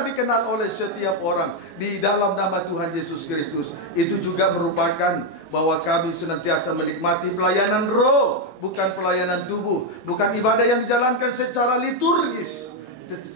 sudah dikenal oleh setiap orang di dalam nama Tuhan Yesus Kristus. Itu juga merupakan bahwa kami senantiasa menikmati pelayanan roh, bukan pelayanan tubuh, bukan ibadah yang dijalankan secara liturgis.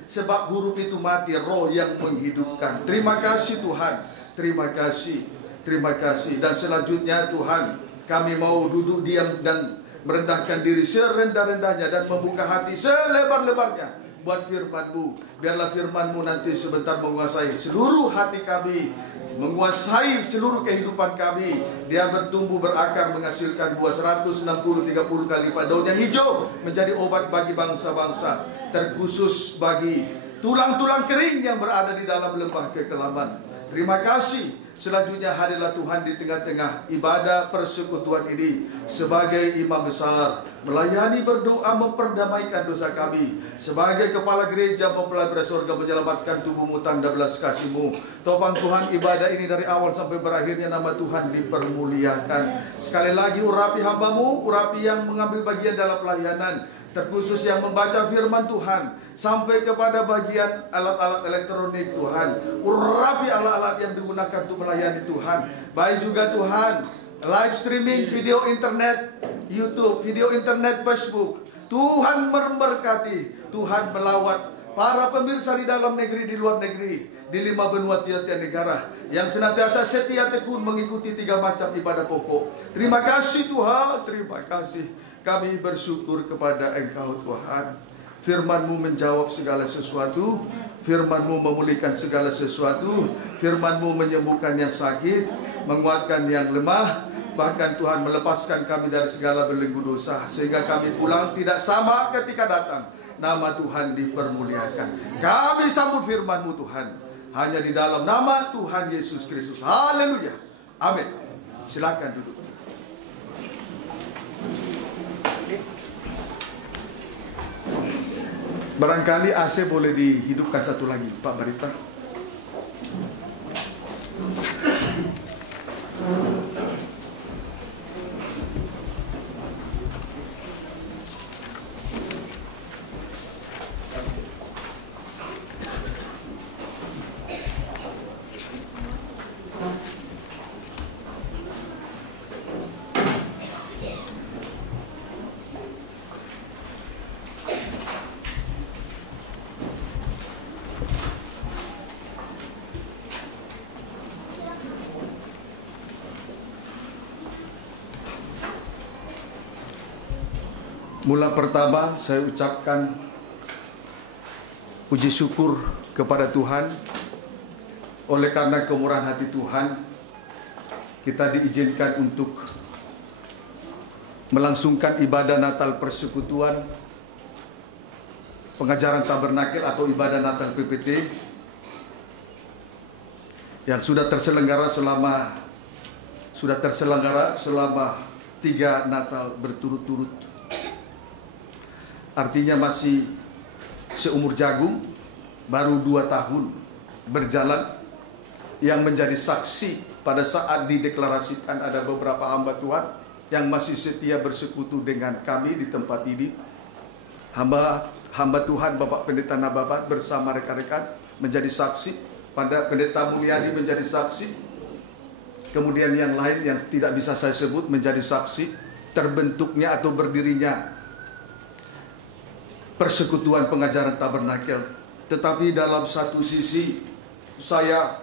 Sebab huruf itu mati, roh yang menghidupkan. Terima kasih Tuhan, terima kasih, terima kasih. Dan selanjutnya Tuhan, kami mau duduk diam dan merendahkan diri serendah-rendahnya dan membuka hati selebar-lebarnya buat firman-Mu. Biarlah firman-Mu nanti sebentar menguasai seluruh hati kami, menguasai seluruh kehidupan kami. Dia bertumbuh, berakar, menghasilkan buah 160, 30 kali lipat. Daunnya hijau, menjadi obat bagi bangsa-bangsa, terkhusus bagi tulang-tulang kering yang berada di dalam lembah kekelaman. Terima kasih. Selanjutnya hadirlah Tuhan di tengah-tengah ibadah persekutuan ini sebagai imam besar, melayani, berdoa, memperdamaikan dosa kami. Sebagai kepala gereja, mempelai pada surga, menyelamatkan tubuhmu, tanda belas kasih-Mu. Topang Tuhan, ibadah ini dari awal sampai berakhirnya nama Tuhan dipermuliakan. Sekali lagi urapi hamba-Mu, urapi yang mengambil bagian dalam pelayanan, terkhusus yang membaca firman Tuhan, sampai kepada bagian alat-alat elektronik Tuhan. Urapi alat-alat yang digunakan untuk melayani Tuhan. Baik juga Tuhan, live streaming video internet, YouTube, video internet, Facebook. Tuhan memberkati, Tuhan melawat para pemirsa di dalam negeri, di luar negeri, di 5 benua tiap-tiap negara, yang senantiasa setia tekun mengikuti 3 macam ibadah pokok. Terima kasih Tuhan, terima kasih. Kami bersyukur kepada Engkau Tuhan. Firman-Mu menjawab segala sesuatu, Firman-Mu memulihkan segala sesuatu, Firman-Mu menyembuhkan yang sakit, menguatkan yang lemah. Bahkan Tuhan melepaskan kami dari segala belenggu dosa, sehingga kami pulang tidak sama ketika datang. Nama Tuhan dipermuliakan. Kami sambut firman-Mu Tuhan, hanya di dalam nama Tuhan Yesus Kristus. Haleluya, amin. Silakan duduk. Barangkali AC boleh dihidupkan satu lagi, Pak Barita. Mula pertama saya ucapkan puji syukur kepada Tuhan. Oleh karena kemurahan hati Tuhan, kita diizinkan untuk melangsungkan ibadah Natal persekutuan, pengajaran tabernakel atau ibadah Natal PPT yang sudah terselenggara selama 3 Natal berturut-turut. Artinya masih seumur jagung, baru 2 tahun berjalan. Yang menjadi saksi pada saat dideklarasikan ada beberapa hamba Tuhan yang masih setia bersekutu dengan kami di tempat ini. Hamba Tuhan Bapak Pendeta Nababat bersama rekan-rekan menjadi saksi. Pada Pendeta Mulyadi menjadi saksi. Kemudian yang lain yang tidak bisa saya sebut menjadi saksi terbentuknya atau berdirinya persekutuan pengajaran tabernakel. Tetapi dalam satu sisi, saya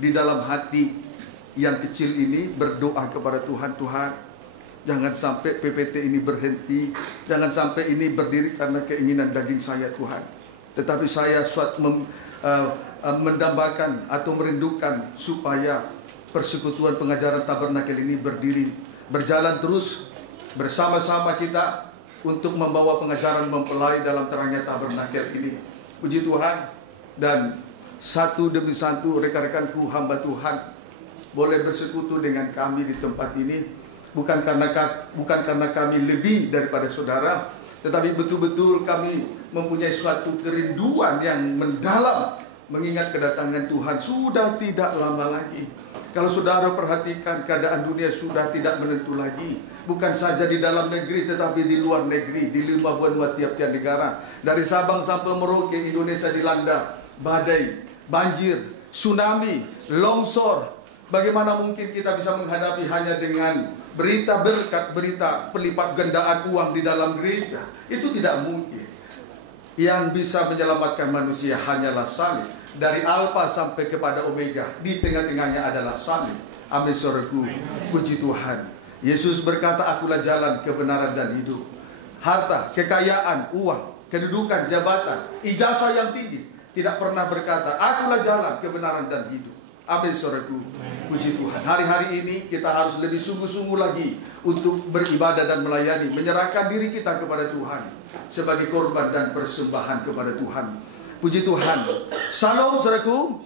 di dalam hati yang kecil ini berdoa kepada Tuhan, Tuhan, jangan sampai PPT ini berhenti, jangan sampai ini berdiri karena keinginan daging saya Tuhan. Tetapi saya mendambakan atau merindukan supaya persekutuan pengajaran tabernakel ini berdiri, berjalan terus bersama-sama kita untuk membawa pengajaran mempelai dalam terangnya tabernakel ini. Puji Tuhan. Dan satu demi satu rekan-rekanku hamba Tuhan boleh bersekutu dengan kami di tempat ini, bukan karena kami lebih daripada saudara, tetapi betul-betul kami mempunyai suatu kerinduan yang mendalam mengingat kedatangan Tuhan sudah tidak lama lagi. Kalau saudara perhatikan, keadaan dunia sudah tidak menentu lagi. Bukan saja di dalam negeri, tetapi di luar negeri, di 5 benua tiap-tiap negara. Dari Sabang sampai Merauke, Indonesia dilanda badai, banjir, tsunami, longsor. Bagaimana mungkin kita bisa menghadapi hanya dengan berita berkat, berita pelipat gandaan uang di dalam gereja? Itu tidak mungkin. Yang bisa menyelamatkan manusia hanyalah salib. Dari Alfa sampai kepada Omega, di tengah-tengahnya adalah salib. Amin, saudaraku. Puji Tuhan. Yesus berkata, akulah jalan, kebenaran, dan hidup. Harta, kekayaan, uang, kedudukan, jabatan, ijazah yang tinggi tidak pernah berkata, akulah jalan, kebenaran, dan hidup. Amin, saudaraku. Puji Tuhan. Hari-hari ini kita harus lebih sungguh-sungguh lagi untuk beribadah dan melayani, menyerahkan diri kita kepada Tuhan sebagai korban dan persembahan kepada Tuhan. Puji Tuhan. Salam, saudaraku.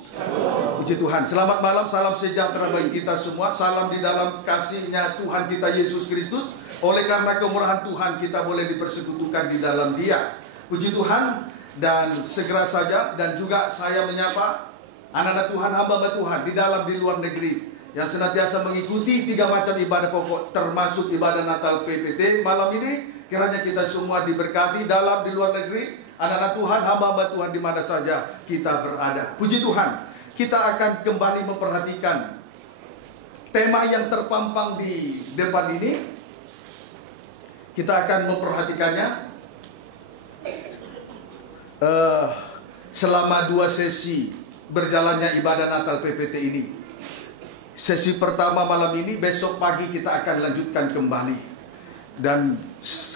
Puji Tuhan. Selamat malam, salam sejahtera bagi kita semua. Salam di dalam kasih-Nya Tuhan kita Yesus Kristus. Oleh karena kemurahan Tuhan kita boleh dipersekutukan di dalam Dia. Puji Tuhan. Dan segera saja, dan juga saya menyapa anak-anak Tuhan, hamba-hamba Tuhan di dalam di luar negeri yang senantiasa mengikuti 3 macam ibadah pokok, termasuk ibadah Natal PPT malam ini. Kiranya kita semua diberkati dalam di luar negeri, anak-anak Tuhan, hamba-hamba Tuhan di mana saja kita berada. Puji Tuhan. Kita akan kembali memperhatikan tema yang terpampang di depan ini. Kita akan memperhatikannya selama 2 sesi berjalannya ibadah Natal PPT ini. Sesi pertama malam ini, besok pagi kita akan lanjutkan kembali. Dan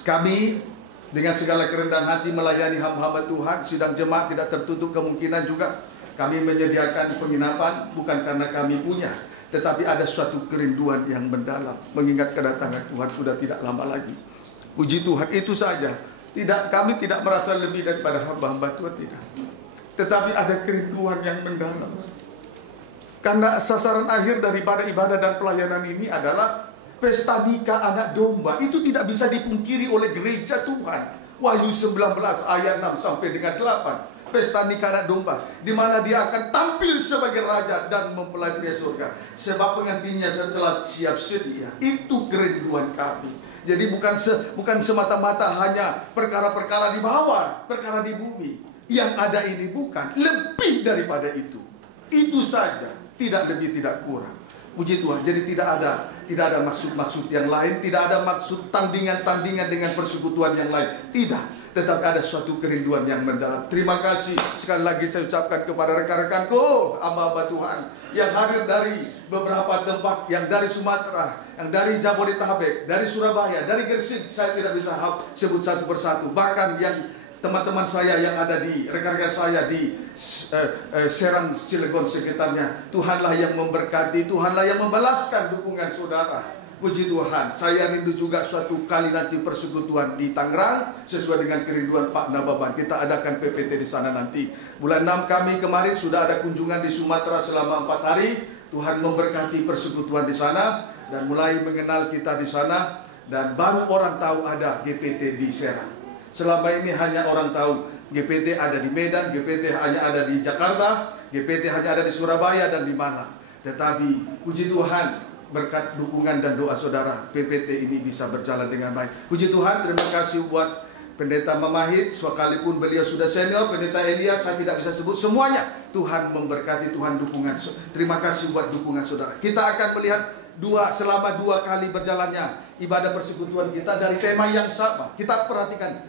kami dengan segala kerendahan hati melayani hamba-hamba Tuhan. Sidang jemaat tidak tertutup kemungkinan juga. Kami menyediakan penginapan bukan karena kami punya, tetapi ada suatu kerinduan yang mendalam mengingat kedatangan Tuhan sudah tidak lama lagi. Puji Tuhan, itu saja. Kami tidak merasa lebih daripada hamba-hamba Tuhan, tidak. Tetapi ada kerinduan yang mendalam. Karena sasaran akhir daripada ibadah dan pelayanan ini adalah pesta nikah anak domba. Itu tidak bisa dipungkiri oleh gereja Tuhan. Wahyu 19 ayat 6 sampai dengan 8. Pesta nikah anak domba, di mana dia akan tampil sebagai raja dan mempelai pria surga. Sebab pengantinnya setelah siap sedia. Itu kerinduan kami. Jadi bukan semata-mata hanya perkara-perkara di bawah, perkara di bumi. Yang ada ini bukan, lebih daripada itu. Itu saja, tidak lebih tidak kurang. Puji Tuhan. Jadi tidak ada maksud-maksud yang lain, tidak ada maksud tandingan-tandingan dengan persekutuan yang lain. Tidak. Tetapi ada suatu kerinduan yang mendalam. Terima kasih sekali lagi saya ucapkan kepada rekan-rekanku, hamba-hamba Tuhan yang hadir dari beberapa tempat, yang dari Sumatera, yang dari Jabodetabek, dari Surabaya, dari Gresik. Saya tidak bisa sebut satu persatu. Bahkan yang teman-teman saya yang ada di rekan-rekan saya di Serang, Cilegon sekitarnya. Tuhanlah yang memberkati, Tuhanlah yang membalaskan dukungan saudara. Puji Tuhan. Saya rindu juga suatu kali nanti persekutuan di Tangerang sesuai dengan kerinduan Pak Nababan. Kita adakan PPT di sana nanti. Bulan 6 kami kemarin sudah ada kunjungan di Sumatera selama 4 hari. Tuhan memberkati persekutuan di sana dan mulai mengenal kita di sana, dan baru orang tahu ada GPT di Serang. Selama ini hanya orang tahu GPT ada di Medan, GPT hanya ada di Jakarta, GPT hanya ada di Surabaya dan di Malang. Tetapi puji Tuhan, berkat dukungan dan doa saudara, PPT ini bisa berjalan dengan baik. Puji Tuhan, terima kasih buat Pendeta Mamahit, sekalipun beliau sudah senior, Pendeta Elia, saya tidak bisa sebut semuanya. Tuhan memberkati, Tuhan dukungan. Terima kasih buat dukungan saudara. Kita akan melihat selama 2 kali berjalannya ibadah persekutuan kita dari tema yang sama. Kita perhatikan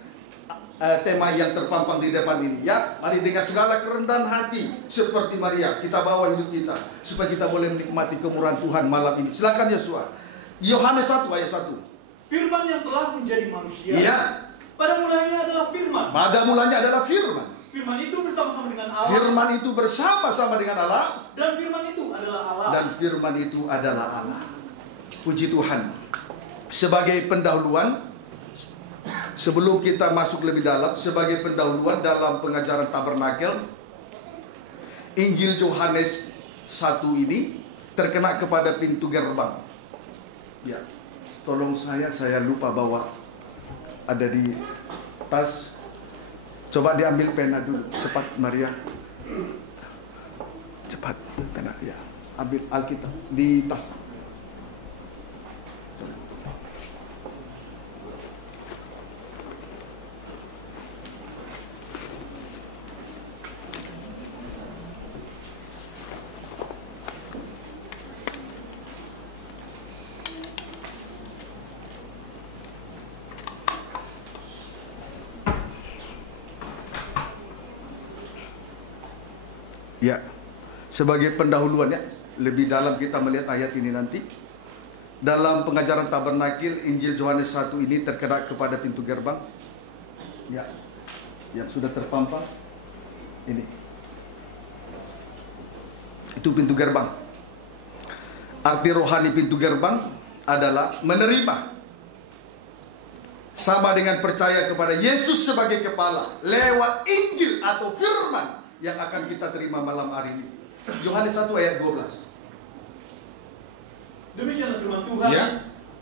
tema yang terpampang di depan ini, ya. Mari dengan segala kerendahan hati seperti Maria kita bawa hidup kita supaya kita boleh menikmati kemurahan Tuhan malam ini. Silakan Yosua. Yohanes 1 ayat 1. Firman yang telah menjadi manusia. Iya. Pada mulanya adalah firman. Pada mulanya adalah firman. Firman itu bersama-sama dengan Allah. Firman itu bersama-sama dengan Allah. Dan firman itu adalah Allah. Dan firman itu adalah Allah. Puji Tuhan. Sebagai pendahuluan, sebelum kita masuk lebih dalam, sebagai pendahuluan dalam pengajaran tabernakel, Injil Yohanes 1 ini terkena kepada pintu gerbang. Ya, tolong saya lupa bawa, ada di tas. Coba diambil pena dulu, cepat Maria. Cepat pena, ya. Ambil Alkitab di tas. Ya, sebagai pendahuluannya, lebih dalam kita melihat ayat ini nanti. Dalam pengajaran Tabernakil, Injil Yohanes 1 ini terkena kepada pintu gerbang. Ya, yang sudah terpampang ini. Itu pintu gerbang. Arti rohani pintu gerbang adalah menerima, sama dengan percaya kepada Yesus sebagai kepala lewat Injil atau firman yang akan kita terima malam hari ini. Yohanes 1 ayat 12. Demikianlah firman Tuhan. Ya.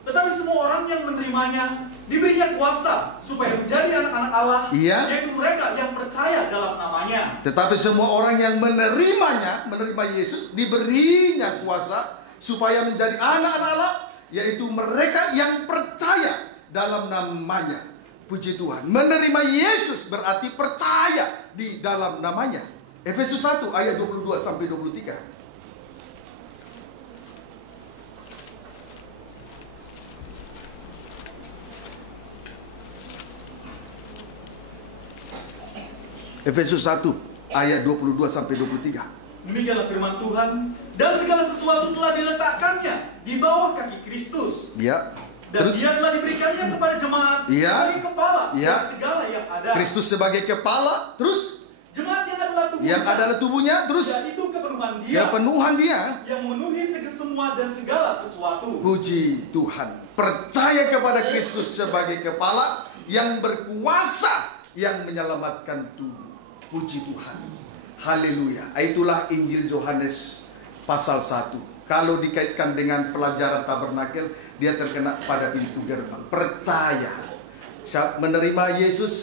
Tetapi semua orang yang menerimanya diberinya kuasa supaya menjadi anak-anak Allah, Ya. yaitu mereka yang percaya dalam namanya. Tetapi semua orang yang menerimanya, menerima Yesus, diberinya kuasa supaya menjadi anak-anak Allah, yaitu mereka yang percaya dalam namanya. Puji Tuhan. Menerima Yesus berarti percaya di dalam namanya. Efesus 1 ayat 22 sampai 23. Efesus 1 ayat 22 sampai 23. Demikianlah firman Tuhan, dan segala sesuatu telah diletakkannya di bawah kaki Kristus. Ya. Dan Terus dia telah diberikannya kepada jemaat Ya. sebagai kepala Ya. dan segala yang ada. Kristus sebagai kepala, terus Jemaat yang adalah tubuhnya, terus dan itu kepenuhan dia kepenuhan dia. yang memenuhi semua dan segala sesuatu. Puji Tuhan. Percaya kepada Kristus sebagai kepala yang berkuasa yang menyelamatkan tubuh. Puji Tuhan. Haleluya. Itulah Injil Yohanes pasal 1. Kalau dikaitkan dengan pelajaran Tabernakil, dia terkena pada pintu gerbang. Percaya. Menerima Yesus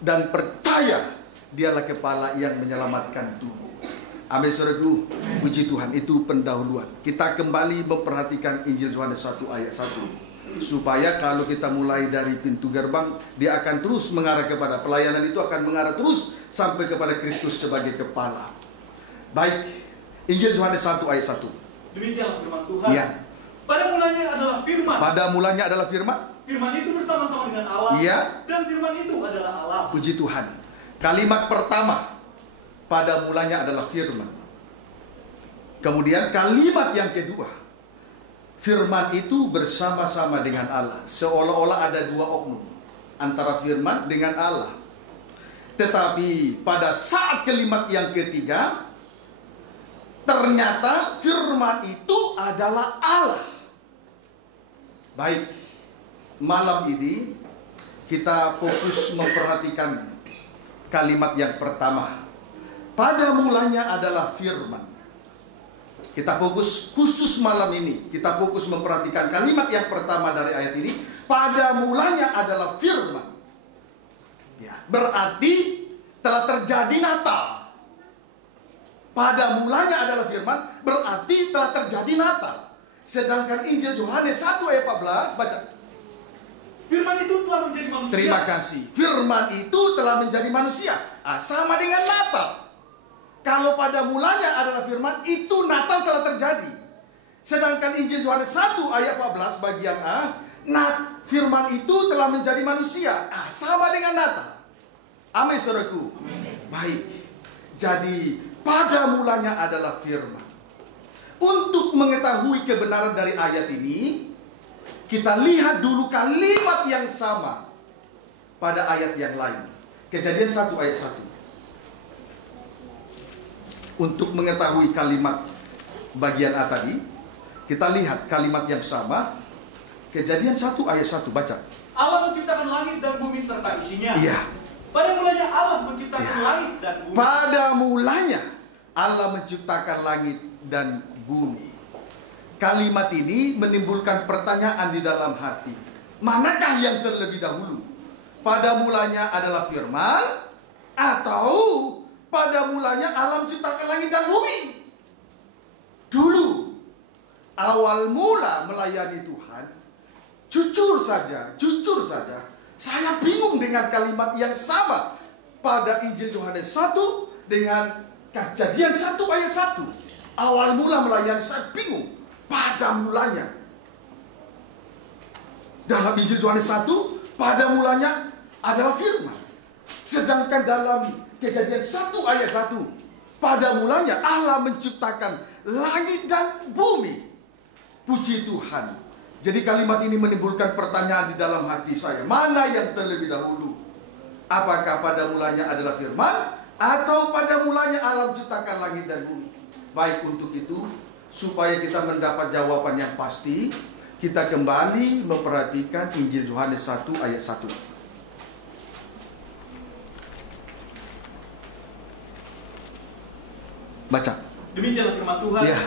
dan percaya dialah kepala yang menyelamatkan tubuh. Amin, saudaraku. Puji Tuhan. Itu pendahuluan. Kita kembali memperhatikan Injil Yohanes 1 ayat 1. Supaya kalau kita mulai dari pintu gerbang, dia akan terus mengarah kepada pelayanan, itu akan mengarah terus sampai kepada Kristus sebagai kepala. Baik, Injil Yohanes 1 ayat 1. Demikianlah firman Tuhan. Ya. Pada mulanya adalah firman. Pada mulanya adalah firman. Firman itu bersama-sama dengan Allah. Ya. Dan firman itu adalah Allah. Puji Tuhan. Kalimat pertama, pada mulanya adalah firman. Kemudian kalimat yang kedua, firman itu bersama-sama dengan Allah. Seolah-olah ada dua oknum antara firman dengan Allah. Tetapi pada saat kalimat yang ketiga, ternyata firman itu adalah Allah. Baik, malam ini kita fokus memperhatikan kalimat yang pertama. Pada mulanya adalah firman. Kita fokus khusus malam ini. Kita fokus memperhatikan kalimat yang pertama dari ayat ini. Pada mulanya adalah firman. Ya, berarti telah terjadi Natal. Pada mulanya adalah firman, berarti telah terjadi Natal. Sedangkan Injil Yohanes 1 ayat 14, baca. Firman itu telah menjadi manusia. Terima kasih. Firman itu telah menjadi manusia. Sama dengan Natal. Kalau pada mulanya adalah firman, itu Natal telah terjadi. Sedangkan Injil Yohanes 1 ayat 14 bagian A, firman itu telah menjadi manusia. Sama dengan Natal. Amin, saudaraku. Baik. Jadi pada mulanya adalah firman. Untuk mengetahui kebenaran dari ayat ini, kita lihat dulu kalimat yang sama pada ayat yang lain. Kejadian 1 ayat 1. Untuk mengetahui kalimat bagian A tadi, kita lihat kalimat yang sama. Kejadian 1 ayat 1, baca. Allah menciptakan langit dan bumi serta isinya. Iya. Pada mulanya Allah menciptakan langit dan bumi. Pada mulanya Allah menciptakan langit dan bumi. Kalimat ini menimbulkan pertanyaan di dalam hati. Manakah yang terlebih dahulu? Pada mulanya adalah firman, atau pada mulanya Allah menciptakan langit dan bumi? Dulu, awal mula melayani Tuhan, jujur saja, saya bingung dengan kalimat yang sama pada Injil Yohanes 1 dengan Kejadian 1 ayat 1. Awal mula melayani, saya bingung. Pada mulanya. Dalam Injil Yohanes 1, pada mulanya adalah firman. Sedangkan dalam Kejadian 1 ayat 1, pada mulanya Allah menciptakan langit dan bumi. Puji Tuhan. Jadi kalimat ini menimbulkan pertanyaan di dalam hati saya. Mana yang terlebih dahulu? Apakah pada mulanya adalah firman, atau pada mulanya Allah menciptakan langit dan bumi? Baik, untuk itu, supaya kita mendapat jawaban yang pasti, kita kembali memperhatikan Injil Yohanes 1 ayat 1. Baca. Demikianlah firman Tuhan. Ya.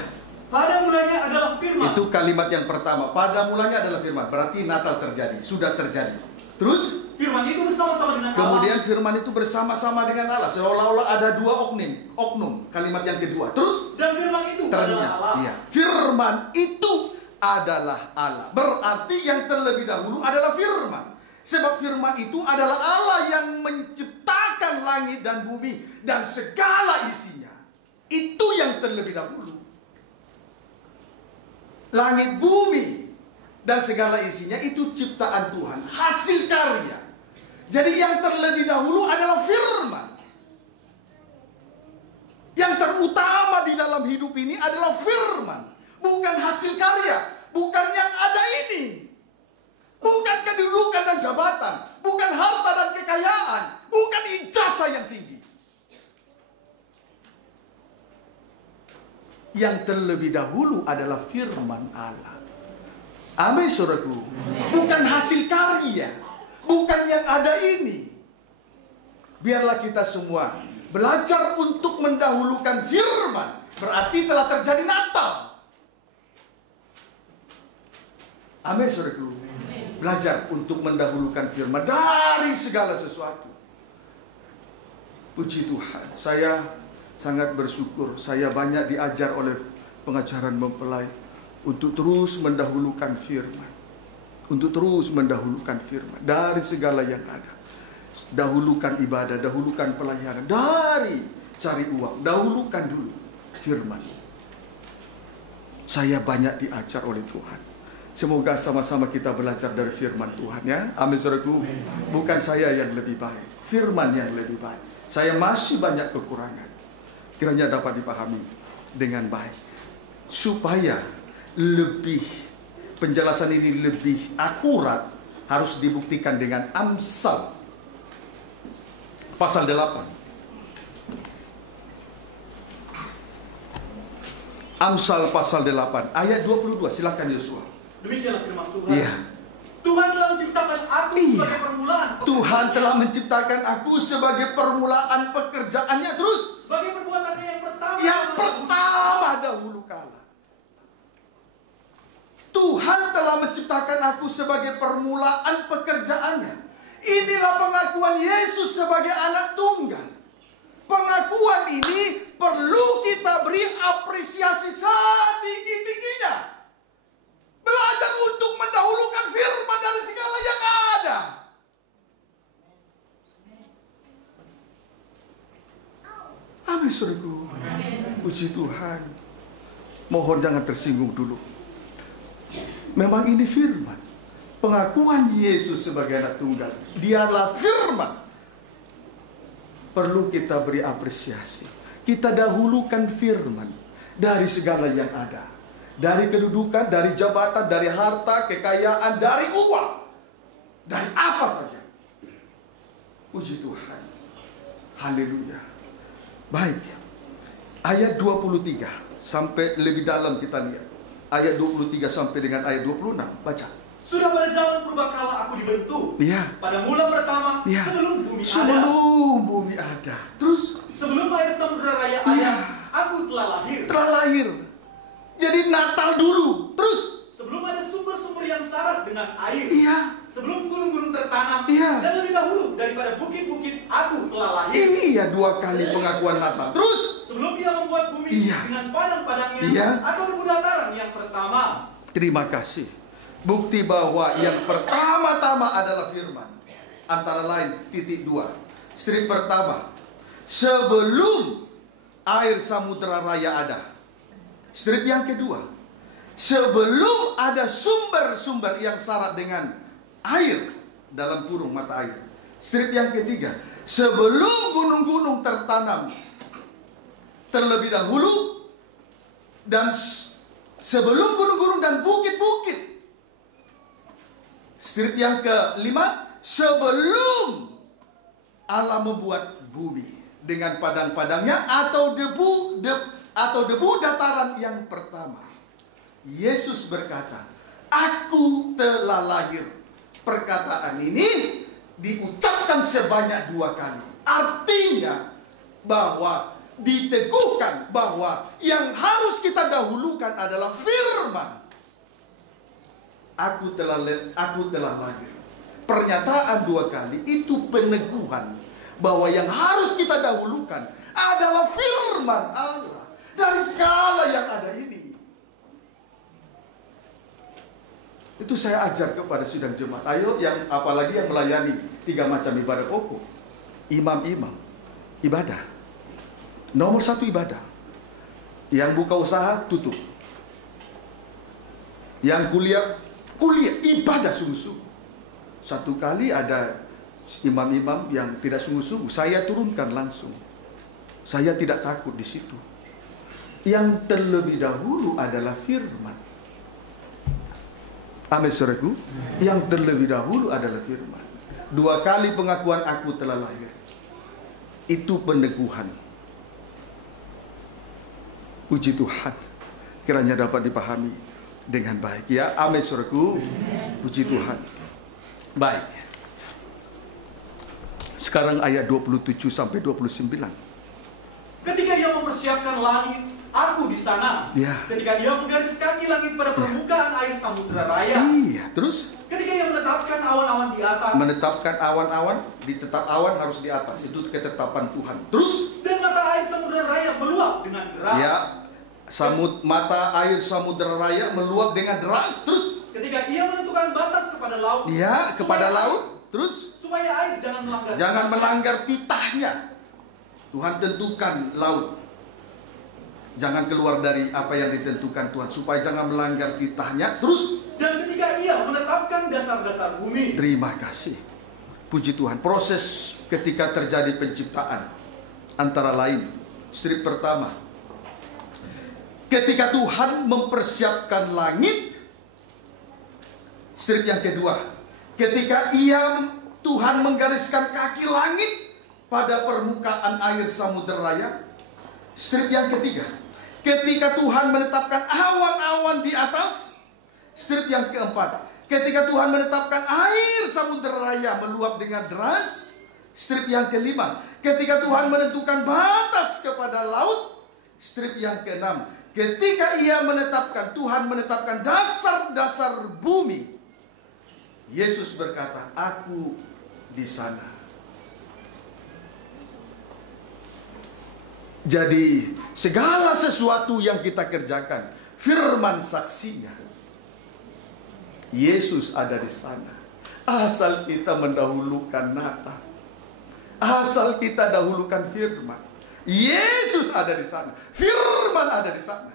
Pada mulanya adalah firman. Itu kalimat yang pertama. Pada mulanya adalah firman. Berarti Natal terjadi. Sudah terjadi. Terus Firman itu bersama-sama dengan kemudian Allah. firman itu bersama-sama dengan Allah. Seolah-olah ada dua oknum. Kalimat yang kedua. Terus Dan firman itu adalah Allah. iya. Firman itu adalah Allah. Berarti yang terlebih dahulu adalah firman. Sebab firman itu adalah Allah yang menciptakan langit dan bumi dan segala isinya. Itu yang terlebih dahulu. Langit, bumi, dan segala isinya itu ciptaan Tuhan, hasil karya. Jadi yang terlebih dahulu adalah firman. Yang terutama di dalam hidup ini adalah firman. Bukan hasil karya, bukan yang ada ini. Bukan kedudukan dan jabatan, bukan harta dan kekayaan, bukan ijazah yang tinggi. Yang terlebih dahulu adalah firman Allah. Amin, saudaraku. Bukan hasil karya, bukan yang ada ini. Biarlah kita semua belajar untuk mendahulukan firman. Berarti telah terjadi Natal. Amin, saudaraku. Belajar untuk mendahulukan firman dari segala sesuatu. Puji Tuhan. Saya sangat bersyukur. Saya banyak diajar oleh pengajaran mempelai untuk terus mendahulukan firman. Untuk terus mendahulukan firman dari segala yang ada. Dahulukan ibadah, dahulukan pelayanan, dari cari uang, dahulukan dulu firman. Saya banyak diajar oleh Tuhan. Semoga sama-sama kita belajar dari firman Tuhan, ya. Amin, saudaraku. Bukan saya yang lebih baik, firman yang lebih baik. Saya masih banyak kekurangan. Kiranya dapat dipahami dengan baik, supaya lebih penjelasan ini lebih akurat, harus dibuktikan dengan Amsal pasal 8. Amsal pasal 8 ayat 22. Silakan Yosua. Demikianlah firman Tuhan. Iya. Tuhan telah menciptakan aku sebagai permulaan. Tuhan telah menciptakan aku sebagai permulaan pekerjaannya. Terus Sebagai perbuatannya yang pertama. yang pertama dahulu kala. Tuhan telah menciptakan aku sebagai permulaan pekerjaannya. Inilah pengakuan Yesus sebagai anak tunggal. Pengakuan ini perlu kita beri apresiasi setinggi-tingginya. Belajar untuk mendahulukan firman dari segala yang ada. Amin, saudaraku. Puji Tuhan. Mohon jangan tersinggung dulu. Memang ini firman. Pengakuan Yesus sebagai anak tunggal. Dialah firman. Perlu kita beri apresiasi. Kita dahulukan firman dari segala yang ada. Dari kedudukan, dari jabatan, dari harta, kekayaan, dari uang. Dari apa saja. Puji Tuhan. Haleluya. Baik. Ayat 23 sampai lebih dalam kita lihat. Ayat 23 sampai dengan ayat 26. Baca. Sudah pada zaman purbakala aku dibentuk. Iya. Pada mula pertama, Iya. sebelum bumi ada. Sebelum bumi ada. Terus Sebelum air samudera raya Iya. ada, aku telah lahir. telah lahir. Jadi Natal dulu. Terus Sebelum ada sumber-sumber yang syarat dengan air. iya. Sebelum gunung-gunung tertanam. Iya. Dan lebih dahulu daripada bukit-bukit aku telah lahir. Ini ya dua kali pengakuan Natal. Terus Sebelum dia membuat bumi Iya. dengan padang-padangnya. Iya. Atau debu dataran yang pertama. terima kasih. Bukti bahwa yang pertama-tama adalah firman. Antara lain titik 2. Strip pertama. Sebelum air samudera raya ada. Strip yang kedua. Sebelum ada sumber-sumber yang syarat dengan air. Dalam kurung mata air. Strip yang ketiga. Sebelum gunung-gunung tertanam. terlebih dahulu, dan sebelum gunung-gunung dan bukit-bukit. Strip yang kelima, sebelum Allah membuat bumi dengan padang-padangnya atau debu dataran yang pertama. Yesus berkata, aku telah lahir. Perkataan ini diucapkan sebanyak 2 kali. Artinya bahwa diteguhkan bahwa yang harus kita dahulukan adalah firman. Aku telah lahir. Pernyataan 2 kali itu peneguhan bahwa yang harus kita dahulukan adalah firman Allah dari segala yang ada ini. Itu saya ajar kepada sidang jemaat. Ayo, yang apalagi yang melayani 3 macam ibadah pokok. Imam-imam, ibadah. Nomor 1 ibadah. Yang buka usaha, tutup. Yang kuliah ibadah sungguh-sungguh. Satu kali ada imam-imam yang tidak sungguh-sungguh, saya turunkan langsung. Saya tidak takut di situ. Yang terlebih dahulu adalah firman. Amin, saudaraku. Yang terlebih dahulu adalah firman. 2 kali pengakuan aku telah lahir. Itu peneguhan. Puji Tuhan. Kiranya dapat dipahami dengan baik. Ya, amin, saudaraku. Puji Tuhan. Baik. Sekarang ayat 27 sampai 29. Ketika ia mempersiapkan langit, aku di sana. Ya. Ketika ia menggaris kaki langit pada permukaan air samudera raya. Iya, terus? Ketika ia menetapkan awan-awan di atas. Menetapkan awan-awan, ditetap awan harus di atas. Itu ketetapan Tuhan. Terus? Dan mata air samudera raya meluap dengan deras. Ya. Mata air samudera raya meluap dengan deras. Terus? Ketika ia menentukan batas kepada laut. Ya, kepada laut. Terus? Supaya air jangan melanggar titahnya. Tuhan tentukan laut. Jangan keluar dari apa yang ditentukan Tuhan, supaya jangan melanggar titahnya. Terus? Dan ketika ia menetapkan dasar-dasar bumi. Terima kasih. Puji Tuhan. Proses ketika terjadi penciptaan, antara lain, strip pertama, ketika Tuhan mempersiapkan langit. Strip yang kedua, ketika Tuhan menggariskan kaki langit pada permukaan air samudera raya. Strip yang ketiga, ketika Tuhan menetapkan awan-awan di atas. Strip yang keempat, ketika Tuhan menetapkan air samudera raya meluap dengan deras. Strip yang kelima, ketika Tuhan menentukan batas kepada laut. Strip yang keenam, ketika Tuhan menetapkan dasar-dasar bumi. Yesus berkata, aku di sana. Jadi segala sesuatu yang kita kerjakan, firman saksinya, Yesus ada di sana. Asal kita mendahulukan nata, asal kita dahulukan firman, Yesus ada di sana, firman ada di sana.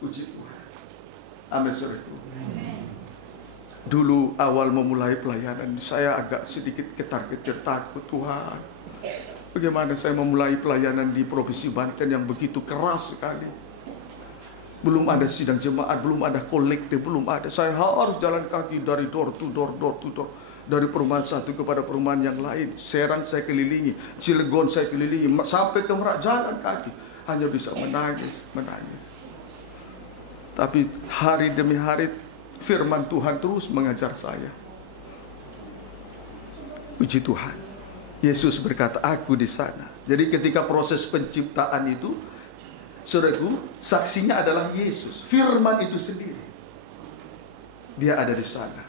Puji Tuhan. Amin, saudaraku. Dulu awal memulai pelayanan, saya agak sedikit ketar-ketir, takut. Tuhan, bagaimana saya memulai pelayanan di Provinsi Banten yang begitu keras sekali. Belum ada sidang jemaat, belum ada kolektif, belum ada. Saya harus jalan kaki dari door to door. Dari perumahan satu kepada perumahan yang lain. Serang saya kelilingi, Cilegon saya kelilingi, sampai ke Merak jalan kaki. Hanya bisa menangis. Tapi hari demi hari firman Tuhan terus mengajar saya. Puji Tuhan. Yesus berkata, aku di sana. Jadi ketika proses penciptaan itu, saudaraku, saksinya adalah Yesus. Firman itu sendiri. Dia ada di sana.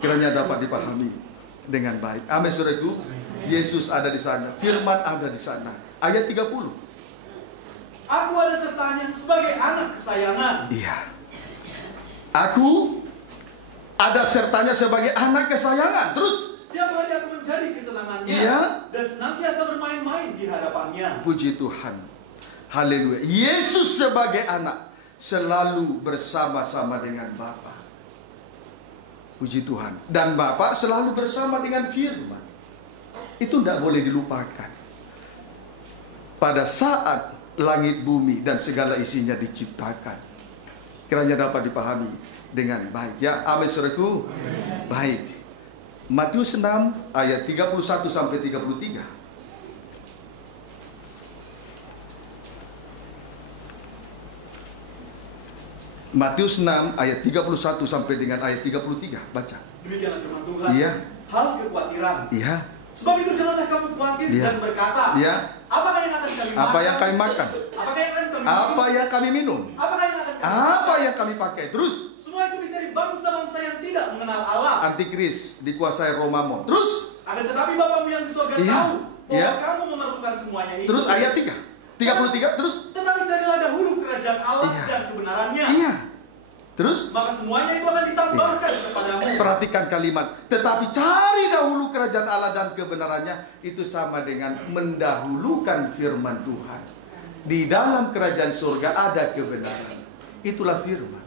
Kiranya dapat dipahami dengan baik. Amin, saudaraku. Yesus ada di sana. Firman ada di sana. Ayat 30. Aku ada sertanya sebagai anak kesayangan. Iya. Aku ada sertanya sebagai anak kesayangan. Terus? Setiap hari aku menjadi kesenangannya. Iya. Dan senantiasa bermain-main di hadapannya. Puji Tuhan. Haleluya. Yesus sebagai anak selalu bersama-sama dengan Bapa. Puji Tuhan. Dan Bapa selalu bersama dengan firman. Itu tidak boleh dilupakan. pada saat langit bumi dan segala isinya diciptakan. Kiranya dapat dipahami dengan baik. Ya, amin saudaraku. Baik. Matius 6 ayat 31 sampai 33. Matius 6 ayat 31 sampai dengan ayat 33. Baca. Demikianlah firman Tuhan. Iya. Hal kekhawatiran. Iya. Sebab itu janganlah kamu khawatir dan berkata, apakah yang akan kami makan? Apa yang kami makan? Apakah yang akan kami minum? Apa yang kami minum? Apakah yang akan kami Apa yang kami pakai? Terus semua itu dicari bangsa-bangsa yang tidak mengenal Allah. Antikris dikuasai Romawi. Terus Akan tetapi Bapamu yang di surga tahu bahwa kamu memerlukan semuanya itu. Terus ayat 33 terus. Tetapi carilah dahulu kerajaan Allah dan kebenarannya. Iya. Terus maka semuanya itu akan ditambahkan kepadamu. Perhatikan kalimat, tetapi cari dahulu kerajaan Allah dan kebenarannya. Itu sama dengan mendahulukan firman Tuhan. Di dalam kerajaan surga ada kebenaran. Itulah firman.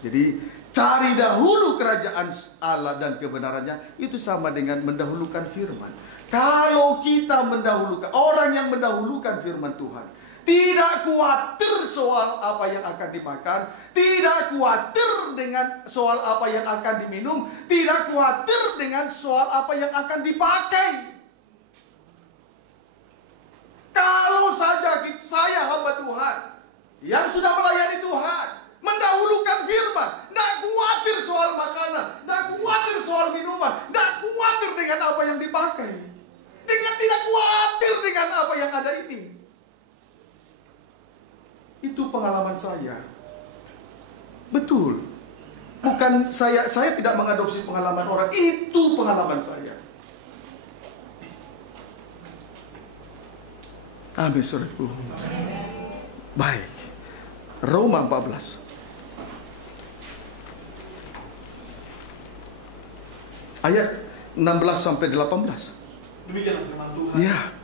Jadi cari dahulu kerajaan Allah dan kebenarannya. Itu sama dengan mendahulukan firman. Kalau kita mendahulukan, orang yang mendahulukan firman Tuhan, tidak khawatir soal apa yang akan dimakan, tidak khawatir dengan soal apa yang akan diminum, tidak khawatir dengan soal apa yang akan dipakai. Kalau saja saya hamba Tuhan yang sudah melayani Tuhan, mendahulukan firman, tidak khawatir soal makanan, tidak khawatir soal minuman, tidak khawatir dengan apa yang dipakai, tidak khawatir dengan apa yang ada ini. Itu pengalaman saya. Betul. Bukan saya tidak mengadopsi pengalaman orang, itu pengalaman saya. Amin, saudaraku. Baik. Roma 14. Ayat 16 sampai 18. Demikianlah firman Tuhan. Ya.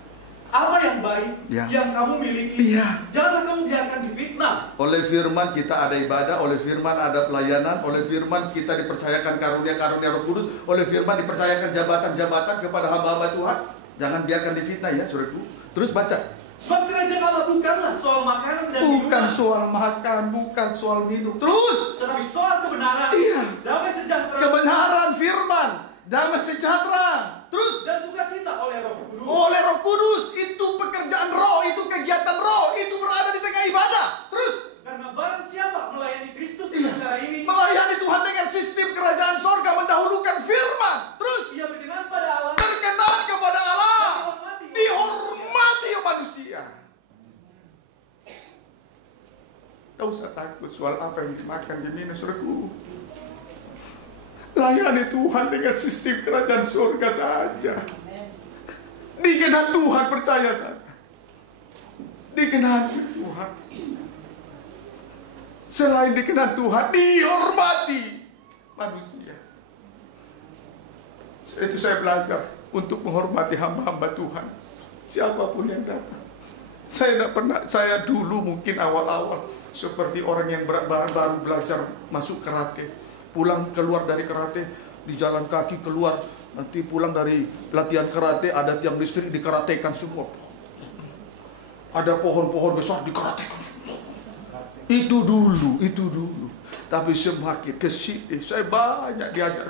Apa yang baik yang kamu miliki, janganlah kamu biarkan difitnah. Oleh firman kita ada ibadah, oleh firman ada pelayanan, oleh firman kita dipercayakan karunia-karunia Roh Kudus, oleh firman dipercayakan jabatan-jabatan kepada hamba-hamba Tuhan. Jangan biarkan difitnah ya, saudaraku. Terus baca. Sebab kerajaan Allah bukanlah soal makanan dan minuman. Bukan soal makan, bukan soal minum. Terus, tetapi soal kebenaran, damai sejahtera. Kebenaran firman, damai sejahtera. Terus dan sukacita oleh Roh Kudus. Oleh Roh Kudus, itu pekerjaan roh, itu kegiatan roh, itu berada di tengah ibadah. Terus karena barang siapa melayani Kristus dengan cara ini, melayani Tuhan dengan sistem kerajaan sorga, mendahulukan firman. Terus ia berkenan pada Allah, berkenan kepada Allah, dihormati manusia. Tidak usah takut soal apa yang dimakan, diminum, saudaraku. Layani Tuhan dengan sistem kerajaan surga saja. Dikenan Tuhan, percaya saja. Dikenan Tuhan. Selain dikenan Tuhan, dihormati manusia. Itu saya belajar untuk menghormati hamba-hamba Tuhan. Siapapun yang datang. Saya dulu mungkin awal-awal seperti orang yang baru belajar masuk karate. Pulang keluar dari karate, di jalan kaki keluar, nanti pulang dari latihan karate, ada tiang listrik dikaratekan semua. Ada pohon-pohon besar dikaratekan semua. Itu dulu. Tapi semakin kesini, saya banyak diajar.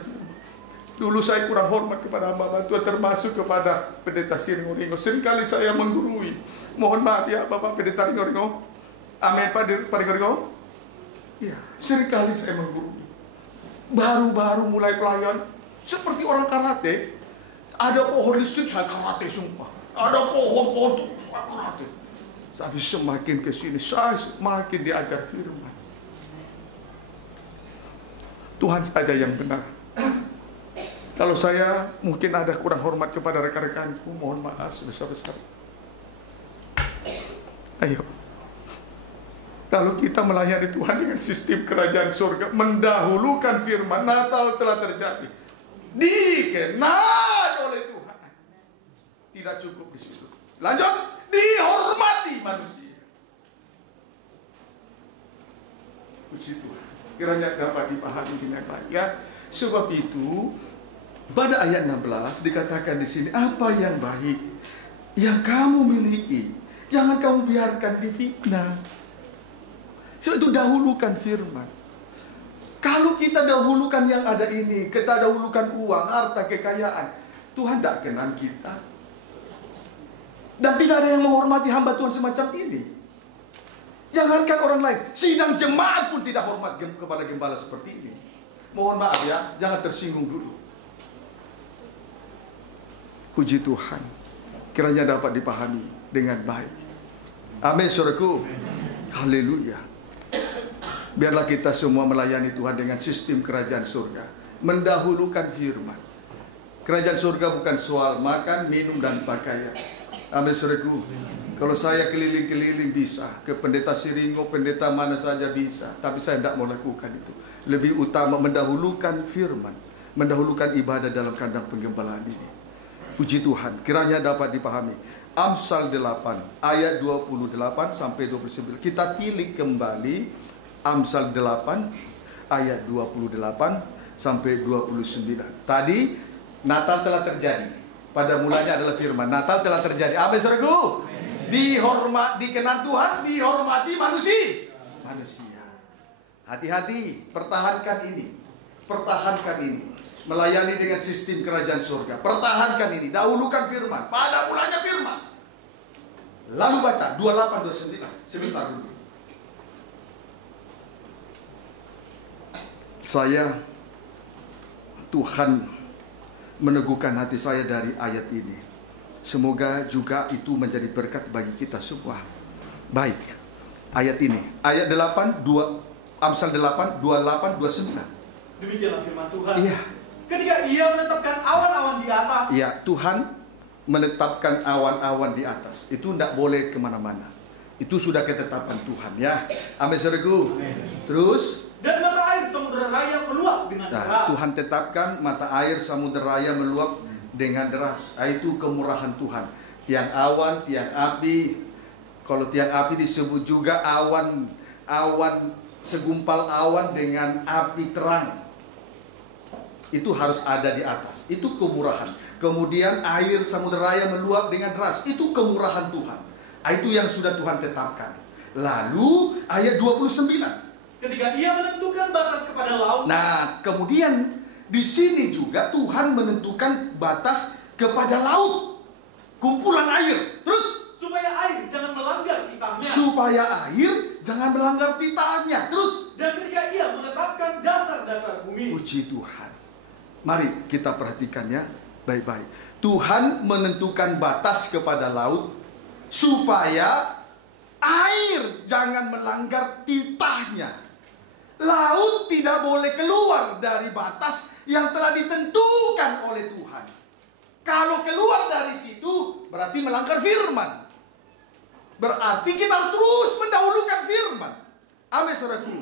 Dulu saya kurang hormat kepada hamba Tuhan, termasuk kepada Pendeta Ringo. Seringkali saya menggurui. Mohon maaf ya Bapak Pendeta Ringo. Amin Pak Ringo. Ya, seringkali saya menggurui. Baru-baru mulai pelayan seperti orang karate, ada pohon listrik saya karate sumpah, ada pohon-pohon saya karate. Tapi semakin kesini saya semakin diajar firman. Tuhan saja yang benar. Kalau saya mungkin ada kurang hormat kepada rekan-rekanku, mohon maaf sebesar-besar. Ayo, kalau kita melayani Tuhan dengan sistem kerajaan surga, mendahulukan firman, Natal telah terjadi, dikenal oleh Tuhan. Tidak cukup di situ. Lanjut, dihormati manusia. Puji Tuhan. Kiranya dapat dipahami dengan baik ya. Sebab itu pada ayat 16 dikatakan di sini, apa yang baik yang kamu miliki, Jangan kamu biarkan difitnah. Sebab itu dahulukan firman. Kalau kita dahulukan yang ada ini, kita dahulukan uang, harta, kekayaan, Tuhan tidak kenal kita. Dan tidak ada yang menghormati hamba Tuhan semacam ini. Jangankan orang lain, sidang jemaat pun tidak hormat kepada gembala seperti ini. Mohon maaf ya, jangan tersinggung dulu. Puji Tuhan, kiranya dapat dipahami dengan baik. Amin, saudaraku. Haleluya. Biarlah kita semua melayani Tuhan dengan sistem kerajaan surga, mendahulukan firman. Kerajaan surga bukan soal makan, minum, dan pakaian. Amin, saudaraku. Kalau saya keliling-keliling bisa, ke pendeta Siringo, pendeta mana saja bisa, tapi saya tidak mau lakukan itu. Lebih utama mendahulukan firman, mendahulukan ibadah dalam kandang penggembalaan ini. Puji Tuhan, kiranya dapat dipahami. Amsal 8 ayat 28 sampai 29. Kita tilik kembali Amsal 8 ayat 28 sampai 29. Tadi Natal telah terjadi. Pada mulanya adalah firman. Natal telah terjadi. Amin, saudaraku. Dikenal Tuhan, dihormati manusia. Hati-hati, pertahankan ini. Pertahankan ini. Melayani dengan sistem kerajaan surga. Pertahankan ini, dahulukan firman. Pada mulanya firman. Lalu baca 28-29. Sebentar dulu. Tuhan meneguhkan hati saya dari ayat ini. Semoga juga itu menjadi berkat bagi kita semua. Baik, ayat ini, ayat 8, Amsal 8, 28, 29. Demikianlah firman Tuhan. Iya. Ketika Ia menetapkan awan-awan di atas. Iya, Tuhan menetapkan awan-awan di atas. Itu tidak boleh kemana-mana. Itu sudah ketetapan Tuhan ya. Amin, saudaraku. Terus. Dan mata air samudera raya meluap dengan deras. Tuhan tetapkan mata air samudera raya meluap dengan deras. Itu kemurahan Tuhan. Tiang awan, tiang api. Kalau tiang api disebut juga awan, segumpal awan dengan api terang. Itu harus ada di atas. Itu kemurahan. Kemudian air samudera raya meluap dengan deras. Itu kemurahan Tuhan. Itu yang sudah Tuhan tetapkan. Lalu ayat 29. Ketika Ia menentukan batas kepada laut. Nah, kemudian di sini juga Tuhan menentukan batas kepada laut. Kumpulan air. Terus supaya air jangan melanggar titahnya. Supaya air jangan melanggar titahnya. Terus dan ketika Ia menetapkan dasar-dasar bumi. Puji Tuhan. Mari kita perhatikannya baik-baik. Tuhan menentukan batas kepada laut supaya air jangan melanggar titahnya. Laut tidak boleh keluar dari batas yang telah ditentukan oleh Tuhan. Kalau keluar dari situ berarti melanggar firman. Berarti kita harus terus mendahulukan firman. Amin, saudaraku.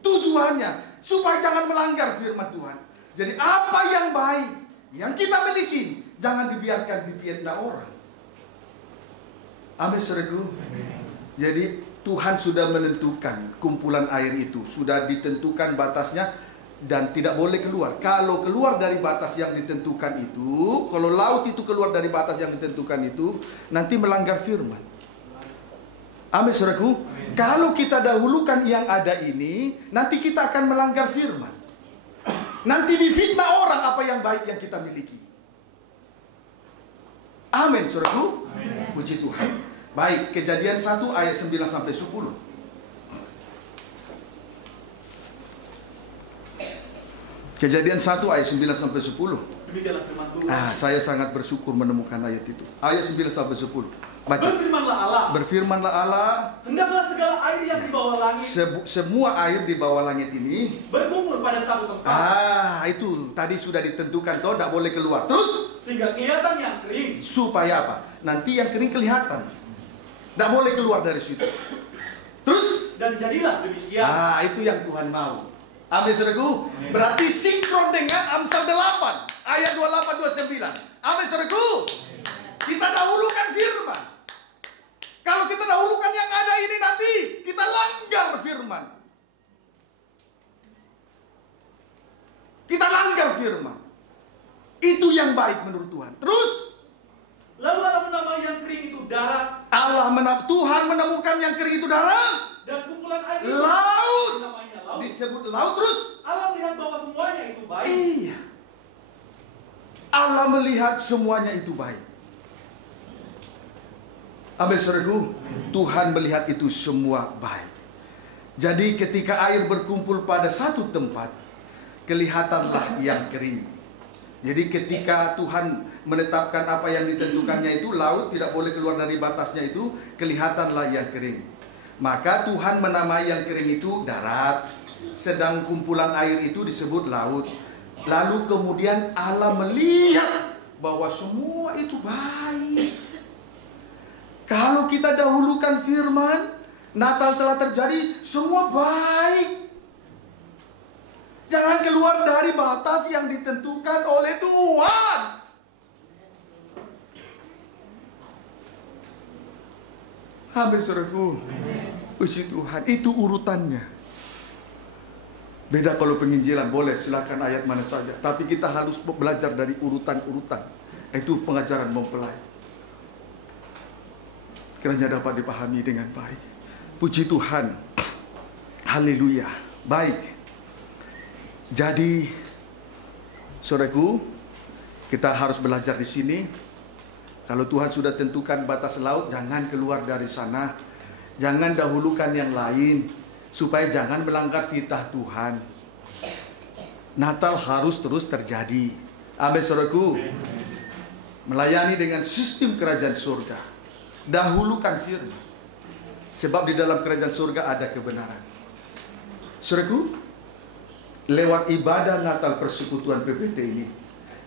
Tujuannya supaya jangan melanggar firman Tuhan. Jadi apa yang baik yang kita miliki jangan dibiarkan difitnah orang. Amin, saudaraku. Jadi Tuhan sudah menentukan kumpulan air itu, sudah ditentukan batasnya dan tidak boleh keluar. Kalau keluar dari batas yang ditentukan itu, kalau laut itu keluar dari batas yang ditentukan itu, nanti melanggar firman. Amin, saudaraku. Kalau kita dahulukan yang ada ini, nanti kita akan melanggar firman. Nanti difitnah orang apa yang baik yang kita miliki. Amin, saudaraku. Puji Tuhan. Baik, Kejadian 1 ayat 9 sampai 10. Kejadian 1 ayat 9 sampai 10. Demikianlah firman Tuhan. Saya sangat bersyukur menemukan ayat itu. Ayat 9 sampai 10. Baca. Berfirmanlah Allah. Hendaklah segala air yang di bawah langit. Semua air di bawah langit ini berkumpul pada satu tempat. Itu tadi sudah ditentukan toh, tidak boleh keluar. Terus sehingga kelihatan yang kering. Supaya apa? Nanti yang kering kelihatan. Tidak boleh keluar dari situ. Terus dan jadilah demikian. Itu yang Tuhan mau. Amin, saudaraku. Berarti sinkron dengan Amsal 8 ayat 28-29. Amin, saudaraku. Kita dahulukan firman. Kalau kita dahulukan yang ada ini, nanti kita langgar firman. Kita langgar firman. Itu yang baik menurut Tuhan. Terus lalu Allah menamai yang kering itu darat, Tuhan menemukan yang kering itu darat. Dan kumpulan air itu Laut. namanya laut. Disebut laut terus. Allah melihat bahwa semuanya itu baik. Iya. Allah melihat semuanya itu baik. Amin, saudaraku. Tuhan melihat itu semua baik. Jadi ketika air berkumpul pada satu tempat, kelihatanlah yang kering. Jadi ketika Tuhan menetapkan apa yang ditentukannya itu, laut tidak boleh keluar dari batasnya itu, kelihatanlah yang kering. Maka Tuhan menamai yang kering itu darat, sedang kumpulan air itu disebut laut. Lalu kemudian Allah melihat bahwa semua itu baik. Kalau kita dahulukan firman, Natal telah terjadi, semua baik. Jangan keluar dari batas yang ditentukan oleh Tuhan. Amin, saudaraku. Puji Tuhan, itu urutannya. Beda kalau penginjilan, boleh silakan ayat mana saja. Tapi kita harus belajar dari urutan-urutan. Itu pengajaran mempelai. Kiranya dapat dipahami dengan baik. Puji Tuhan. Haleluya. Baik. Jadi, saudaraku, kita harus belajar di sini. Kalau Tuhan sudah tentukan batas laut, jangan keluar dari sana. Jangan dahulukan yang lain, supaya jangan melanggar titah Tuhan. Natal harus terus terjadi. Amin, saudaraku. Melayani dengan sistem kerajaan surga. Dahulukan firman. Sebab di dalam kerajaan surga ada kebenaran. Saudaraku, lewat ibadah Natal Persekutuan PPT ini,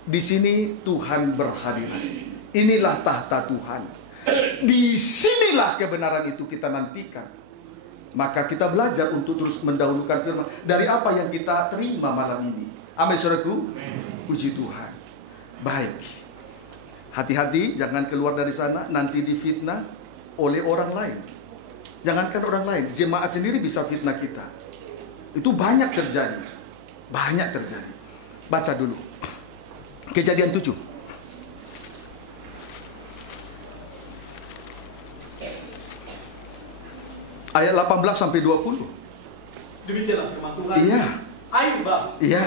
di sini Tuhan berhadirat. Inilah tahta Tuhan. Disinilah kebenaran itu kita nantikan. Maka kita belajar untuk terus mendahulukan firman dari apa yang kita terima malam ini. Amin, saudaraku. Puji Tuhan. Baik. Hati-hati, jangan keluar dari sana nanti difitnah oleh orang lain. Jangankan orang lain, jemaat sendiri bisa fitnah kita. Itu banyak terjadi. Banyak terjadi. Baca dulu Kejadian 7. Ayat 18 sampai 20. Demikianlah firman Tuhan. Iya. Air bah. Iya.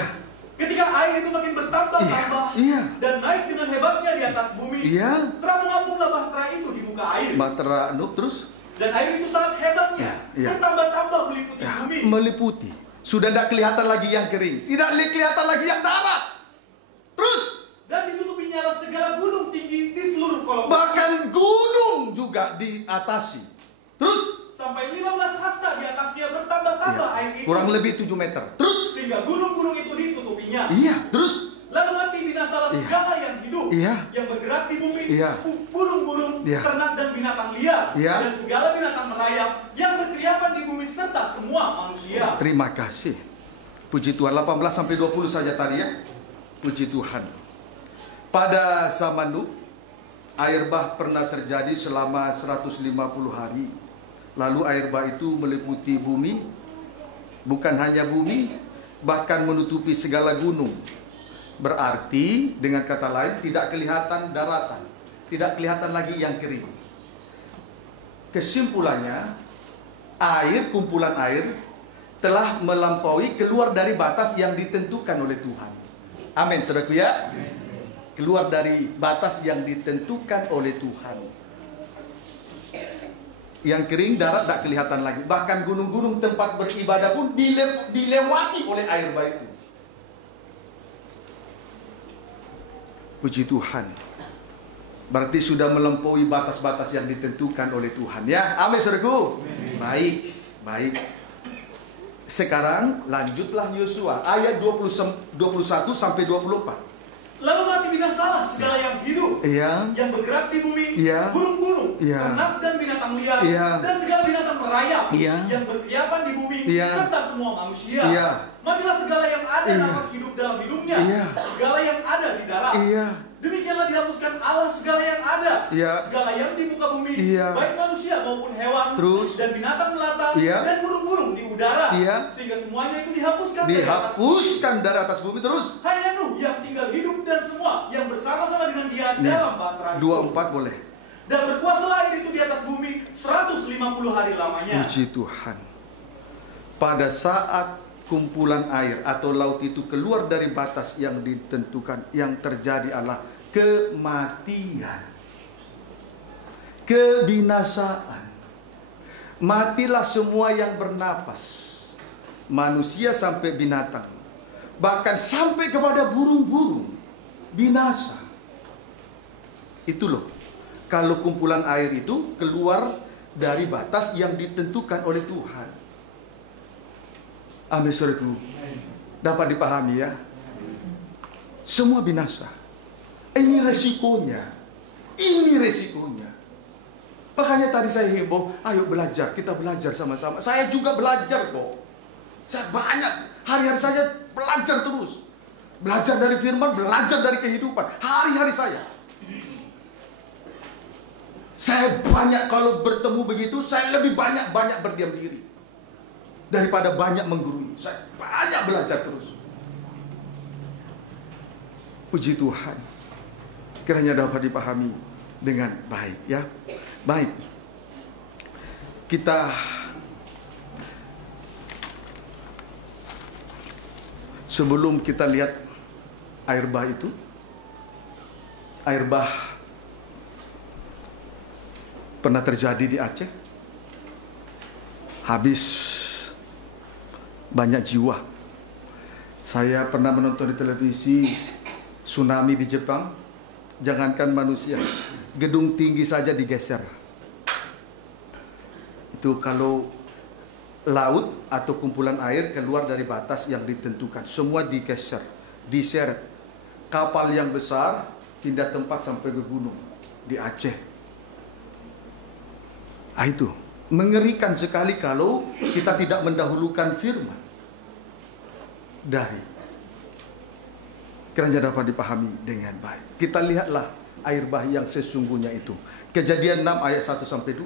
Ketika air itu makin bertambah-tambah Iya. dan naik dengan hebatnya di atas bumi, Iya. terang mengapunglah bahtera itu di muka air. Bahtera terus. Dan air itu sangat hebatnya, Iya. bertambah-tambah meliputi Ya, bumi. meliputi. Sudah tidak kelihatan lagi yang kering, tidak kelihatan lagi yang darat. Terus. Dan ditutupinya segala gunung tinggi di seluruh kolong. Bahkan gunung juga diatasi. Terus. Sampai 15 hasta di atasnya bertambah-tambah Iya. air itu. Kurang lebih 7 meter. Terus. Sehingga gunung-gunung itu ditutupinya. Iya. Terus. Lalu mati binasalah Iya. segala yang hidup, Iya. yang bergerak di bumi, Iya. burung-burung, Iya. ternak dan binatang liar, Iya. dan segala binatang merayap yang berkeriapan di bumi serta semua manusia. Terima kasih. Puji Tuhan. 18 sampai 20 saja tadi ya. Puji Tuhan. Pada zaman Nuh, air bah pernah terjadi selama 150 hari. Lalu air bah itu meliputi bumi. Bukan hanya bumi, bahkan menutupi segala gunung. Berarti dengan kata lain tidak kelihatan daratan, tidak kelihatan lagi yang kering. Kesimpulannya, air, kumpulan air telah melampaui, keluar dari batas yang ditentukan oleh Tuhan. Amin, saudaraku ya. Keluar dari batas yang ditentukan oleh Tuhan. Yang kering, darat tak kelihatan lagi. Bahkan gunung-gunung tempat beribadah pun dilewati oleh air bah itu. Puji Tuhan. Berarti sudah melampaui batas-batas yang ditentukan oleh Tuhan ya. Amin, saudaraku. Baik, baik. Sekarang lanjutlah Yosua ayat 21 sampai 24. Lalu mati binasalah segala yang hidup, Iya. yang bergerak di bumi, Iya. burung-burung, Iya. ternak dan binatang liar, Iya. dan segala binatang merayap, Iya. yang berkeriapan di bumi, Iya. serta semua manusia. Iya. Matilah segala yang ada Iya. nafas hidup dalam hidupnya, Iya. segala yang ada di darat. Iya. Demikianlah dihapuskan Allah segala yang ada, Iya. segala yang di muka bumi, Iya. baik manusia maupun hewan, Terus. dan binatang melata, Iya. dan burung-burung di udara, Iya. sehingga semuanya itu dihapuskan dari atas bumi. Dihapuskan dari atas bumi terus. Hanya Nuh yang tinggal hidup dan semua yang bersama-sama dengan dia Nih, dalam bahtera itu. 24 boleh. dan berkuasalah air itu di atas bumi 150 hari lamanya. Puji Tuhan. Pada saat kumpulan air atau laut itu keluar dari batas yang ditentukan, yang terjadi adalah kematian, kebinasaan. Matilah semua yang bernapas, manusia sampai binatang, bahkan sampai kepada burung-burung, binasa. Itu loh, kalau kumpulan air itu keluar dari batas yang ditentukan oleh Tuhan. Amin, saudaraku. Dapat dipahami ya? Semua binasa. Ini resikonya. Ini resikonya. Makanya tadi saya himbau, ayo belajar, kita belajar sama-sama. Saya juga belajar kok. Saya banyak, hari-hari saya belajar terus. Belajar dari firman, belajar dari kehidupan. Hari-hari saya. Saya banyak kalau bertemu begitu, saya lebih banyak berdiam diri. Daripada banyak menggurui. Saya banyak belajar terus. Puji Tuhan. Kiranya dapat dipahami dengan baik ya. Baik. Kita sebelum kita lihat air bah itu, air bah pernah terjadi di Aceh. Habis banyak jiwa. Saya pernah menonton di televisi tsunami di Jepang. Jangankan manusia, gedung tinggi saja digeser. Itu kalau laut atau kumpulan air keluar dari batas yang ditentukan, semua digeser, diseret. Kapal yang besar pindah tempat sampai ke gunung di Aceh. Itu mengerikan sekali kalau kita tidak mendahulukan firman dari. Kiranya dapat dipahami dengan baik. Kita lihatlah air bah yang sesungguhnya itu. Kejadian 6 ayat 1-2.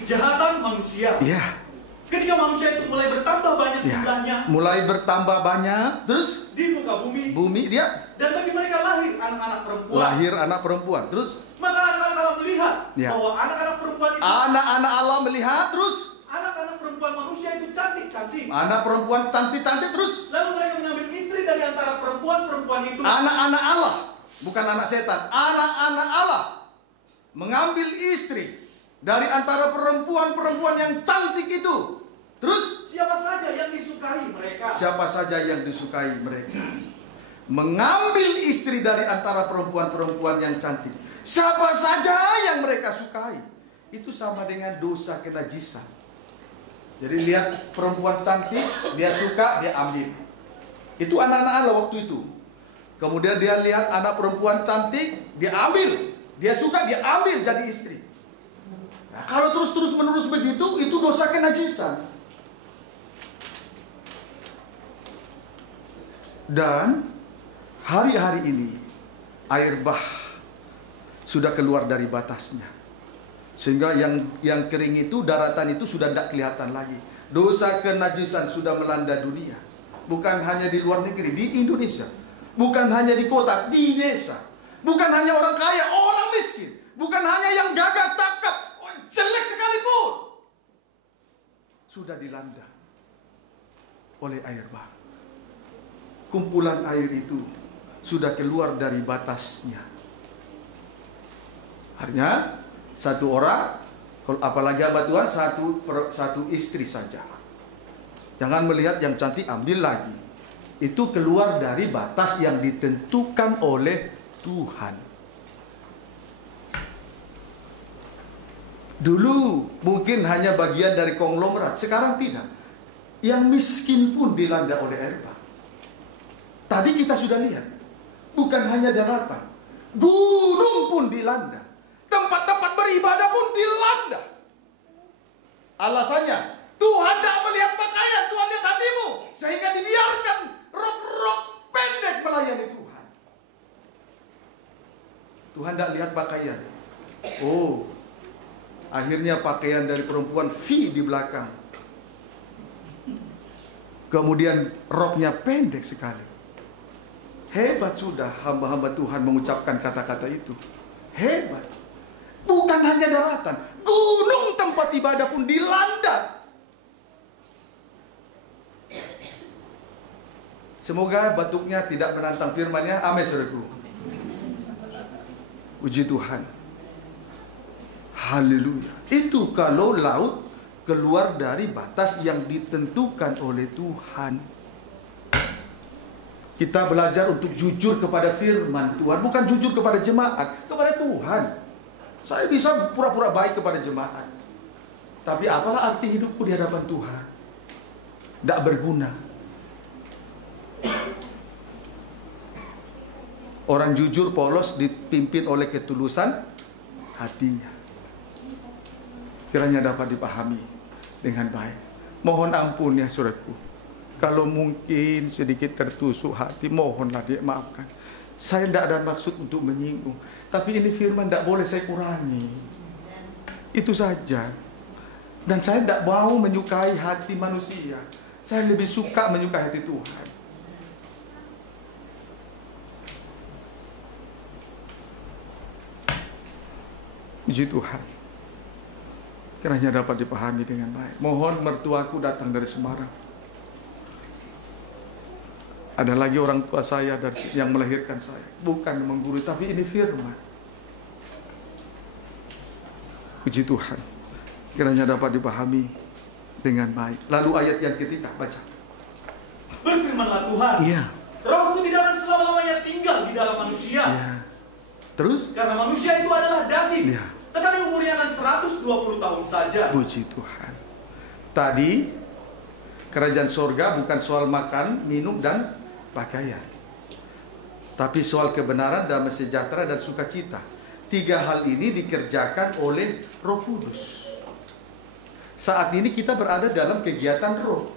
Kejahatan manusia. Ya. Ketika manusia itu mulai bertambah banyak jumlahnya. Mulai bertambah banyak. Terus di muka bumi. Bumi dia. Dan bagi mereka lahir anak-anak perempuan. Lahir anak perempuan. Terus. Maka anak-anak Allah melihat bahwa anak-anak perempuan itu. Anak-anak Allah melihat terus. Anak-anak perempuan manusia itu cantik-cantik. Anak perempuan cantik-cantik terus. Lalu mereka mengambil istri dari antara perempuan-perempuan itu. Anak-anak Allah, bukan anak setan. Anak-anak Allah mengambil istri dari antara perempuan-perempuan yang cantik itu. Terus siapa saja yang disukai mereka. Siapa saja yang disukai mereka. Mengambil istri dari antara perempuan-perempuan yang cantik. Siapa saja yang mereka sukai. Itu sama dengan dosa kenajisan. Jadi lihat perempuan cantik, dia suka, dia ambil. Itu anak-anak Allah waktu itu. Kemudian dia lihat anak perempuan cantik, dia ambil. Dia suka, dia ambil jadi istri. Nah, kalau terus-terus menerus begitu, itu dosa kenajisan. Dan hari-hari ini air bah sudah keluar dari batasnya. Sehingga yang kering itu, daratan itu sudah tidak kelihatan lagi. Dosa kenajisan sudah melanda dunia. Bukan hanya di luar negeri, di Indonesia. Bukan hanya di kota, di desa. Bukan hanya orang kaya, orang miskin. Bukan hanya yang gagah, cakep, jelek sekalipun. Sudah dilanda oleh air bah. Kumpulan air itu sudah keluar dari batasnya. Artinya satu orang, apalagi hamba Tuhan, satu istri saja. Jangan melihat yang cantik ambil lagi. Itu keluar dari batas yang ditentukan oleh Tuhan. Dulu mungkin hanya bagian dari konglomerat, sekarang tidak. Yang miskin pun dilanda oleh air bah. Tadi kita sudah lihat, bukan hanya daratan, gunung pun dilanda. Tempat-tempat beribadah pun dilanda. Alasannya, Tuhan tidak melihat pakaian, Tuhan lihat hatimu. Sehingga dibiarkan rok-rok pendek melayani Tuhan. Tuhan tidak lihat pakaian. Oh, akhirnya pakaian dari perempuan V di belakang. Kemudian roknya pendek sekali. Hebat sudah hamba-hamba Tuhan mengucapkan kata-kata itu. Hebat. Bukan hanya daratan, gunung tempat ibadah pun dilanda. Semoga batuknya tidak menantang firman-Nya. Amin, saudaraku. Puji Tuhan. Haleluya. Itu kalau laut keluar dari batas yang ditentukan oleh Tuhan. Kita belajar untuk jujur kepada firman Tuhan, bukan jujur kepada jemaat, kepada Tuhan. Saya bisa pura-pura baik kepada jemaat, tapi apalah arti hidupku di hadapan Tuhan? Tidak berguna. Orang jujur polos dipimpin oleh ketulusan hatinya. Kiranya dapat dipahami dengan baik. Mohon ampun ya saudaraku. Kalau mungkin sedikit tertusuk hati, mohonlah dimaafkan. Saya tidak ada maksud untuk menyinggung, tapi ini firman tidak boleh saya kurangi. Itu saja. Dan saya tidak mau menyukai hati manusia. Saya lebih suka menyukai hati Tuhan. Puji Tuhan. Kiranya dapat dipahami dengan baik. Mohon mertuaku datang dari Semarang. Ada lagi orang tua saya yang melahirkan saya. Bukan menggurui, tapi ini firman. Puji Tuhan. Kiranya dapat dipahami dengan baik. Lalu ayat yang ketiga, baca. Berfirmanlah Tuhan. Iya. Rohku tidak akan selama-lamanya tinggal di dalam manusia. Iya. Terus? Karena manusia itu adalah daging. Iya. Tetapi umurnya akan 120 tahun saja. Puji Tuhan. Tadi kerajaan sorga bukan soal makan, minum, dan pakaian, tapi soal kebenaran, damai sejahtera, dan sukacita. 3 hal ini dikerjakan oleh Roh Kudus. Saat ini kita berada dalam kegiatan roh.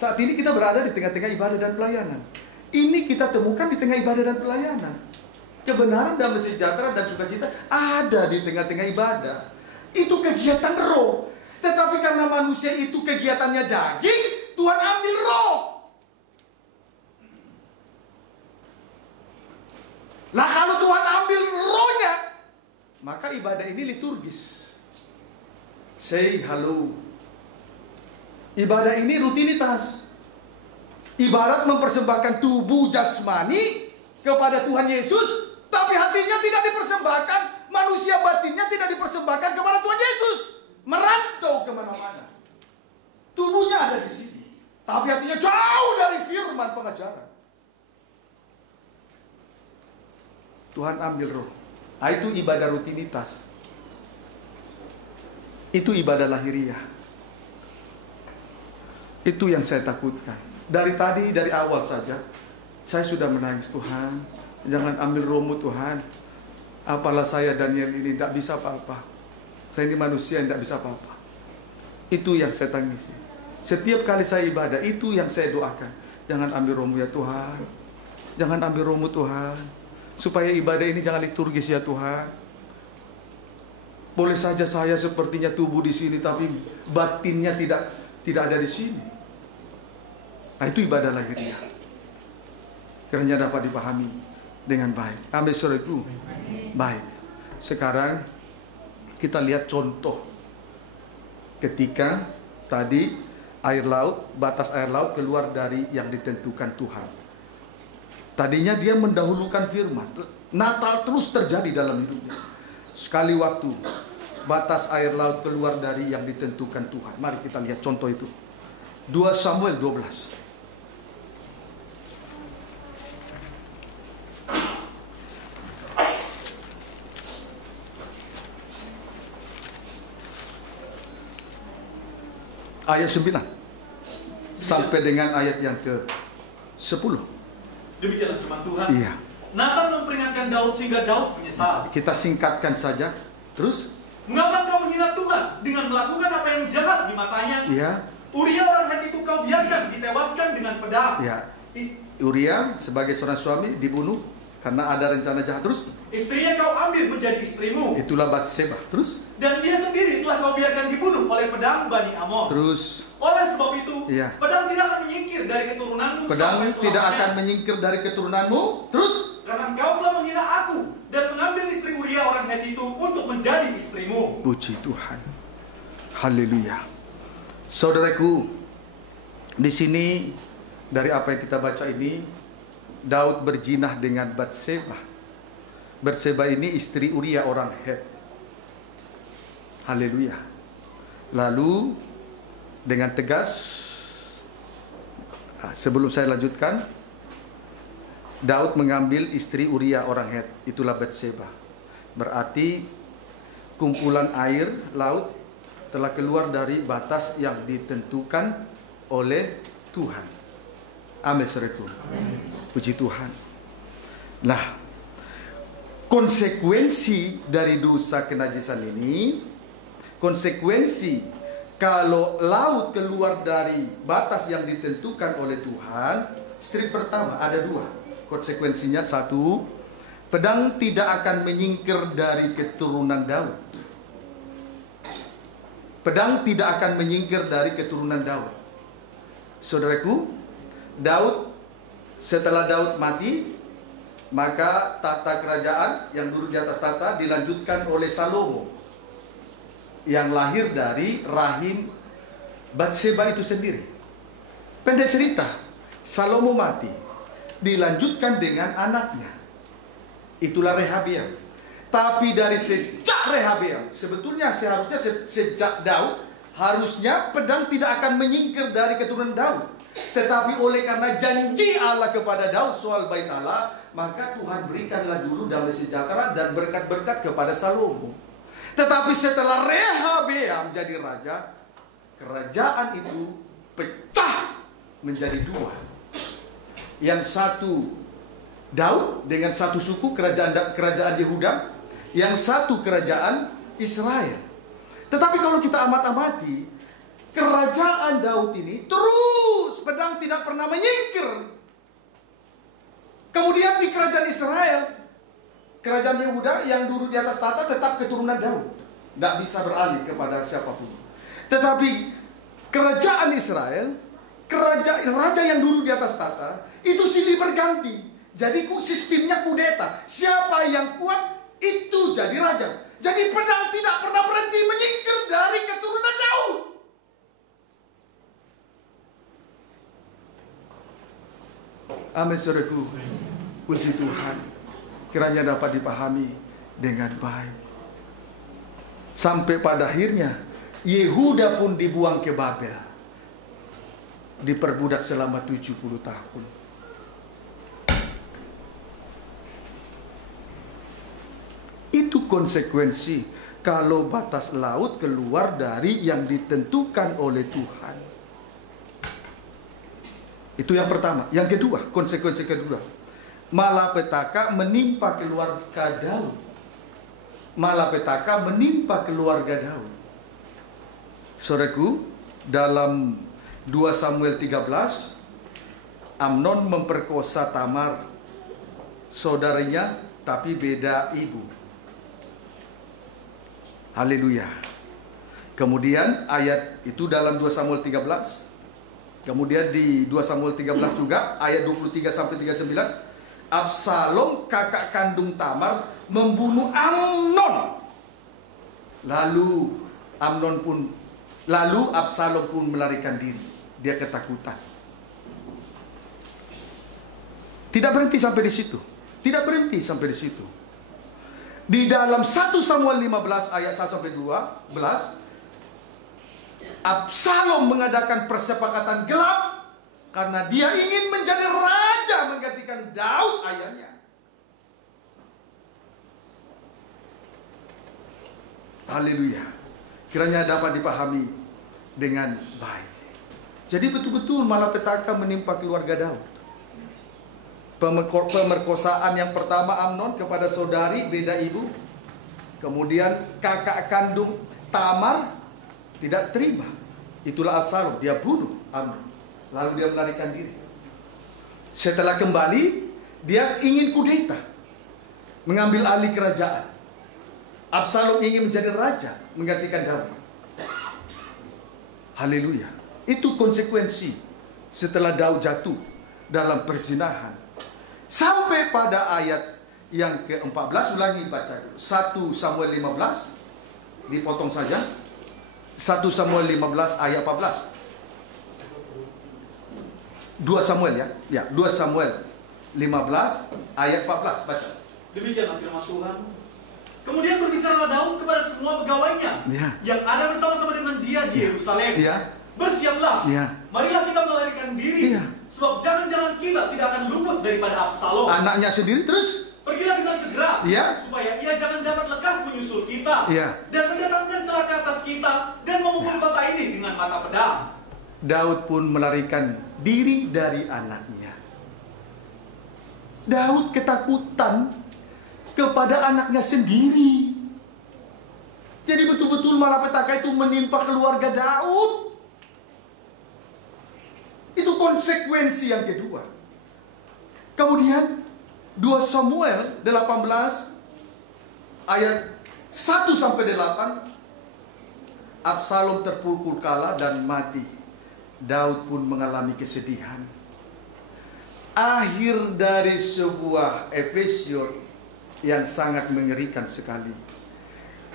Saat ini kita berada di tengah-tengah ibadah dan pelayanan. Ini kita temukan di tengah ibadah dan pelayanan. Kebenaran, damai sejahtera, dan sukacita ada di tengah-tengah ibadah. Itu kegiatan roh. Tetapi karena manusia itu kegiatannya daging, Tuhan ambil roh. Nah, kalau Tuhan ambil rohnya, maka ibadah ini liturgis. Say hello. Ibadah ini rutinitas. Ibarat mempersembahkan tubuh jasmani kepada Tuhan Yesus, tapi hatinya tidak dipersembahkan, manusia batinnya tidak dipersembahkan kepada Tuhan Yesus. Merantau kemana-mana. Tubuhnya ada di sini, tapi hatinya jauh dari firman pengajaran. Tuhan ambil roh. Itu ibadah rutinitas. Itu ibadah lahiriah. Itu yang saya takutkan. Dari awal saja, saya sudah menangis. Tuhan, jangan ambil rohmu Tuhan. Apalah saya Daniel ini tidak bisa apa-apa. Saya ini manusia yang tidak bisa apa-apa. Itu yang saya tangisi. Setiap kali saya ibadah, itu yang saya doakan. Jangan ambil rohmu ya Tuhan. Jangan ambil rohmu Tuhan. Supaya ibadah ini jangan liturgis ya Tuhan. Boleh saja saya sepertinya tubuh di sini, tapi batinnya tidak ada di sini. Nah, itu ibadah lahiriah. Kiranya dapat dipahami dengan baik. Amin, saudaraku. Baik. Sekarang kita lihat contoh ketika tadi batas air laut keluar dari yang ditentukan Tuhan. Tadinya dia mendahulukan firman. Natal terus terjadi dalam hidupnya. Sekali waktu batas air laut keluar dari yang ditentukan Tuhan. Mari kita lihat contoh itu. 2 Samuel 12. Ayat 9 sampai dengan ayat yang ke-10. Demikianlah firman Tuhan. Iya. Nathan memperingatkan Daud sehingga Daud menyesal. Kita singkatkan saja. Terus? Mengapa kau menghina Tuhan dengan melakukan apa yang jahat di matanya? Iya. Uria orang Het itu kau biarkan ditewaskan dengan pedang. Iya. Uria sebagai seorang suami dibunuh karena ada rencana jahat. Terus? Istrinya kau ambil menjadi istrimu. Itulah Batseba. Terus? Dan dia sendiri telah kau biarkan dibunuh oleh pedang Bani Amon. Terus? Oleh sebab itu, pedang tidak akan menyingkir dari keturunanmu. Pedang tidak akan menyingkir dari keturunanmu. Terus? Karena engkau telah menghina aku dan mengambil istri Uria orang Het itu untuk menjadi istrimu. Puji Tuhan. Haleluya. Saudaraku, di sini dari apa yang kita baca ini, Daud berzinah dengan Batseba. Batseba ini istri Uria orang Het. Haleluya. Lalu dengan tegas, sebelum saya lanjutkan, Daud mengambil istri Uria orang Het, itulah Batseba. Berarti kumpulan air laut telah keluar dari batas yang ditentukan oleh Tuhan. Amin, saudaraku. Puji Tuhan. Nah, konsekuensi dari dosa kenajisan ini, konsekuensi kalau laut keluar dari batas yang ditentukan oleh Tuhan, strip pertama ada dua konsekuensinya. Satu, pedang tidak akan menyingkir dari keturunan Daud. Pedang tidak akan menyingkir dari keturunan Daud. Saudaraku, Daud, setelah Daud mati, maka tahta kerajaan yang duduk di atas tahta dilanjutkan oleh Salomo, yang lahir dari rahim Batseba itu sendiri. Pendek cerita, Salomo mati, dilanjutkan dengan anaknya, itulah Rehabeam. Tapi dari sejak Rehabeam, sebetulnya seharusnya sejak Daud, harusnya pedang tidak akan menyingkir dari keturunan Daud. Tetapi oleh karena janji Allah kepada Daud soal bait Allah, maka Tuhan berikanlah dulu damai sejahtera dan berkat-berkat kepada Salomo. Tetapi setelah Rehabeam jadi raja, kerajaan itu pecah menjadi dua. Yang satu Daud dengan satu suku, kerajaan Yehuda. Yang satu kerajaan Israel. Tetapi kalau kita amati, kerajaan Daud ini terus pedang tidak pernah menyingkir. Kemudian di kerajaan Israel, kerajaan Yehuda yang duduk di atas tahta tetap keturunan Daud, tidak bisa beralih kepada siapapun. Tetapi kerajaan Israel, raja yang duduk di atas tahta itu silih berganti. Jadi sistemnya kudeta. Siapa yang kuat itu jadi raja. Jadi pedang tidak pernah berhenti menyingkir dari keturunan Daud. Amin, saudaraku. Puji Tuhan. Kiranya dapat dipahami dengan baik. Sampai pada akhirnya Yehuda pun dibuang ke Babel, diperbudak selama 70 tahun. Itu konsekuensi kalau batas laut keluar dari yang ditentukan oleh Tuhan. Itu yang pertama. Yang kedua, konsekuensi kedua, malapetaka menimpa keluarga Daud. Malapetaka menimpa keluarga Daud. Saudaraku, dalam 2 Samuel 13, Amnon memperkosa Tamar, saudaranya, tapi beda ibu. Haleluya. Kemudian ayat itu dalam 2 Samuel 13. Kemudian di 2 Samuel 13 juga ayat 23 sampai 39, Absalom kakak kandung Tamar membunuh Amnon. Lalu Absalom pun melarikan diri. Dia ketakutan. Tidak berhenti sampai di situ. Tidak berhenti sampai di situ. Di dalam 1 Samuel 15 ayat 1 sampai 12, Absalom mengadakan persepakatan gelap karena dia ingin menjadi raja menggantikan Daud ayahnya. Haleluya. Kiranya dapat dipahami dengan baik. Jadi betul-betul malapetaka menimpa keluarga Daud. Pemerkosaan yang pertama Amnon kepada saudari beda ibu. Kemudian kakak kandung Tamar tidak terima. Itulah Absalom, dia bunuh Amnon. Lalu dia melarikan diri. Setelah kembali, dia ingin kudeta, mengambil alih kerajaan. Absalom ingin menjadi raja, menggantikan Daud. Haleluya. Itu konsekuensi setelah Daud jatuh dalam perzinahan. Sampai pada ayat yang ke-14, ulangi baca. 1 Samuel 15, dipotong saja. 1 Samuel 15 ayat 14. 2 Samuel ya. Ya, 2 Samuel 15 ayat 14 baca. Demikianlah firman Tuhan. Kemudian berbicaralah Daud kepada semua pegawainya yang ada bersama-sama dengan dia di Yerusalem. Bersiaplah, marilah kita melarikan diri, sebab jangan-jangan kita tidak akan luput daripada Absalom. Anaknya sendiri terus pergilah dengan segera, supaya ia jangan dapat lekas menyusul kita, dan mendatangkan celaka atas kita, dan memukul kota ini dengan mata pedang. Daud pun melarikan diri dari anaknya. Daud ketakutan kepada anaknya sendiri. Jadi betul-betul malapetaka itu menimpa keluarga Daud. Itu konsekuensi yang kedua. Kemudian 2 Samuel 18 ayat 1 sampai 8, Absalom terpukul kalah dan mati. Daud pun mengalami kesedihan. Akhir dari sebuah episode yang sangat mengerikan sekali.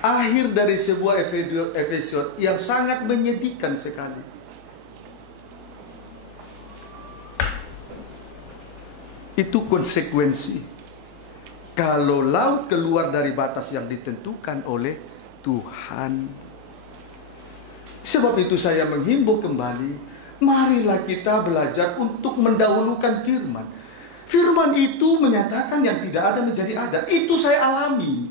Akhir dari sebuah episode yang sangat menyedihkan sekali. Itu konsekuensi kalau laut keluar dari batas yang ditentukan oleh Tuhan. Sebab itu saya menghimbau kembali, marilah kita belajar untuk mendahulukan firman. Firman itu menyatakan yang tidak ada menjadi ada. Itu saya alami.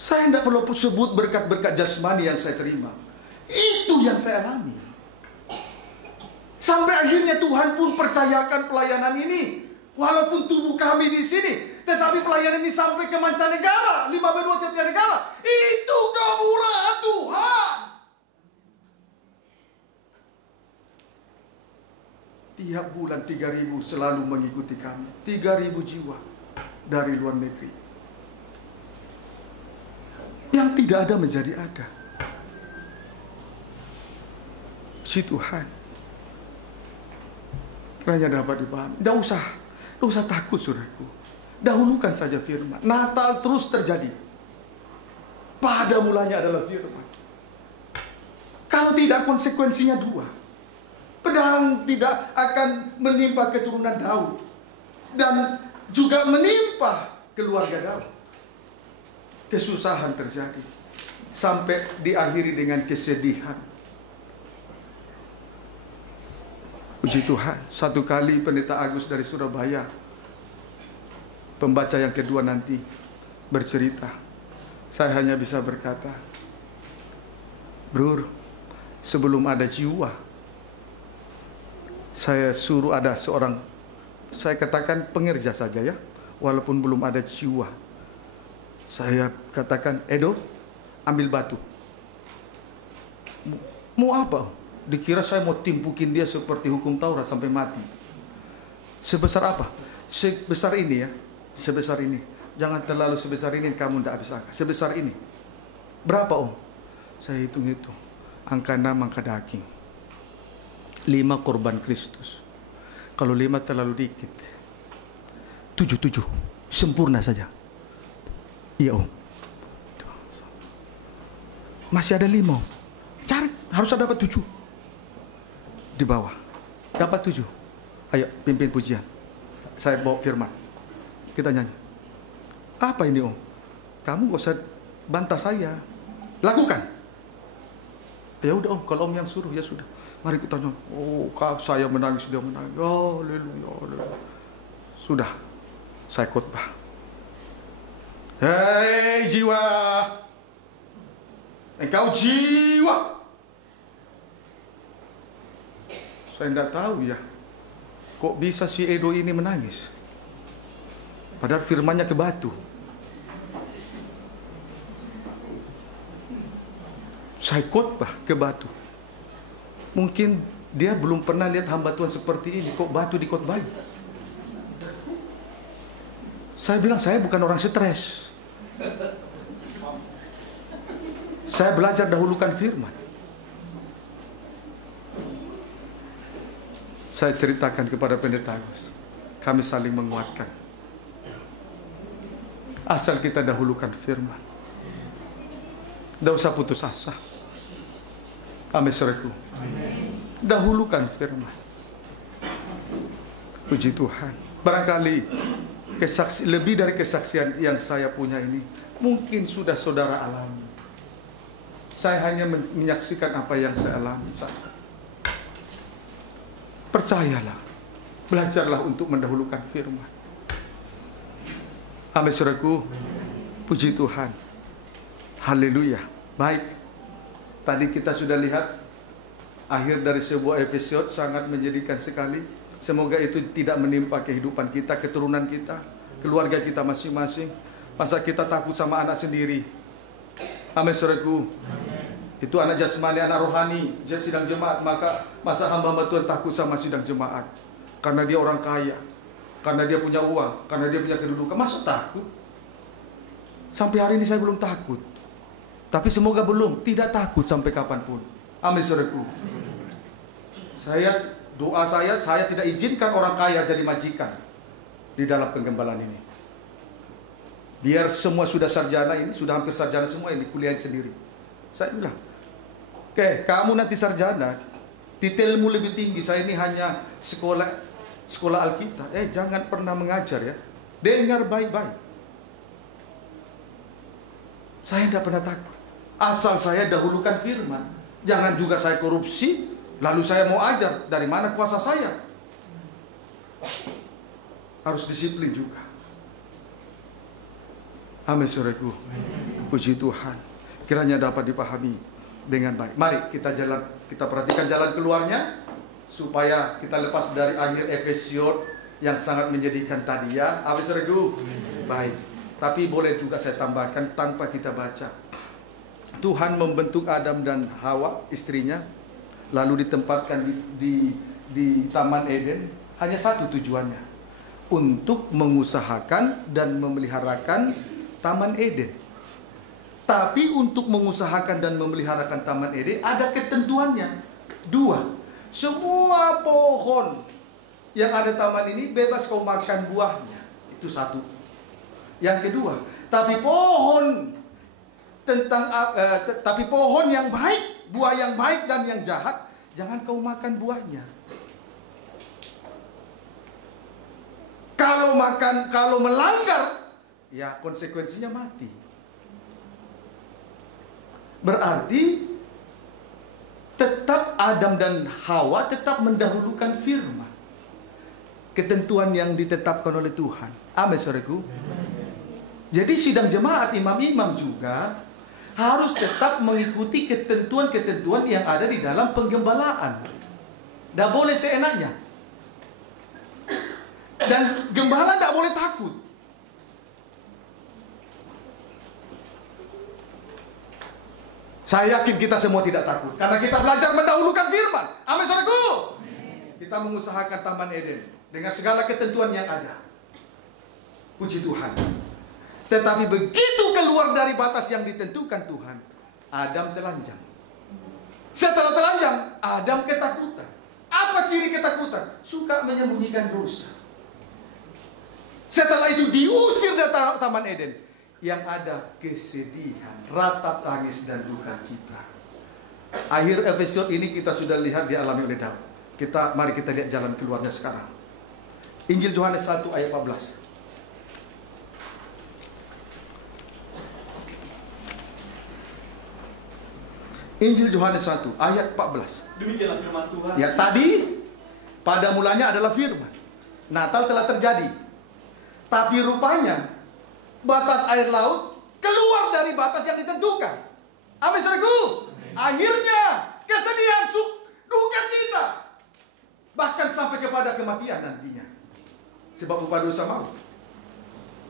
Saya tidak perlu sebut berkat-berkat jasmani yang saya terima. Itu yang saya alami. Sampai akhirnya Tuhan pun percayakan pelayanan ini. Walaupun tubuh kami di sini, tetapi pelayanan ini sampai ke mancanegara, 5 benua tiap negara. Itu kemurahan Tuhan. Tiap bulan 3.000 selalu mengikuti kami. 3.000 jiwa dari luar negeri. Yang tidak ada menjadi ada. Si Tuhan. Kiranya dapat dipahami. Tidak usah takut, saudaraku. Dahulukan saja firman. Natal terus terjadi. Pada mulanya adalah firman. Kalau tidak, konsekuensinya dua. Pedang tidak akan menimpa keturunan Daud, dan juga menimpa keluarga Daud. Kesusahan terjadi sampai diakhiri dengan kesedihan. Puji Tuhan, satu kali Pendeta Agus dari Surabaya, pembaca yang kedua nanti, bercerita. Saya hanya bisa berkata, Bro, sebelum ada jiwa, saya suruh ada seorang, saya katakan pengerja saja ya, walaupun belum ada jiwa. Saya katakan, Edo, ambil batu. Mau apa? Dikira saya mau timpukin dia seperti hukum Taurat sampai mati. Sebesar apa? Sebesar ini ya. Sebesar ini. Jangan terlalu sebesar ini, kamu tidak bisa. Sebesar ini. Berapa om? Saya hitung-hitung. Angka 6, angka daging. 5 korban Kristus. Kalau 5 terlalu dikit. 7. Sempurna saja. Iya om. Masih ada 5 om. Cari, harus dapat 7. Di bawah dapat 7. Ayo pimpin pujian. Saya bawa firman. Kita nyanyi. Apa ini om? Kamu gak usah bantah saya. Lakukan. Ya udah om, kalau om yang suruh ya sudah. Mari kita nyanyi. Oh, saya menangis, dia menangis. Haleluya. Sudah. Saya khotbah. Hei jiwa, engkau jiwa. Saya tidak tahu ya, kok bisa si Edo ini menangis. Padahal firmannya ke batu. Saya khotbah ke batu. Mungkin dia belum pernah lihat hamba Tuhan seperti ini, kok batu dikhotbahi. Saya bilang, saya bukan orang stres. Saya belajar dahulukan firman. Saya ceritakan kepada Pendeta Agus. Kami saling menguatkan. Asal kita dahulukan firman. Tidak usah putus asa. Amin, saudaraku. Dahulukan firman. Puji Tuhan. Barangkali lebih dari kesaksian yang saya punya ini, mungkin sudah saudara alami. Saya hanya menyaksikan apa yang saya alami saja. Percayalah, belajarlah untuk mendahulukan firman. Amin, saudaraku. Puji Tuhan. Haleluya. Baik. Tadi kita sudah lihat akhir dari sebuah episode sangat menyedihkan sekali. Semoga itu tidak menimpa kehidupan kita, keturunan kita, keluarga kita masing-masing. Masa kita takut sama anak sendiri? Amin, saudaraku. Itu anak jasmani, anak rohani, sidang jemaat. Masa hamba-hamba Tuhan takut sama sidang jemaat? Karena dia orang kaya, karena dia punya uang, karena dia punya kedudukan. Masa takut? Sampai hari ini saya belum takut. Tapi semoga tidak takut sampai kapanpun. Amin, saudaraku. Doa saya tidak izinkan orang kaya jadi majikan di dalam penggembalaan ini. Biar semua sudah sarjana ini, sudah hampir sarjana semua ini kuliah sendiri. Saya bilang, oke, kamu nanti sarjana, titelmu lebih tinggi. Saya ini hanya sekolah Alkitab. Jangan pernah mengajar ya. Dengar baik-baik. Saya tidak pernah takut. Asal saya dahulukan firman. Jangan juga saya korupsi, lalu saya mau ajar. Dari mana kuasa saya? Harus disiplin juga. Amin, saudaraku. Puji Tuhan. Kiranya dapat dipahami dengan baik. Mari kita perhatikan jalan keluarnya, supaya kita lepas dari akhir episode yang sangat menyedihkan tadi ya. Amin, saudaraku. Baik. Tapi boleh juga saya tambahkan tanpa kita baca. Tuhan membentuk Adam dan Hawa, istrinya, lalu ditempatkan di Taman Eden. Hanya satu tujuannya, untuk mengusahakan dan memeliharakan Taman Eden. Tapi untuk mengusahakan dan memeliharakan Taman Eden ada ketentuannya. 2. Semua pohon yang ada taman ini bebas kau makan buahnya. Itu 1. Yang kedua, tapi pohon yang baik, buah yang baik dan yang jahat, jangan kau makan buahnya. Kalau melanggar, ya konsekuensinya mati. Berarti tetap Adam dan Hawa tetap mendahulukan firman, ketentuan yang ditetapkan oleh Tuhan. Amin, saudaraku. Jadi sidang jemaat, imam-imam juga harus tetap mengikuti ketentuan-ketentuan yang ada di dalam penggembalaan. Tidak boleh seenaknya. Dan gembala tidak boleh takut. Saya yakin kita semua tidak takut, karena kita belajar mendahulukan firman. Amin, saudaraku. Kita mengusahakan Taman Eden dengan segala ketentuan yang ada. Puji Tuhan. Tetapi begitu keluar dari batas yang ditentukan Tuhan, Adam telanjang. Setelah telanjang, Adam ketakutan. Apa ciri ketakutan? Suka menyembunyikan dosa. Setelah itu diusir dari Taman Eden. Yang ada kesedihan, ratap tangis dan duka cita. Akhir episode ini kita sudah lihat dialami oleh Daud. Mari kita lihat jalan keluarnya sekarang. Injil Yohanes 1 ayat 14. Injil Yohanes 1 ayat 14. Demikianlah firman Tuhan. Ya, tadi pada mulanya adalah firman. Natal telah terjadi. Tapi rupanya batas air laut keluar dari batas yang ditentukan. Amin, saudaraku. Akhirnya kesedihan, duka cita, bahkan sampai kepada kematian nantinya. Sebab upah dosa maut.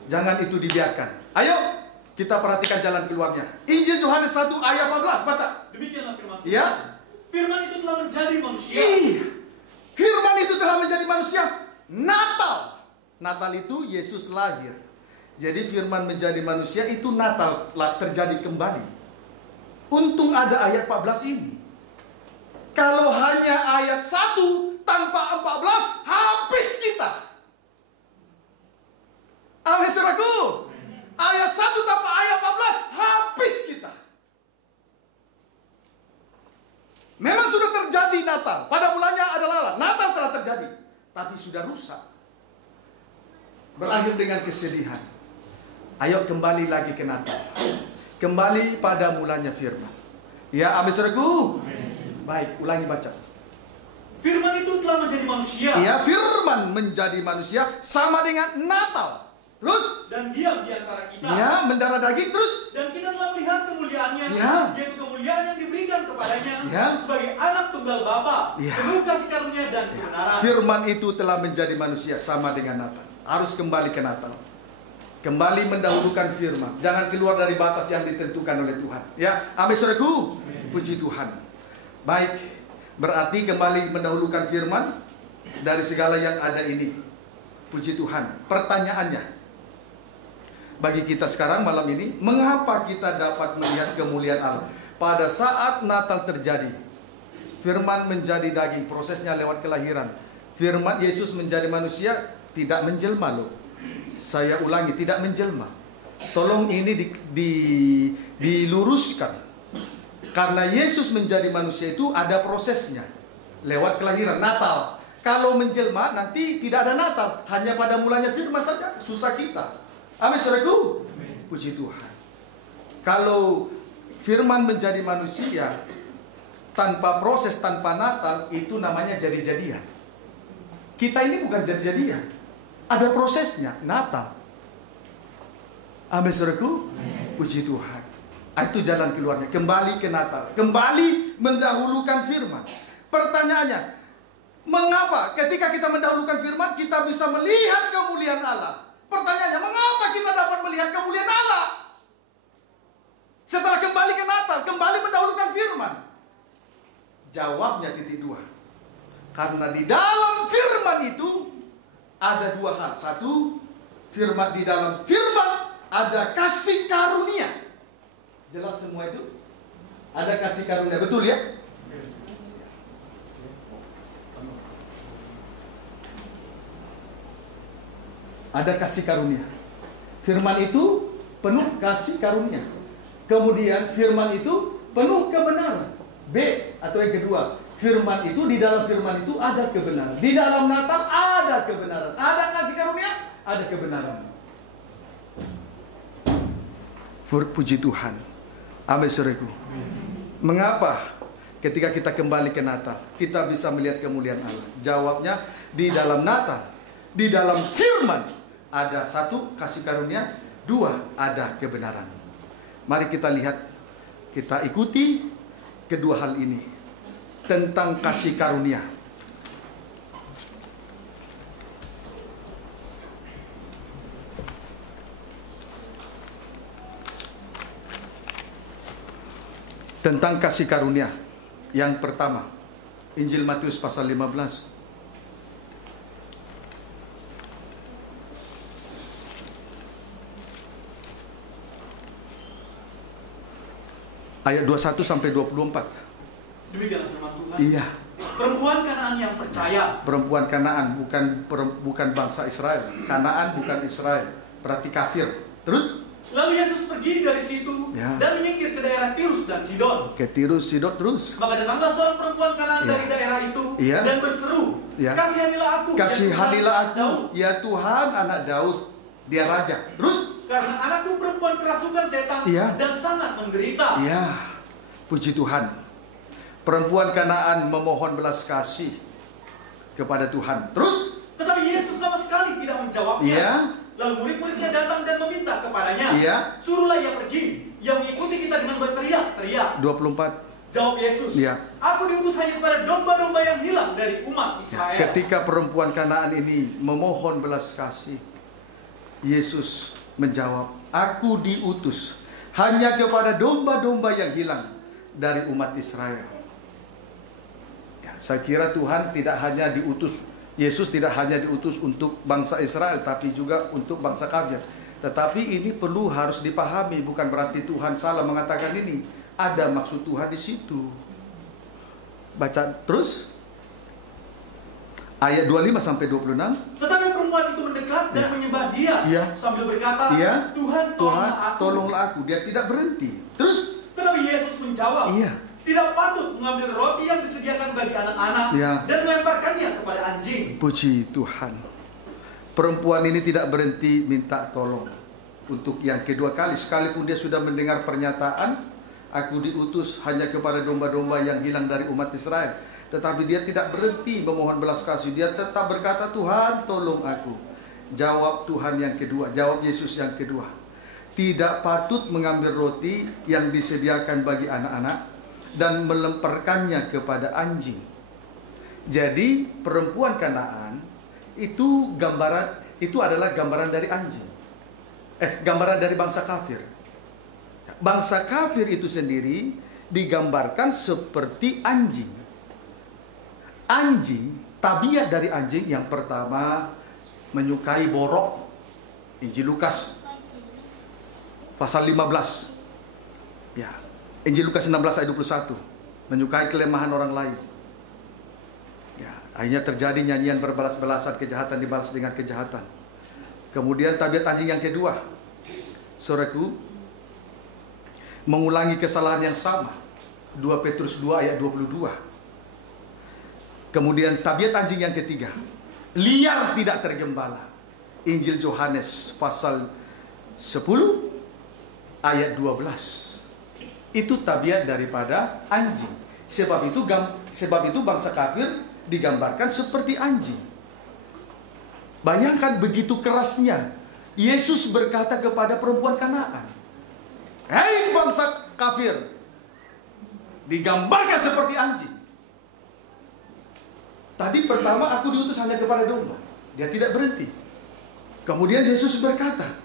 Jangan itu dibiarkan. Ayo kita perhatikan jalan keluarnya. Injil Yohanes 1 ayat 14, baca. Demikianlah firman Tuhan. Ya. Firman itu telah menjadi manusia. Iya. Firman itu telah menjadi manusia. Natal itu Yesus lahir. Jadi firman menjadi manusia itu Natal telah terjadi kembali. untung ada ayat 14 ini. Kalau hanya ayat 1 tanpa 14, habis kita. Amin, saudaraku. Ayat 1 tanpa ayat 14, habis kita. Memang sudah terjadi Natal. Pada mulanya adalah Natal telah terjadi, tapi sudah rusak. Berakhir dengan kesedihan. Ayo kembali lagi ke Natal. Kembali pada mulanya firman. Ya, amin, saudaraku. Baik, ulangi baca. Firman itu telah menjadi manusia. Ya, firman menjadi manusia sama dengan Natal. Terus? Dan diam di antara kita. Ya, mendarah daging terus. Dan kita telah melihat kemuliaannya. Ya. Yaitu kemuliaan yang diberikan kepadanya. Ya. Sebagai anak tunggal Bapa. Ya. Penuh kasih karunia dan kebenaran. Firman itu telah menjadi manusia sama dengan Natal. Harus kembali ke Natal. Kembali mendahulukan firman. Jangan keluar dari batas yang ditentukan oleh Tuhan. Ya, amin, saudaraku. Puji Tuhan. Baik, berarti kembali mendahulukan firman dari segala yang ada ini. Puji Tuhan. Pertanyaannya, bagi kita sekarang malam ini, mengapa kita dapat melihat kemuliaan Allah? Pada saat Natal terjadi, firman menjadi daging, prosesnya lewat kelahiran. Firman Yesus menjadi manusia, tidak menjelma loh. Saya ulangi, tidak menjelma. Tolong ini diluruskan. Karena Yesus menjadi manusia itu ada prosesnya. Lewat kelahiran, Natal. Kalau menjelma nanti tidak ada Natal. Hanya pada mulanya firman saja, susah kita. Amin, saudaraku. Puji Tuhan. Kalau firman menjadi manusia tanpa proses, tanpa Natal, itu namanya jadi-jadian. Kita ini bukan jadi-jadian. Ada prosesnya, Natal. Amin, saudaraku. Puji Tuhan. Itu jalan keluarnya. Kembali ke Natal. Kembali mendahulukan firman. Pertanyaannya, mengapa ketika kita mendahulukan firman, kita bisa melihat kemuliaan Allah? Pertanyaannya, mengapa kita dapat melihat kemuliaan Allah? Setelah kembali ke Natal, kembali mendahulukan firman. Jawabnya titik 2. Karena di dalam firman itu ada 2 hal. 1, firman, di dalam firman ada kasih karunia. Jelas semua itu? Ada kasih karunia, betul ya? Ada kasih karunia. Firman itu penuh kasih karunia. Kemudian firman itu penuh kebenaran. B, atau yang kedua, firman itu, di dalam firman itu ada kebenaran. Di dalam Natal ada kebenaran. Ada kasih karunia, ada kebenaran. Puji Tuhan. Amin, saudaraku. Mengapa ketika kita kembali ke Natal, kita bisa melihat kemuliaan Allah? Jawabnya, di dalam Natal, di dalam firman, ada 1, kasih karunia, 2, ada kebenaran. Mari kita lihat, kita ikuti kedua hal ini. Tentang kasih karunia. Tentang kasih karunia. Yang pertama, Injil Matius pasal 15. Ayat 21 sampai 24. Demikianlah firman Tuhan. Iya. Perempuan Kanaan yang percaya. Perempuan Kanaan, bukan bangsa Israel. Kanaan bukan Israel, berarti kafir. Terus? Lalu Yesus pergi dari situ dan menyingkir ke daerah Tirus dan Sidon. Ke Tirus, Sidon, terus. Maka datanglah seorang perempuan Kanaan dari daerah itu dan berseru, kasihanilah aku, kasihanilah aku, ya Tuhan, anak Daud. Dia raja. Terus? Karena anakku perempuan kerasukan setan dan sangat menderita. Iya, puji Tuhan. Perempuan Kanaan memohon belas kasih kepada Tuhan. Terus? Tetapi Yesus sama sekali tidak menjawabnya. Iya. Lalu murid-muridnya datang dan meminta kepadanya. Iya. Suruhlah ia pergi. Yang mengikuti kita dengan berteriak-teriak. 24. Jawab Yesus. Iya. Aku diutus hanya kepada domba-domba yang hilang dari umat Israel. Ketika perempuan Kanaan ini memohon belas kasih, Yesus menjawab, aku diutus hanya kepada domba-domba yang hilang dari umat Israel. Ya, saya kira Tuhan tidak hanya diutus, Yesus tidak hanya diutus untuk bangsa Israel, tapi juga untuk bangsa kafir. Tetapi ini harus dipahami, bukan berarti Tuhan salah mengatakan ini. Ada maksud Tuhan di situ. Baca terus. Ayat 25 sampai 26. Tetapi perempuan itu mendekat dan menyembah dia sambil berkata, Tuhan, tolonglah aku. Dia tidak berhenti. Terus? Tetapi Yesus menjawab, tidak patut mengambil roti yang disediakan bagi anak-anak dan melemparkannya kepada anjing. Puji Tuhan. Perempuan ini tidak berhenti minta tolong. Untuk yang kedua kali, sekalipun dia sudah mendengar pernyataan, aku diutus hanya kepada domba-domba yang hilang dari umat Israel. Tetapi dia tidak berhenti memohon belas kasih. Dia tetap berkata, Tuhan tolong aku. Jawab Tuhan yang kedua, jawab Yesus yang kedua. Tidak patut mengambil roti yang disediakan bagi anak-anak dan melemparkannya kepada anjing. Jadi perempuan Kanaan itu adalah gambaran dari anjing. Gambaran dari bangsa kafir. Bangsa kafir itu sendiri digambarkan seperti anjing. Anjing, tabiat dari anjing yang pertama menyukai borok. Injil Lukas pasal 15. Ya, Injil Lukas 16 ayat 21. Menyukai kelemahan orang lain. Ya, akhirnya terjadi nyanyian berbalas-balasan, kejahatan dibalas dengan kejahatan. Kemudian tabiat anjing yang kedua, saudaraku, mengulangi kesalahan yang sama. 2 Petrus 2 ayat 22. Kemudian tabiat anjing yang ketiga, liar tidak tergembala. Injil Yohanes pasal 10 ayat 12. Itu tabiat daripada anjing. Sebab itu bangsa kafir digambarkan seperti anjing. Bayangkan begitu kerasnya Yesus berkata kepada perempuan Kanaan, "Hei bangsa kafir," digambarkan seperti anjing. Tadi pertama aku diutus hanya kepada domba. Dia tidak berhenti. Kemudian Yesus berkata,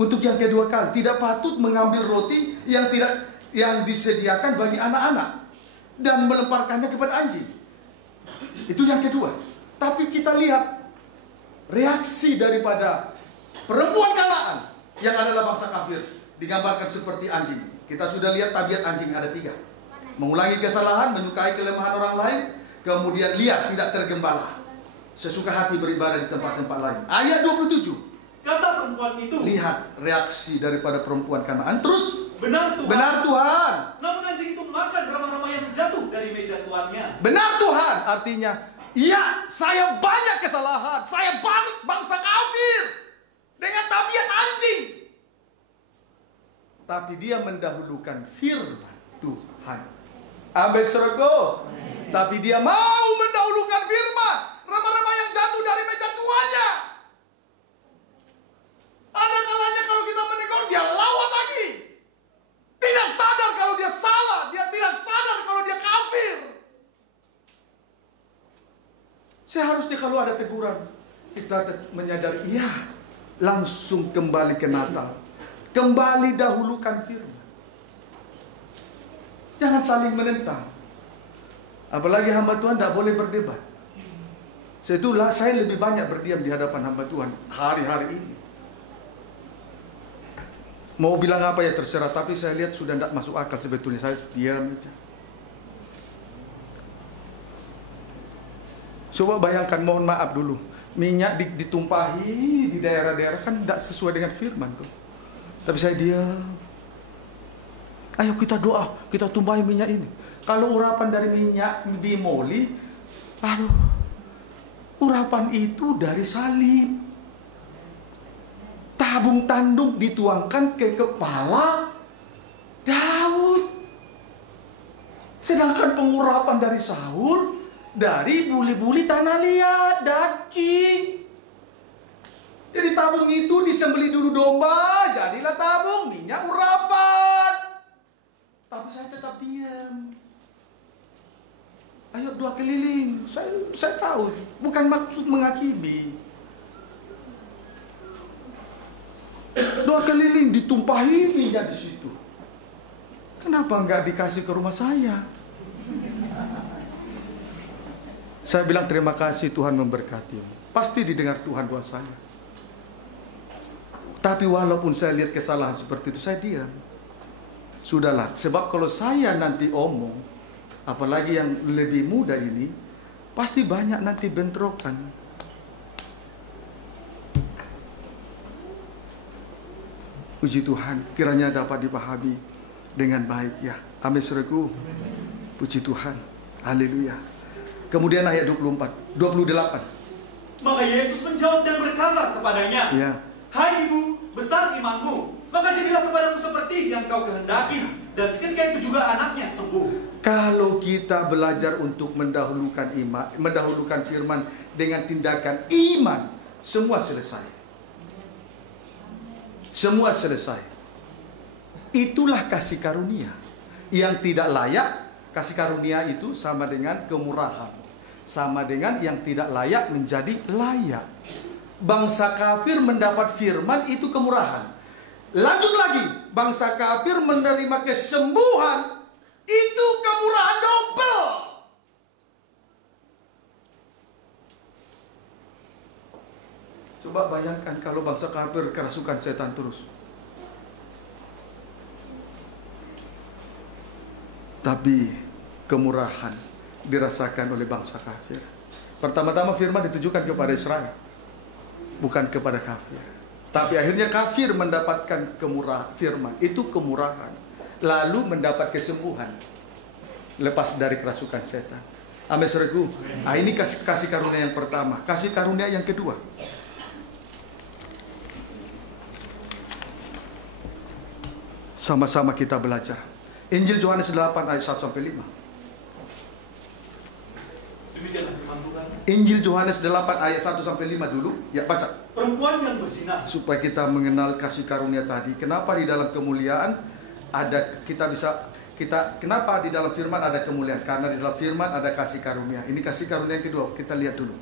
untuk yang kedua kali, tidak patut mengambil roti yang disediakan bagi anak-anak dan melemparkannya kepada anjing. Itu yang kedua. Tapi kita lihat reaksi daripada perempuan Kanaan yang adalah bangsa kafir digambarkan seperti anjing. Kita sudah lihat tabiat anjing ada 3. Mengulangi kesalahan, menyukai kelemahan orang lain, kemudian liar, tidak tergembala, sesuka hati beribadah di tempat-tempat lain. Ayat 27. Kata perempuan itu, lihat reaksi daripada perempuan Kanaan. Terus, benar Tuhan. Benar Tuhan. Namun anjing itu makan ramah-ramah yang jatuh dari meja tuannya. Benar Tuhan. Artinya, iya, saya banyak kesalahan. Saya bangsa kafir dengan tabiat anjing. Tapi dia mendahulukan firman Tuhan. Amin, saudaraku. Tapi dia mau mendahulukan firman. Ramah-ramah yang jatuh dari meja tuannya. Ada kalanya kalau kita menegur, dia lawan lagi. Tidak sadar kalau dia salah. Dia tidak sadar kalau dia kafir. Seharusnya kalau ada teguran, kita menyadari, iya, langsung kembali ke Natal. Kembali dahulukan firman. Jangan saling menentang. Apalagi hamba Tuhan tidak boleh berdebat. Seitulah saya lebih banyak berdiam di hadapan hamba Tuhan hari-hari ini. Mau bilang apa ya terserah, tapi saya lihat sudah tidak masuk akal sebetulnya. Saya diam saja. Coba bayangkan, mohon maaf dulu, minyak ditumpahi di daerah-daerah, kan tidak sesuai dengan firman tuh. Tapi saya diam. Ayo kita doa, kita tumpahi minyak ini. Kalau urapan dari minyak bimoli, urapan itu dari salib. Tabung tanduk dituangkan ke kepala Daud. Sedangkan pengurapan dari Saul dari buli-buli tanah liat, daging. Jadi tabung itu disembelih dulu domba, jadilah tabung minyak urapan. Tapi saya tetap diam. Ayo 2 keliling. Saya tahu, bukan maksud menghakimi. 2 keliling ditumpahi minyak di situ. Kenapa enggak dikasih ke rumah saya? Saya bilang terima kasih, Tuhan memberkati. Pasti didengar Tuhan doa saya. Tapi walaupun saya lihat kesalahan seperti itu, saya diam. Sudahlah, sebab kalau saya nanti omong, apalagi yang lebih muda ini, pasti banyak nanti bentrokan. Puji Tuhan, kiranya dapat dipahami dengan baik ya. Amin saudaraku. Puji Tuhan. Haleluya. Kemudian ayat 28. Maka Yesus menjawab dan berkata kepadanya, ya. Hai ibu, besar imanmu, maka jadilah kepadamu seperti yang kau kehendaki. Dan seketika itu juga anaknya sembuh. Kalau kita belajar untuk mendahulukan iman, mendahulukan firman dengan tindakan iman, semua selesai. Semua selesai. Itulah kasih karunia. Yang tidak layak, kasih karunia itu sama dengan kemurahan. Sama dengan yang tidak layak menjadi layak. Bangsa kafir mendapat firman itu kemurahan. Lanjut lagi, bangsa kafir menerima kesembuhan itu kemurahan double. Coba bayangkan kalau bangsa kafir kerasukan setan terus. Tapi kemurahan dirasakan oleh bangsa kafir. Pertama-tama firman ditujukan kepada Israel, bukan kepada kafir. Tapi akhirnya kafir mendapatkan firman, itu kemurahan. Lalu mendapat kesembuhan lepas dari kerasukan setan. Amin saudaraku. Ini kasih karunia yang pertama. Kasih karunia yang kedua, sama-sama kita belajar Injil Yohanes 8 ayat 1-5. Injil Yohanes 8 ayat 1-5 dulu. Ya, baca. Perempuan yang berzina. Supaya kita mengenal kasih karunia tadi. Kenapa di dalam kemuliaan ada kenapa di dalam firman ada kemuliaan? Karena di dalam firman ada kasih karunia. Ini kasih karunia yang kedua. Kita lihat dulu.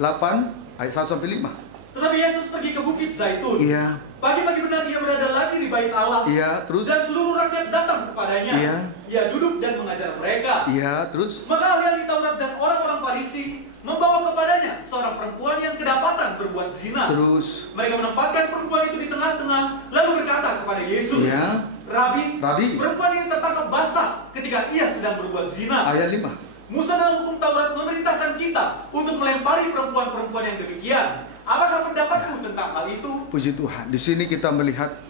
8 ayat 1-5. Tetapi Yesus pergi ke Bukit Zaitun. Iya. Pagi-pagi benar dia berada lagi di bait Allah. Iya, terus. Dan seluruh rakyat datang kepadanya. Iya. Ia duduk dan mengajar mereka. Iya, terus. Maka ahli-ahli Taurat dan orang-orang Farisi membawa kepadanya seorang perempuan yang kedapatan berbuat zina. Terus. Mereka menempatkan perempuan itu di tengah-tengah, lalu berkata kepada Yesus, Iya. Rabi, perempuan yang tertangkap basah ketika ia sedang berbuat zina. Ayat 5. Musa dalam hukum Taurat memerintahkan kita untuk melempari perempuan-perempuan yang demikian. Apakah pendapatmu tentang hal itu? Puji Tuhan. Di sini kita melihat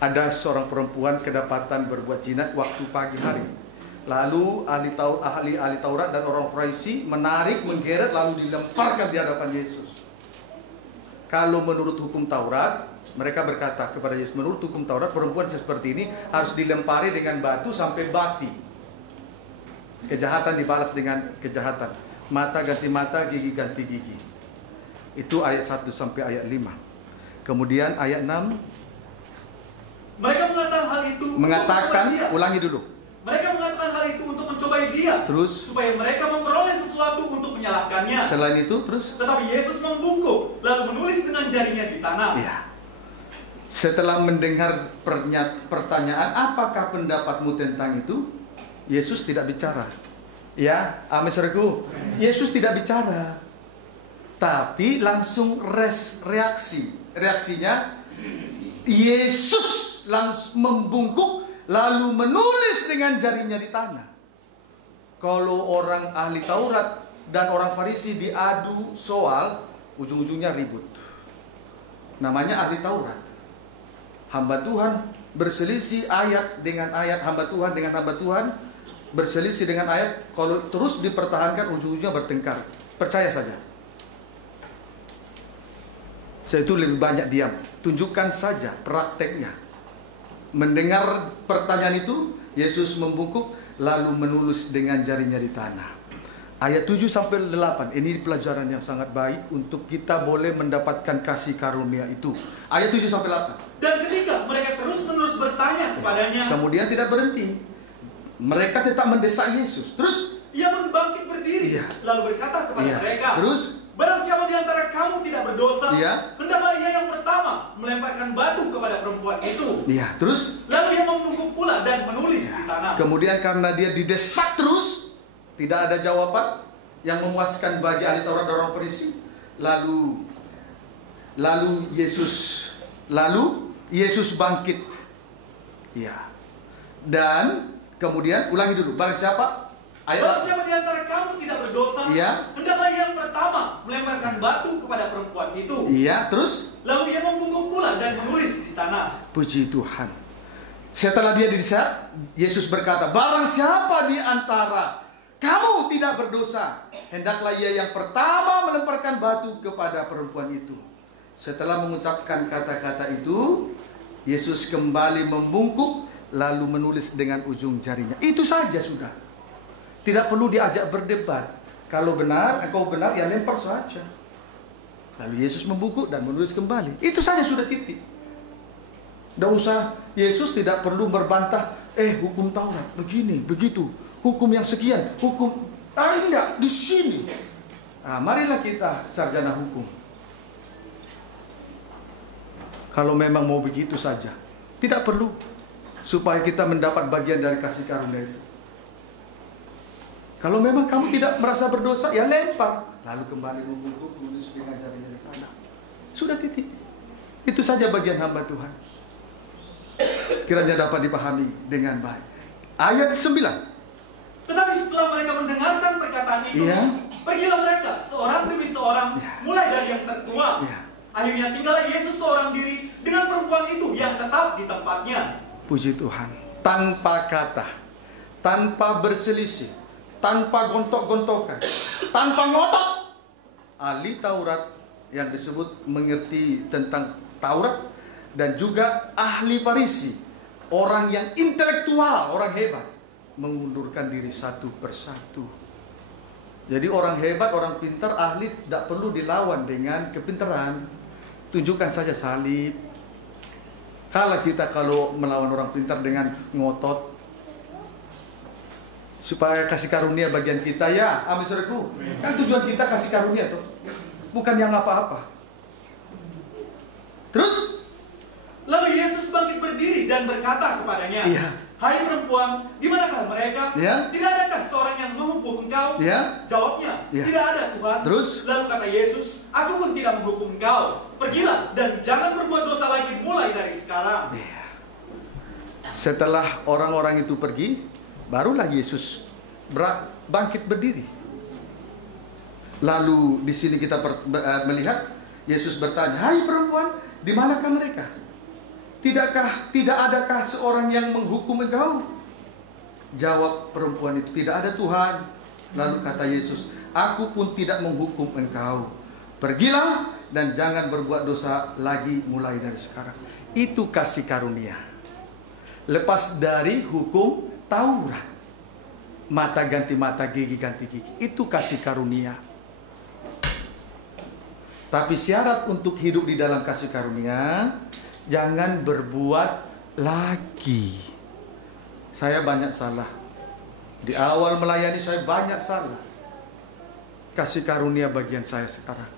ada seorang perempuan kedapatan berbuat zina waktu pagi hari. Lalu ahli Taurat dan orang Farisi menarik, menggeret, lalu dilemparkan di hadapan Yesus. Kalau menurut hukum Taurat, mereka berkata kepada Yesus, menurut hukum Taurat perempuan seperti ini harus dilempari dengan batu sampai bati. Kejahatan dibalas dengan kejahatan. Mata ganti mata, gigi ganti gigi. Itu ayat 1 sampai ayat 5. Kemudian ayat 6. Mereka mengatakan hal itu. Ulangi dulu. Mereka mengatakan hal itu untuk mencobai dia. Terus. Supaya mereka memperoleh sesuatu untuk menyalahkannya. Selain itu, terus. Tetapi Yesus membungkuk, lalu menulis dengan jarinya di tanah. Ya. Setelah mendengar pertanyaan, apakah pendapatmu tentang itu? Yesus tidak bicara. Ya, amin saudaraku. Yesus tidak bicara. Tapi langsung reaksi. Reaksinya Yesus langsung membungkuk lalu menulis dengan jarinya di tanah. Kalau orang ahli Taurat dan orang Farisi diadu soal, ujung-ujungnya ribut. Namanya ahli Taurat. Hamba Tuhan berselisih ayat dengan ayat, hamba Tuhan dengan hamba Tuhan berselisih dengan ayat. Kalau terus dipertahankan, ujung-ujungnya bertengkar. Percaya saja. Saya itu lebih banyak diam. Tunjukkan saja prakteknya. Mendengar pertanyaan itu, Yesus membungkuk lalu menulis dengan jarinya di tanah. Ayat 7-8. Ini pelajaran yang sangat baik untuk kita boleh mendapatkan kasih karunia itu. Ayat 7-8. Dan ketika mereka terus-menerus bertanya kepadanya, kemudian tidak berhenti. Mereka tetap mendesak Yesus. Terus ia pun bangkit berdiri, lalu berkata kepada mereka, terus, barang siapa di antara kamu tidak berdosa, hendaklah ia yang pertama melemparkan batu kepada perempuan itu. Terus, lalu ia membungkuk pula dan menulis di tanah. Kemudian karena dia didesak terus, tidak ada jawaban yang memuaskan bagi ahli Taurat dan orang Farisi. Lalu Yesus bangkit. Dan kemudian ulangi dulu. Barang siapa? Barang siapa di antara kamu tidak berdosa, hendaklah yang pertama melemparkan batu kepada perempuan itu. Iya, terus? Lalu ia membungkuk pula dan menulis di tanah. Puji Tuhan. Setelah dia didesak, Yesus berkata, barang siapa di antara kamu tidak berdosa, hendaklah ia yang pertama melemparkan batu kepada perempuan itu. Setelah mengucapkan kata-kata itu, Yesus kembali membungkuk lalu menulis dengan ujung jarinya. Itu saja sudah. Tidak perlu diajak berdebat. Kalau benar, engkau benar, ya lempar saja. Lalu Yesus membungkuk dan menulis kembali. Itu saja sudah titik. Tidak usah, Yesus tidak perlu berbantah, hukum Taurat begini, begitu. Hukum yang sekian, hukum. Enggak, di sini. Nah, marilah kita sarjana hukum. Kalau memang mau begitu saja, tidak perlu supaya kita mendapat bagian dari kasih karunia itu. Kalau memang kamu tidak merasa berdosa, ya lempar, lalu kembali membungkuk menulis dengan jarinya di tanah. Sudah titik. Itu saja bagian hamba Tuhan. Kiranya dapat dipahami dengan baik. Ayat 9. Tetapi setelah mereka mendengarkan perkataan itu, pergilah mereka seorang demi seorang, mulai dari yang tertua. Akhirnya tinggallah Yesus seorang diri dengan perempuan itu yang tetap di tempatnya. Puji Tuhan. Tanpa kata, tanpa berselisih, tanpa gontok-gontokan, tanpa ngotot. Ahli Taurat yang disebut mengerti tentang Taurat dan juga ahli Farisi, orang yang intelektual, orang hebat, mengundurkan diri satu persatu. Jadi orang hebat, orang pintar, ahli tidak perlu dilawan dengan kepintaran. Tunjukkan saja salib. Kalah kita kalau melawan orang pintar dengan ngotot. Supaya kasih karunia bagian kita, ya, amin saudaraku. Kan tujuan kita kasih karunia tuh, bukan yang apa-apa. Terus lalu Yesus bangkit berdiri dan berkata kepadanya, hai perempuan, di manakah mereka? Tidak adakah seorang yang menghukum engkau? Jawabnya, tidak ada Tuhan. Terus? Lalu kata Yesus, aku pun tidak menghukum engkau. Pergilah dan jangan berbuat dosa lagi mulai dari sekarang. Setelah orang-orang itu pergi, barulah Yesus bangkit berdiri. Lalu di sini kita melihat Yesus bertanya, hai perempuan, di manakah mereka? Tidak adakah seorang yang menghukum engkau? Jawab perempuan itu, tidak ada Tuhan. Lalu kata Yesus, aku pun tidak menghukum engkau. Pergilah dan jangan berbuat dosa lagi mulai dari sekarang. Itu kasih karunia. Lepas dari hukum Taurat, mata ganti mata, gigi ganti gigi, itu kasih karunia. Tapi syarat untuk hidup di dalam kasih karunia, jangan berbuat lagi. Saya banyak salah. Di awal melayani saya banyak salah. Kasih karunia bagian saya sekarang.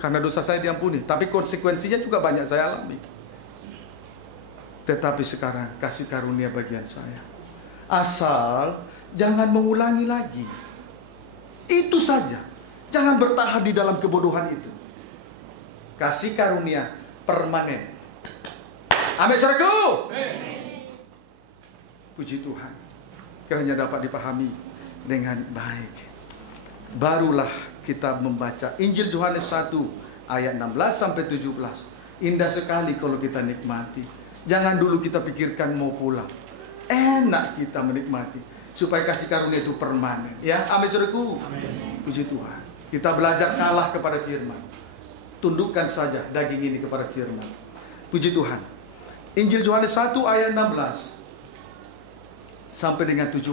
Karena dosa saya diampuni, tapi konsekuensinya juga banyak saya alami. Tetapi sekarang kasih karunia bagian saya. Asal jangan mengulangi lagi. Itu saja. Jangan bertahan di dalam kebodohan itu. Kasih karunia permanen. Amin saudaraku. Puji Tuhan. Kiranya dapat dipahami dengan baik. Barulah kita membaca Injil Yohanes 1 ayat 16 sampai 17. Indah sekali kalau kita nikmati. Jangan dulu kita pikirkan mau pulang. Enak kita menikmati supaya kasih karunia itu permanen. Ya, amin saudaraku. Puji Tuhan. Kita belajar kalah kepada firman. Tundukkan saja daging ini kepada firman. Puji Tuhan. Injil Yohanes 1 ayat 16 sampai dengan 17.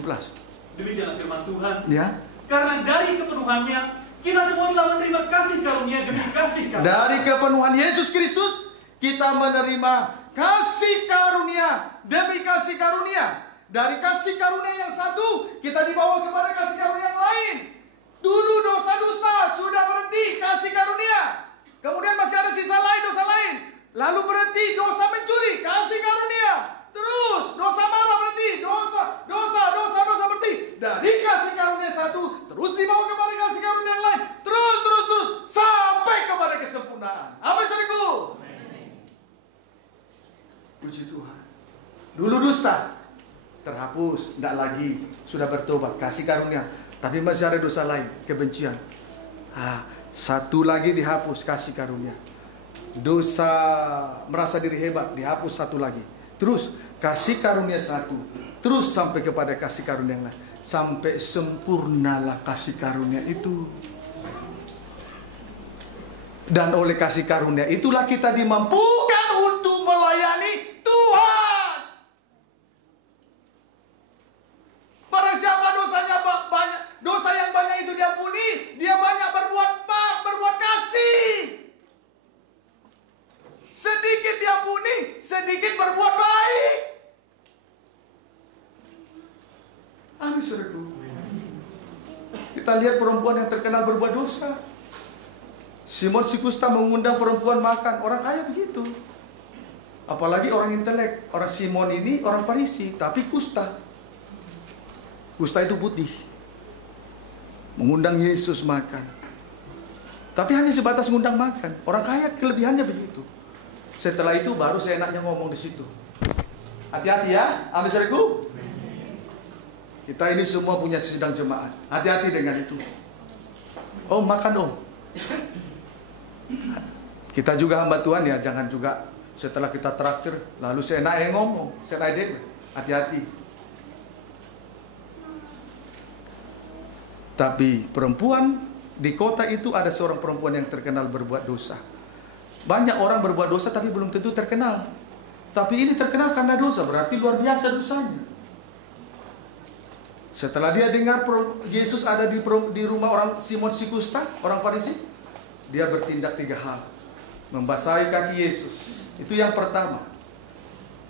Demikianlah firman Tuhan. Ya. Karena dari kepenuhannya kita semua telah menerima kasih karunia demi kasih karunia. Dari kepenuhan Yesus Kristus kita menerima kasih karunia demi kasih karunia. Dari kasih karunia yang satu kita dibawa kepada kasih karunia yang lain. Dulu dosa-dosa sudah berhenti, kasih karunia. Kemudian masih ada sisa lain, dosa lain. Lalu berhenti, dosa mencuri, kasih karunia. Terus dosa marah berhenti, dosa berhenti. Dari kasih karunia satu terus dibawa kepada kasih karunia yang lain. Terus sampai kepada kesempurnaan. Amin saudaraku. Puji Tuhan. Dulu dusta, terhapus, tidak lagi, sudah bertobat, kasih karunia. Tapi masih ada dosa lain, kebencian. Satu lagi dihapus, kasih karunia. Dosa merasa diri hebat, dihapus satu lagi. Terus kasih karunia satu, terus sampai kepada kasih karunia yang lain. Sampai sempurnalah kasih karunia itu. Dan oleh kasih karunia itulah kita dimampukan untuk melayani Tuhan. Barang siapa dosanya banyak, dosa yang banyak itu dia ampuni, dia banyak berbuat kasih. Sedikit diampuni, sedikit berbuat baik. Amin, saudaraku. Kita lihat perempuan yang terkenal berbuat dosa. Simon si kusta mengundang perempuan makan. Orang kaya begitu. Apalagi orang intelek. Orang Simon ini orang Farisi, tapi kusta. Kusta itu putih. Mengundang Yesus makan. Tapi hanya sebatas mengundang makan. Orang kaya kelebihannya begitu. Setelah itu baru seenaknya ngomong di situ. Hati-hati ya, amin saudaraku. Kita ini semua punya sidang jemaat. Hati-hati dengan itu. Oh, makan dong. Kita juga hamba Tuhan ya, jangan juga setelah kita traktir lalu seenaknya ngomong, seenaknya. Hati-hati. Tapi perempuan di kota itu ada seorang perempuan yang terkenal berbuat dosa. Banyak orang berbuat dosa tapi belum tentu terkenal. Tapi ini terkenal karena dosa, berarti luar biasa dosanya. Setelah dia dengar Yesus ada di rumah orang Simon si kusta, orang Farisi, dia bertindak 3 hal. Membasahi kaki Yesus. Itu yang pertama.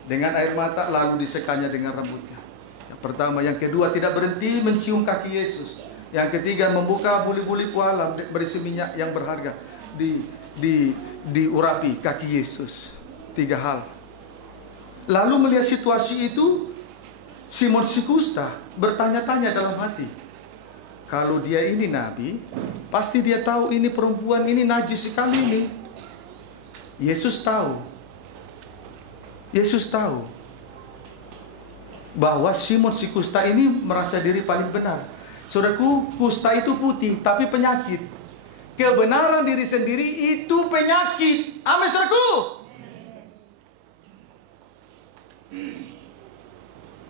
Dengan air mata, lalu disekanya dengan rambutnya. Yang pertama. Yang kedua, tidak berhenti mencium kaki Yesus. Yang ketiga, membuka buli-buli pualam berisi minyak yang berharga. Diurapi kaki Yesus. 3 hal. Lalu melihat situasi itu, Simon si kusta bertanya-tanya dalam hati. Kalau dia ini nabi, pasti dia tahu ini perempuan ini najis sekali ini. Yesus tahu. Yesus tahu bahwa Simon si kusta ini merasa diri paling benar. Saudaraku, kusta itu putih tapi penyakit. Kebenaran diri sendiri itu penyakit. Amin, saudaraku.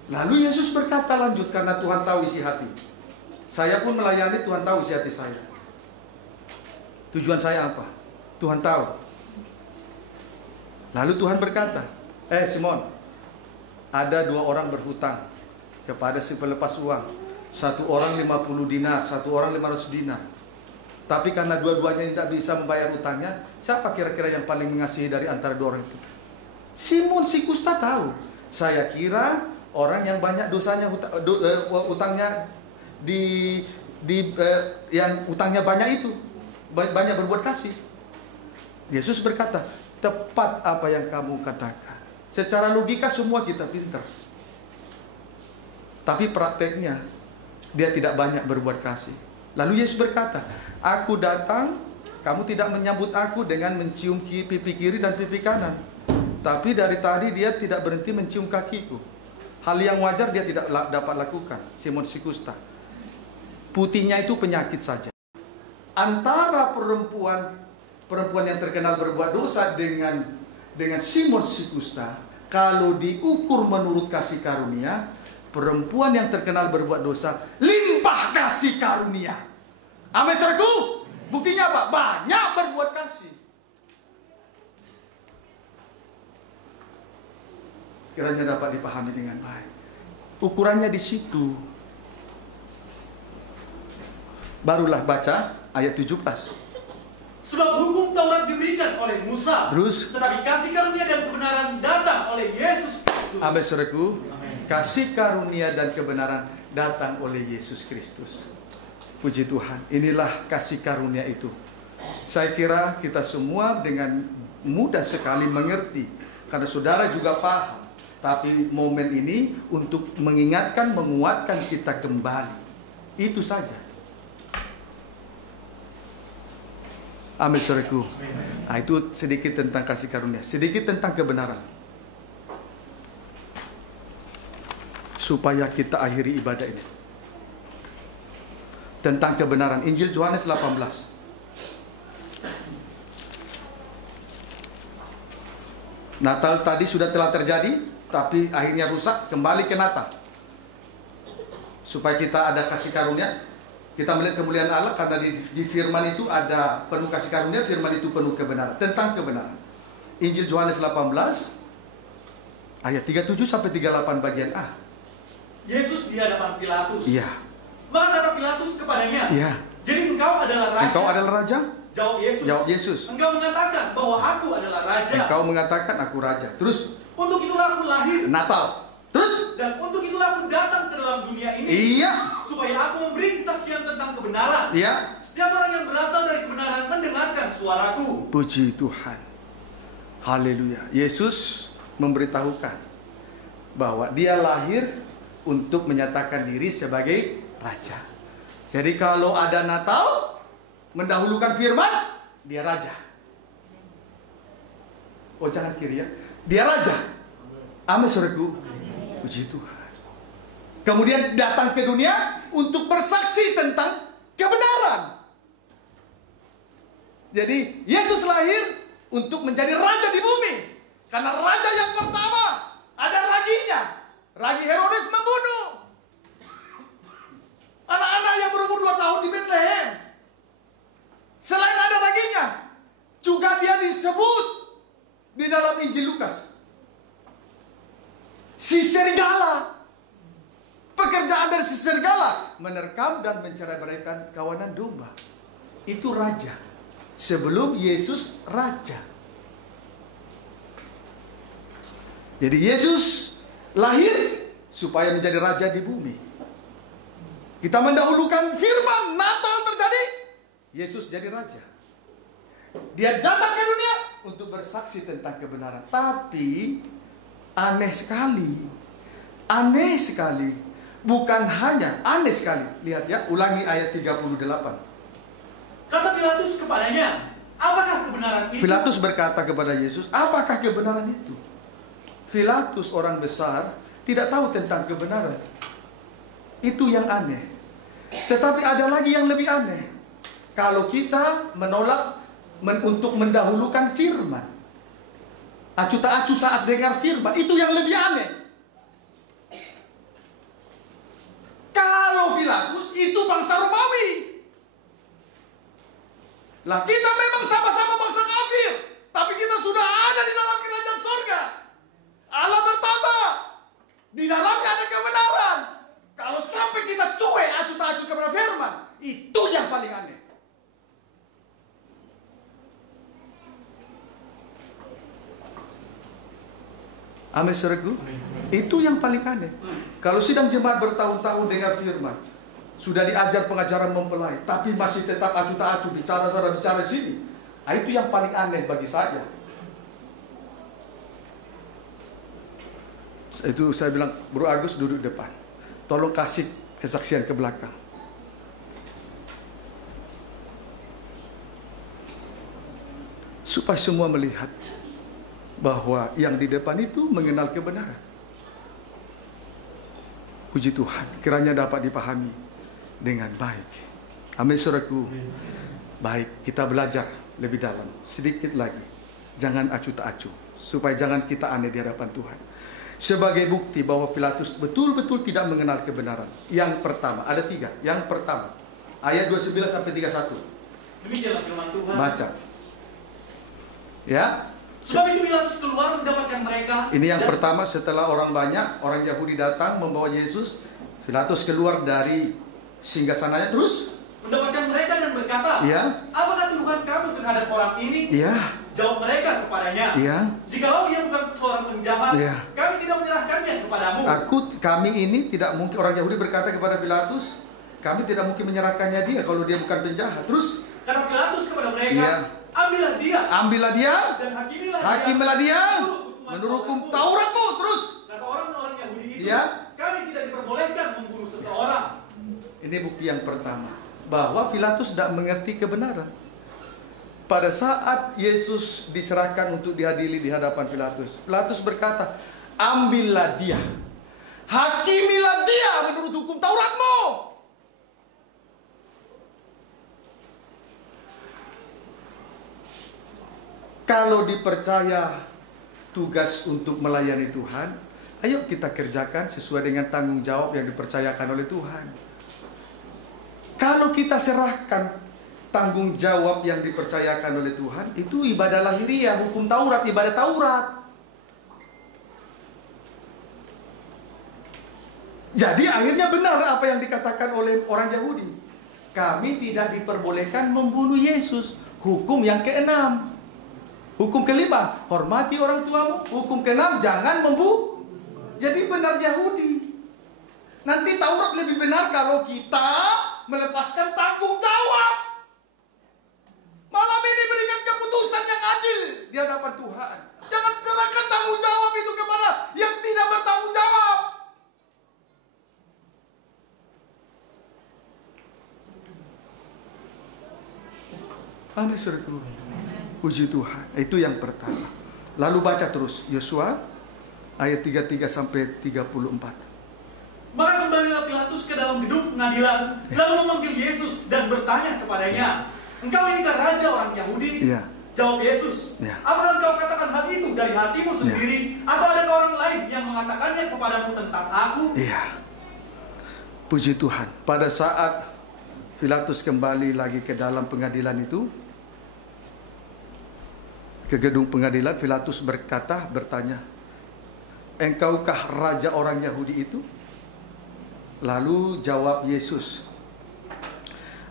Lalu Yesus berkata lanjut, karena Tuhan tahu isi hati. Saya pun melayani, Tuhan tahu isi hati saya. Tujuan saya apa? Tuhan tahu. Lalu Tuhan berkata, Simon, ada 2 orang berhutang kepada si pelepas uang. 1 orang 50 dinar, 1 orang 500 dinar. Tapi karena dua-duanya tidak bisa membayar hutangnya, siapa kira-kira yang paling mengasihi dari antara 2 orang itu? Simon si kusta tahu. Saya kira orang yang banyak dosanya, utangnya yang utangnya banyak itu banyak berbuat kasih. Yesus berkata, tepat apa yang kamu katakan. Secara logika semua kita pintar, tapi prakteknya dia tidak banyak berbuat kasih. Lalu Yesus berkata, aku datang, kamu tidak menyambut aku dengan mencium pipi kiri dan pipi kanan. Tapi dari tadi dia tidak berhenti mencium kakiku. Hal yang wajar dia tidak dapat lakukan. Simon si kusta. Putihnya itu penyakit saja. Antara perempuan yang terkenal berbuat dosa dengan Simon si kusta, kalau diukur menurut kasih karunia, perempuan yang terkenal berbuat dosa limpah kasih karunia. Amin, saudaraku. Buktinya apa? Banyak berbuat kasih. Kiranya dapat dipahami dengan baik. Ukurannya di situ. Barulah baca ayat 17. Sebab hukum Taurat diberikan oleh Musa. Terus, tetapi kasih karunia dan kebenaran datang oleh Yesus Kristus. Amin, saudaraku. Kasih karunia dan kebenaran datang oleh Yesus Kristus. Puji Tuhan. Inilah kasih karunia itu. Saya kira kita semua dengan mudah sekali mengerti. Karena saudara juga paham. Tapi momen ini untuk mengingatkan, menguatkan kita kembali. Itu saja. Amin, saudaraku. Nah, itu sedikit tentang kasih karunia. Sedikit tentang kebenaran. supaya kita akhiri ibadah ini. Tentang kebenaran. Injil Yohanes 18. Natal tadi sudah telah terjadi, tapi akhirnya rusak, kembali ke Natal. Supaya kita ada kasih karunia, kita melihat kemuliaan Allah, karena di firman itu ada penuh kasih karunia, firman itu penuh kebenaran, tentang kebenaran. Injil Yohanes 18 ayat 37 sampai 38 bagian A. Yesus di hadapan Pilatus. Iya. Maka kata Pilatus kepadanya, iya, jadi engkau adalah raja? Engkau adalah raja? Jawab Yesus. Jawab Yesus. Engkau mengatakan bahwa aku adalah raja. Engkau mengatakan aku raja. Terus? Untuk itulah aku lahir. Natal. Terus? Dan untuk itulah aku datang ke dalam dunia ini. Iya. Supaya aku memberi kesaksian tentang kebenaran. Iya. Setiap orang yang berasal dari kebenaran mendengarkan suaraku. Puji Tuhan. Haleluya. Yesus memberitahukan bahwa dia lahir untuk menyatakan diri sebagai raja. Jadi kalau ada Natal, mendahulukan firman, dia raja. Oh, jangan kiri ya. Dia raja. Amin, saudaraku. Puji Tuhan. Kemudian datang ke dunia untuk bersaksi tentang kebenaran. Jadi Yesus lahir untuk menjadi raja di bumi. Karena raja yang pertama ada raginya. Ragi Herodes membunuh anak-anak yang berumur 2 tahun di Bethlehem. Selain ada raginya, juga dia disebut di dalam Injil Lukas si serigala. Pekerjaan dari si serigala menerkam dan mencerai-beraikan kawanan domba. Itu raja. Sebelum Yesus raja. Jadi Yesus lahir supaya menjadi raja di bumi. Kita mendahulukan firman, Natal terjadi, Yesus jadi raja. Dia datang ke dunia untuk bersaksi tentang kebenaran. Tapi aneh sekali. Aneh sekali. Bukan hanya aneh sekali. Lihat ya, ulangi ayat 38. Kata Pilatus kepadanya, apakah kebenaran itu? Pilatus berkata kepada Yesus, apakah kebenaran itu? Pilatus orang besar tidak tahu tentang kebenaran. Itu yang aneh. Tetapi ada lagi yang lebih aneh. Kalau kita menolak untuk mendahulukan firman, acu tak acu saat dengar firman, itu yang lebih aneh. Kalau Pilatus itu bangsa Romawi, lah kita memang sama-sama bangsa kafir, tapi kita sudah ada di dalam kerajaan sorga. Allah bertata, di dalamnya ada kebenaran. Kalau sampai kita cuek acu tak acu kepada firman, itu yang paling aneh. Amin, saudaraku. Itu yang paling aneh. Kalau sidang jemaat bertahun-tahun dengar firman, sudah diajar pengajaran mempelai, tapi masih tetap acu tak acu bicara sana bicara sini. Nah, itu yang paling aneh bagi saya. Itu saya bilang, Bro Agus duduk depan. Tolong kasih kesaksian ke belakang. Supaya semua melihat bahwa yang di depan itu mengenal kebenaran. Puji Tuhan, kiranya dapat dipahami dengan baik. Amin, saudaraku. Baik, kita belajar lebih dalam sedikit lagi. Jangan acu tak acu, supaya jangan kita aneh di hadapan Tuhan. Sebagai bukti bahwa Pilatus betul-betul tidak mengenal kebenaran. Yang pertama, ada 3. Yang pertama, ayat 29 sampai 31. Demikianlah firman Tuhan. Baca. Ya. Sebab itu Pilatus keluar mendapatkan mereka. Ini yang pertama, setelah orang banyak, orang Yahudi datang membawa Yesus. Pilatus keluar dari singgasananya terus mendapatkan mereka dan berkata, ya, apakah tuduhan kamu terhadap orang ini? Ya. Jawab mereka kepadanya, ya, jikalau ia bukan seorang penjahat, ya, kami tidak menyerahkannya kepadamu. Kami ini tidak mungkin, orang Yahudi berkata kepada Pilatus, kami tidak mungkin menyerahkannya dia kalau dia bukan penjahat. Terus kata Pilatus kepada mereka, ya, ambillah dia dan hakimilah dia menurut hukum Tauratmu. Terus kata orang-orang Yahudi itu, ya, kami tidak diperbolehkan membunuh seseorang. Ini bukti yang pertama bahwa Pilatus tidak mengerti kebenaran. Pada saat Yesus diserahkan untuk diadili di hadapan Pilatus, Pilatus berkata, ambillah dia Hakimilah dia menurut hukum Tauratmu. Kalau dipercaya tugas untuk melayani Tuhan, ayo kita kerjakan sesuai dengan tanggung jawab yang dipercayakan oleh Tuhan. Kalau kita serahkan tanggung jawab yang dipercayakan oleh Tuhan, itu ibadah lahiriah, hukum Taurat, ibadah Taurat. Jadi akhirnya benar apa yang dikatakan oleh orang Yahudi. Kami tidak diperbolehkan membunuh Yesus. Hukum yang keenam. Hukum kelima, hormati orang tuamu. Hukum keenam, jangan membunuh. Jadi benar Yahudi. Nanti Taurat lebih benar kalau kita melepaskan tanggung jawab. Malam ini berikan keputusan yang adil di hadapan Tuhan. Jangan serahkan tanggung jawab itu kepada yang tidak bertanggung jawab. Amin, saudaraku. Puji Tuhan. Itu yang pertama. Lalu baca terus Yosua ayat 33 sampai 34. Maka kembalilah Pilatus ke dalam gedung pengadilan, lalu memanggil Yesus dan bertanya kepadanya, engkau inikah raja orang Yahudi? Ya. Jawab Yesus, apakah engkau katakan hal itu dari hatimu sendiri, atau adakah orang lain yang mengatakannya kepadamu tentang aku? Iya. Puji Tuhan. Pada saat Pilatus kembali lagi ke dalam pengadilan itu, ke gedung pengadilan, Pilatus bertanya, engkaukah raja orang Yahudi itu? Lalu jawab Yesus,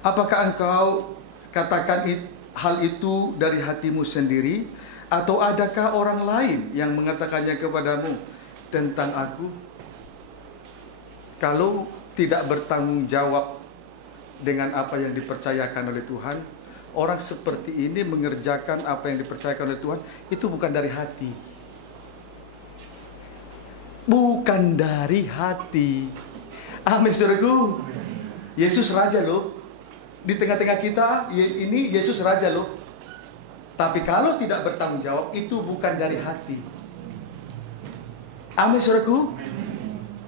apakah engkau katakan hal itu dari hatimu sendiri, atau adakah orang lain yang mengatakannya kepadamu tentang aku? Kalau tidak bertanggung jawab dengan apa yang dipercayakan oleh Tuhan, orang seperti ini mengerjakan apa yang dipercayakan oleh Tuhan, itu bukan dari hati. Bukan dari hati. Amin, saudaraku. Yesus raja loh. Di tengah-tengah kita, ini Yesus raja loh. Tapi kalau tidak bertanggung jawab, itu bukan dari hati. Amin, saudaraku.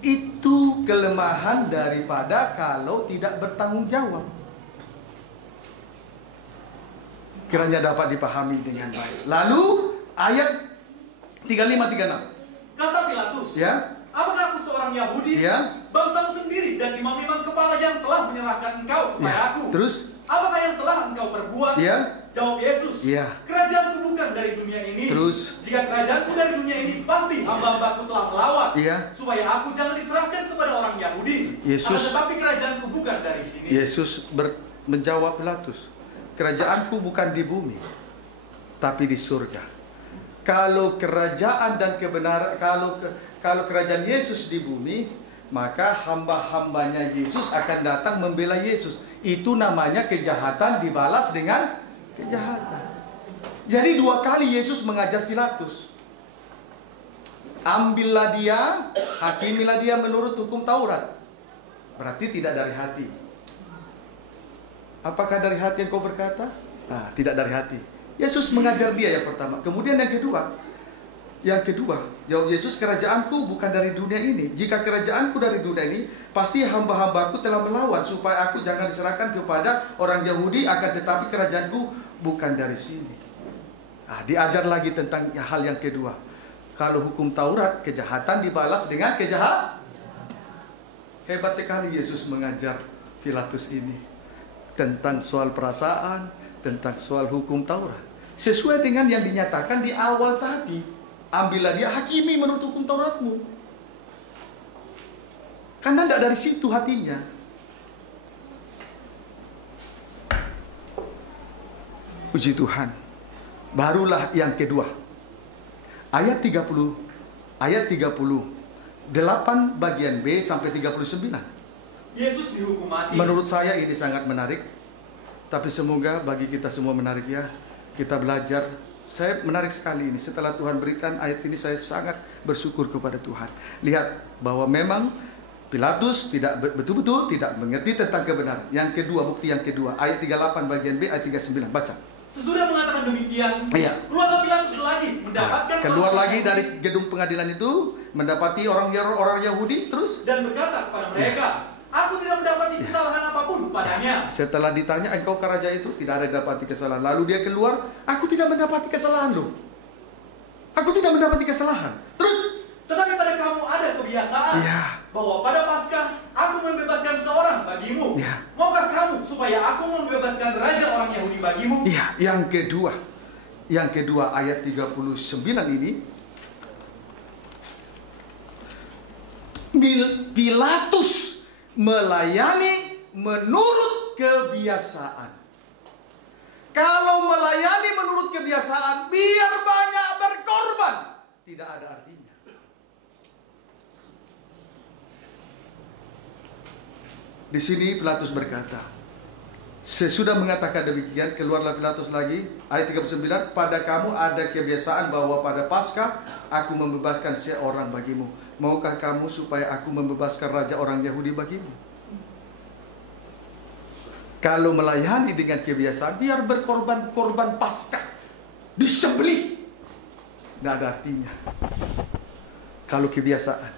Itu kelemahan daripada kalau tidak bertanggung jawab. Kiranya dapat dipahami dengan baik. Lalu ayat 35-36. Kata Pilatus, ya, apakah aku seorang Yahudi? Ya. Bangsamu sendiri dan imam-imam kepala yang telah menyerahkan engkau kepada aku. Terus? Apakah yang telah engkau perbuat? Ya. Jawab Yesus, kerajaanku bukan dari dunia ini. Terus? Jika kerajaanku dari dunia ini, pasti hamba-hambaku telah melawan, supaya aku jangan diserahkan kepada orang Yahudi. Tetapi kerajaanku bukan dari sini. Yesus menjawab Pilatus, kerajaanku bukan di bumi, tapi di surga. Kalau kerajaan dan kebenaran, kalau kerajaan Yesus di bumi, maka hamba-hambanya Yesus akan datang membela Yesus. Itu namanya kejahatan dibalas dengan kejahatan. Jadi 2 kali Yesus mengajar Pilatus. Ambillah dia, hakimilah dia menurut hukum Taurat. Berarti tidak dari hati. Apakah dari hati yang kau berkata? Nah, tidak dari hati. Yesus mengajar dia yang pertama. Kemudian yang kedua, jawab Yesus, kerajaanku bukan dari dunia ini. Jika kerajaanku dari dunia ini, pasti hamba-hambaku telah melawan, supaya aku jangan diserahkan kepada orang Yahudi, akan tetapi kerajaanku bukan dari sini. Nah, diajar lagi tentang hal yang kedua. Kalau hukum Taurat, kejahatan dibalas dengan kejahatan. Hebat sekali Yesus mengajar Pilatus ini tentang soal perasaan, tentang soal hukum Taurat. Sesuai dengan yang dinyatakan di awal tadi. Ambillah dia, hakimi menurut hukum Tauratmu. Karena tidak dari situ hatinya. Puji Tuhan. Barulah yang kedua. Ayat 30. Ayat 38 bagian B sampai 39. Yesus dihukum mati. Menurut saya ini sangat menarik. Tapi semoga bagi kita semua menarik ya. Kita belajar. Saya menarik sekali ini. Setelah Tuhan berikan ayat ini, saya sangat bersyukur kepada Tuhan. Lihat bahwa memang Pilatus betul-betul tidak mengerti tentang kebenaran. Yang kedua, bukti yang kedua, ayat 38 bagian B, ayat 39. Baca. Sesudah mengatakan demikian, keluarlah Pilatus lagi mendapatkan keluar lagi dari gedung pengadilan itu, mendapati orang Yahudi, terus dan berkata kepada mereka, aku tidak mendapati kesalahan apapun padanya. Setelah ditanya, engkau ke raja itu? Tidak ada dapati kesalahan. Lalu dia keluar, aku tidak mendapati kesalahan loh. Aku tidak mendapati kesalahan. Terus, tetapi pada kamu ada kebiasaan bahwa pada Paskah aku membebaskan seorang bagimu. Maukah kamu supaya aku membebaskan raja orang Yahudi bagimu? Yang kedua ayat 39 ini, Pilatus melayani menurut kebiasaan. Kalau melayani menurut kebiasaan, biar banyak berkorban, tidak ada artinya. Di sini Pilatus berkata, sesudah mengatakan demikian, keluarlah Pilatus lagi, ayat 39, pada kamu ada kebiasaan bahwa pada Paskah aku membebaskan seorang bagimu. Maukah kamu supaya aku membebaskan raja orang Yahudi bagimu? Kalau melayani dengan kebiasaan, biar berkorban Paskah, disembelih, tidak ada artinya. Kalau kebiasaan,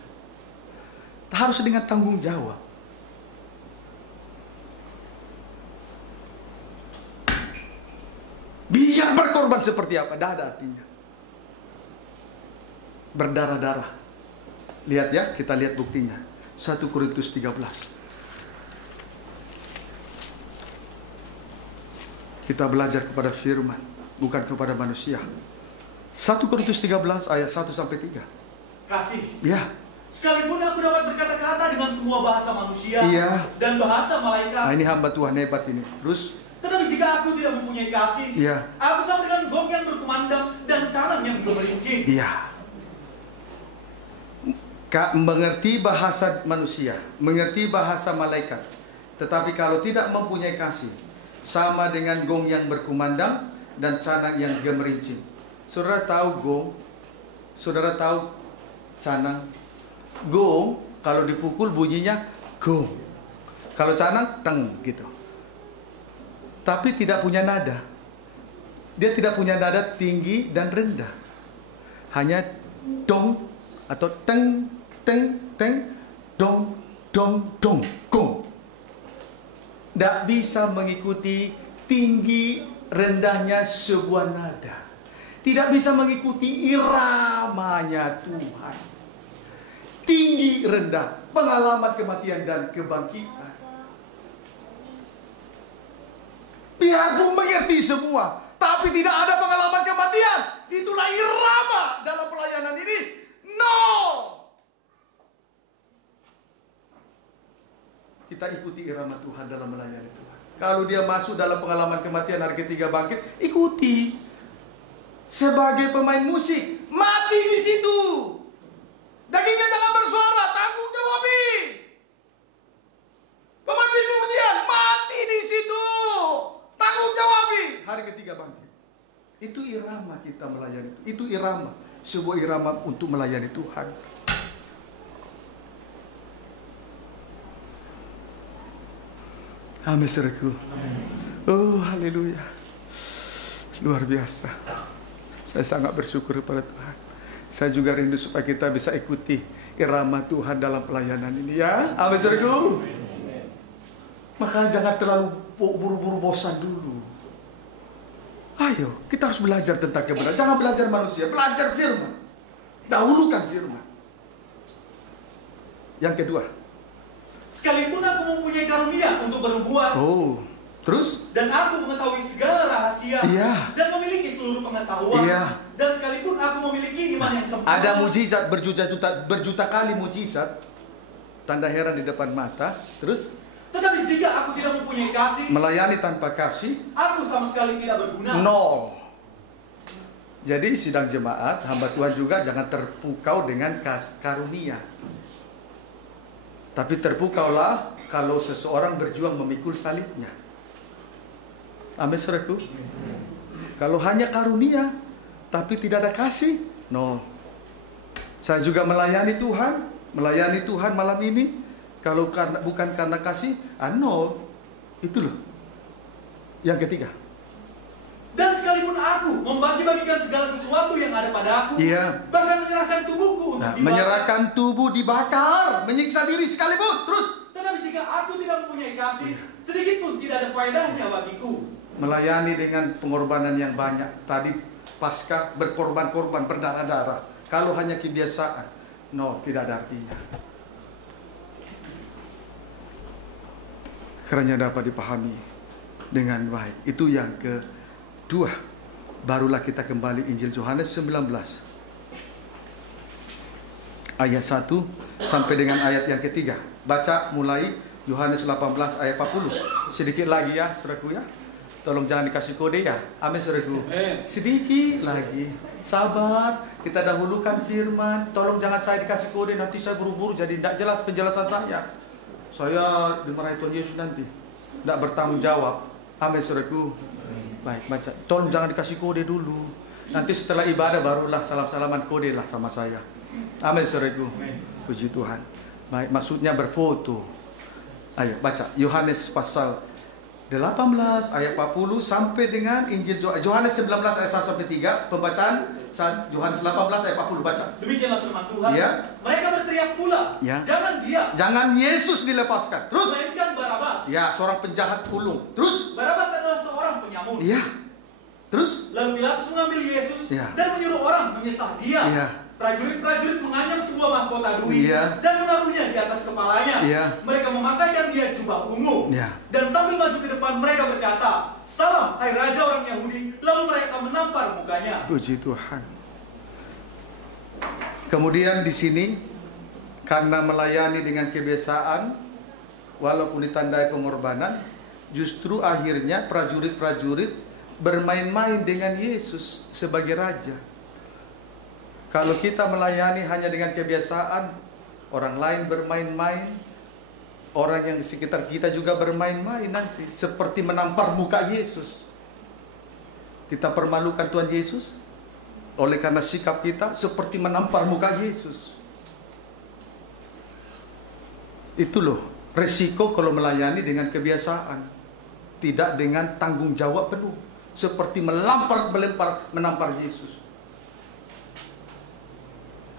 harus dengan tanggung jawab. Biar berkorban seperti apa, tidak ada artinya. Berdarah-darah. Lihat ya, kita lihat buktinya. 1 Korintus 13. Kita belajar kepada firman, bukan kepada manusia. 1 Korintus 13 ayat 1 sampai 3. Kasih. Ya. Sekalipun aku dapat berkata-kata dengan semua bahasa manusia dan bahasa malaikat. Nah, ini hamba Tuhan hebat ini. Terus, tetapi jika aku tidak mempunyai kasih, aku sama dengan gong yang berkumandang dan canang yang gemerincing. Mengerti bahasa manusia, mengerti bahasa malaikat, tetapi kalau tidak mempunyai kasih, sama dengan gong yang berkumandang dan canang yang gemerincing. Saudara tahu gong? Saudara tahu canang? Gong kalau dipukul bunyinya gong. Kalau canang teng gitu. Tapi tidak punya nada. Dia tidak punya nada tinggi dan rendah. Hanya dong atau teng teng teng dong dong dong gong. Tidak bisa mengikuti tinggi rendahnya sebuah nada. Tidak bisa mengikuti iramanya Tuhan. Tinggi rendah, pengalaman kematian dan kebangkitan. Biarpun mengerti semua, tapi tidak ada pengalaman kematian. Itulah irama dalam pelayanan ini. No! Kita ikuti irama Tuhan dalam melayani Tuhan. Kalau dia masuk dalam pengalaman kematian hari ketiga bangkit, ikuti. Sebagai pemain musik, mati di situ. Dagingnya jangan bersuara, tanggung jawabi. Pemain pujian, mati di situ. Tanggung jawabi. Hari ketiga bangkit. Itu irama kita melayani. Itu irama. Sebuah irama untuk melayani Tuhan. Amin, saudaraku. Oh, haleluya. Luar biasa. Saya sangat bersyukur kepada Tuhan. Saya juga rindu supaya kita bisa ikuti irama Tuhan dalam pelayanan ini ya. Amin, saudaraku. Maka jangan terlalu buru-buru bosan dulu. Ayo, kita harus belajar tentang kebenaran. Jangan belajar manusia, belajar firman. Dahulukan firman. Yang kedua, sekalipun aku mempunyai karunia untuk bernubuat. Terus? Dan aku mengetahui segala rahasia. Dan memiliki seluruh pengetahuan. Dan sekalipun aku memiliki iman yang sempurna. Ada mujizat berjuta kali mujizat. Tanda heran di depan mata. Terus? Tetapi jika aku tidak mempunyai kasih, melayani tanpa kasih, aku sama sekali tidak berguna. Nol. Jadi sidang jemaat, hamba Tuhan juga jangan terpukau dengan karunia. Tapi terpukaulah kalau seseorang berjuang memikul salibnya. Amin, saudaraku. Kalau hanya karunia tapi tidak ada kasih, no. Saya juga melayani Tuhan malam ini. Kalau bukan karena kasih, no. Itu loh. Yang ketiga, Dan sekalipun aku membagi-bagikan segala sesuatu yang ada padaku, bahkan menyerahkan tubuhku untuk dibakar. Menyerahkan tubuh dibakar, menyiksa diri sekalipun. Terus, tetapi jika aku tidak mempunyai kasih, sedikit pun tidak ada faedahnya bagiku. Melayani dengan pengorbanan yang banyak. Tadi pasca berkorban-korban, berdarah-darah. Kalau hanya kebiasaan, tidak ada artinya. Kiranya dapat dipahami dengan baik. Itu yang kedua. Barulah kita kembali Injil Yohanes 19 ayat 1 sampai dengan ayat yang ketiga. Baca mulai Yohanes 18 ayat 40. Sedikit lagi ya, saudaraku ya. Tolong jangan dikasih kode ya. Amin, saudaraku. Sedikit lagi. Sabar, kita dahulukan firman. Tolong jangan saya dikasih kode, nanti saya buru-buru jadi tidak jelas penjelasan saya. Saya dimarahi Tuhan Yesus nanti, tidak bertanggung jawab. Amin, saudaraku. Baik, baca. Tolong jangan dikasih kode dulu. Nanti setelah ibadah barulah salam-salaman kode lah sama saya. Amin, saudaraku. Puji Tuhan. Baik, maksudnya berfoto. Ayo baca Yohanes pasal 18 ayat 40 sampai dengan Injil Yohanes 19 ayat 1 sampai 3. Pembacaan Yohanes 18 ayat 40, baca. Demikianlah firman Tuhan. Mereka berteriak pula, jangan dia. Jangan Yesus dilepaskan. Terus, melainkan Barabas. Seorang penjahat kulung. Terus, Barabas adalah seorang penyamun. Terus, lalu Pilatus mengambil Yesus dan menyuruh orang menyesah dia. Prajurit-prajurit menganyam sebuah mahkota duri dan menaruhnya di atas kepalanya. Mereka memakaikan dia jubah ungu. Dan sambil maju ke depan mereka berkata, "Salam, hai Raja orang Yahudi." Lalu mereka menampar mukanya. Puji Tuhan. Kemudian di sini karena melayani dengan kebiasaan, walaupun ditandai pengorbanan, justru akhirnya prajurit-prajurit bermain-main dengan Yesus sebagai Raja. Kalau kita melayani hanya dengan kebiasaan, orang lain bermain-main, orang yang di sekitar kita juga bermain-main nanti, seperti menampar muka Yesus. Kita permalukan Tuhan Yesus oleh karena sikap kita seperti menampar muka Yesus. Itu loh resiko kalau melayani dengan kebiasaan, tidak dengan tanggung jawab penuh, seperti menampar Yesus.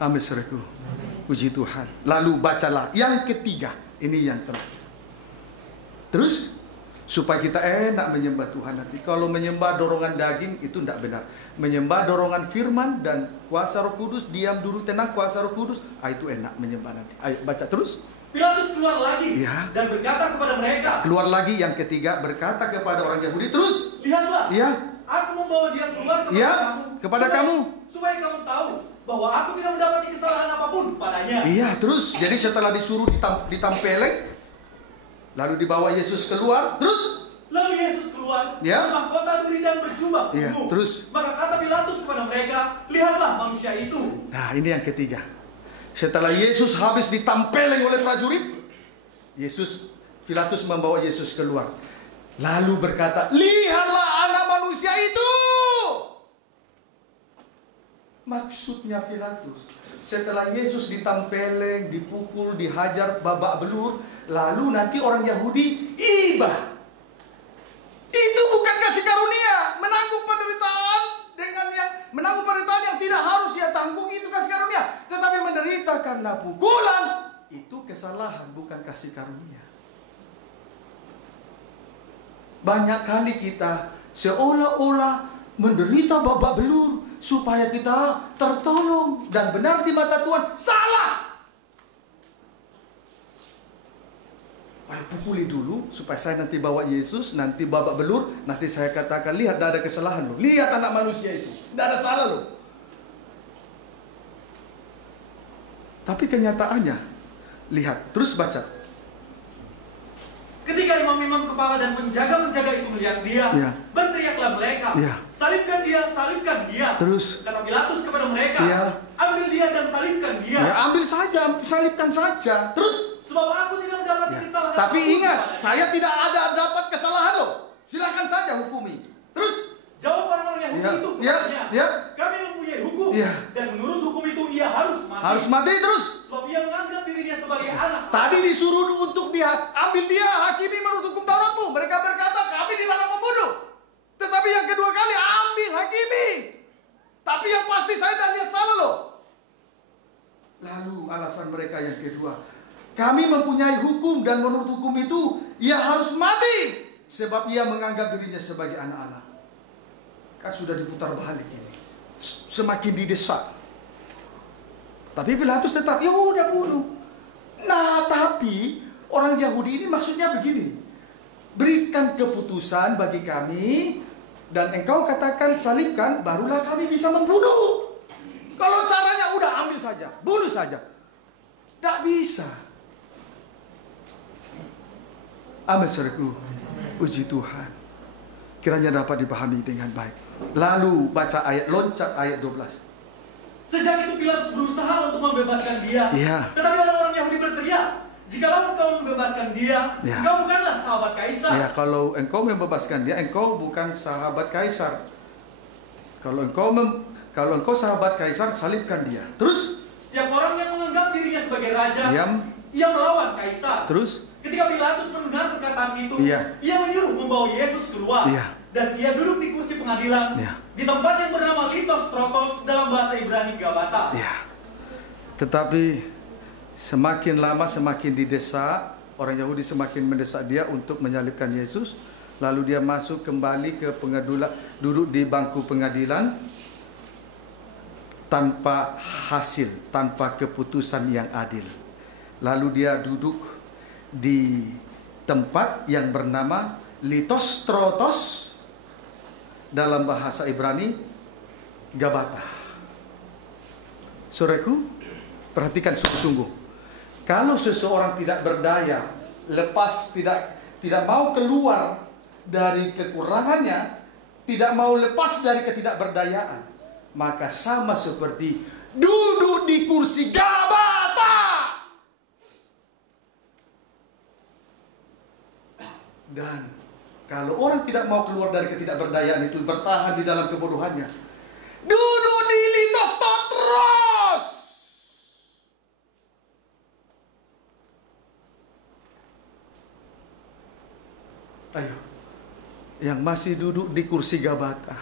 Amin, saudaraku. Puji Tuhan. Lalu bacalah yang ketiga. Ini yang terakhir. Terus, supaya kita enak menyembah Tuhan nanti. Kalau menyembah dorongan daging, itu tidak benar. Menyembah dorongan firman dan kuasa Roh Kudus, diam dulu tenang kuasa Roh Kudus, itu enak menyembah nanti. Ayo baca terus. Pilatus keluar lagi dan berkata kepada mereka. Keluar lagi yang ketiga, berkata kepada orang Yahudi. Terus, lihatlah, aku membawa dia keluar kepada kamu. Supaya kamu tahu bahwa aku tidak mendapati kesalahan apapun padanya. Terus jadi setelah disuruh ditampeleng, lalu dibawa Yesus keluar, terus lalu Yesus keluar, mahkota duri dan berjubah ungu. Terus maka kata Pilatus kepada mereka, lihatlah manusia itu. Nah, ini yang ketiga. Setelah Yesus habis ditampeleng oleh prajurit, Pilatus membawa Yesus keluar, lalu berkata, lihatlah anak manusia itu. Maksudnya Pilatus, setelah Yesus ditampeleng, dipukul, dihajar, babak belur, lalu nanti orang Yahudi iba. Itu bukan kasih karunia, menanggung penderitaan yang tidak harus ia tanggung, itu kasih karunia. Tetapi menderita karena pukulan, itu kesalahan, bukan kasih karunia. Banyak kali kita seolah-olah menderita babak belur supaya kita tertolong dan benar di mata Tuhan. Salah. Ayo pukuli dulu supaya saya nanti bawa Yesus, nanti babak belur, nanti saya katakan, lihat tidak ada kesalahan loh. Lihat anak manusia itu, tidak ada salah loh. Tapi kenyataannya, lihat, terus baca. Ketika imam-imam kepala dan penjaga-penjaga itu melihat dia, berteriaklah mereka, salibkan dia, salibkan dia. Terus kata Pilatus kepada mereka, ambil dia dan salibkan dia. Ambil saja, salibkan saja. Terus, sebab aku tidak mendapati kesalahan. Tapi ingat, saya tidak ada dapat kesalahan loh. Silakan saja hukumi. Terus jawab orang-orang Yahudi itu kepadanya, kami mempunyai hukum dan menurut hukum itu ia harus mati. Harus mati terus. Sebab ia menganggap dirinya sebagai anak. Tadi disuruh untuk ambil dia, hakimi menurut hukum Tauratmu. Mereka berkata, kami dilarang membunuh. Tetapi Tapi yang kedua kali ambil, hakimi. Tapi yang pasti saya tidak lihat salah loh. Lalu alasan mereka yang kedua, kami mempunyai hukum dan menurut hukum itu ia harus mati sebab ia menganggap dirinya sebagai anak Allah. Kan sudah diputar balik ini. Semakin didesak. Tapi Pilatus tetap, ya udah bunuh. Nah, tapi orang Yahudi ini maksudnya begini. Berikan keputusan bagi kami dan engkau katakan salibkan, barulah kami bisa membunuh. Kalau caranya udah ambil saja, bunuh saja. Tidak bisa. Amin, saudaraku. Puji Tuhan. Kiranya dapat dipahami dengan baik. Lalu baca ayat, loncat ayat 12. Sejak itu Pilatus berusaha untuk membebaskan dia. Tetapi orang-orang Yahudi berteriak, jikalau engkau membebaskan dia, engkau bukanlah sahabat kaisar. Kalau engkau membebaskan dia, engkau bukan sahabat kaisar. Kalau engkau sahabat kaisar, salibkan dia. Terus? Setiap orang yang menganggap dirinya sebagai raja, ia melawan kaisar. Terus? Ketika Pilatus mendengar perkataan itu, ia menyuruh membawa Yesus keluar. Dan ia duduk di kursi pengadilan di tempat yang bernama Litos Trotos, dalam bahasa Ibrani Gabata. Tetapi semakin lama semakin didesak, orang Yahudi semakin mendesak dia untuk menyalibkan Yesus. Lalu dia masuk kembali ke pengadilan, duduk di bangku pengadilan tanpa hasil, tanpa keputusan yang adil. Lalu dia duduk di tempat yang bernama Litos Trotos, dalam bahasa Ibrani Gabata. Saudaraku, perhatikan sungguh-sungguh. Kalau seseorang tidak berdaya, lepas tidak mau keluar dari kekurangannya, tidak mau lepas dari ketidakberdayaan, maka sama seperti duduk di kursi Gabata. Dan kalau orang tidak mau keluar dari ketidakberdayaan itu, bertahan di dalam kebodohannya, duduk di Litos Trotos. Ayo, yang masih duduk di kursi Gabata,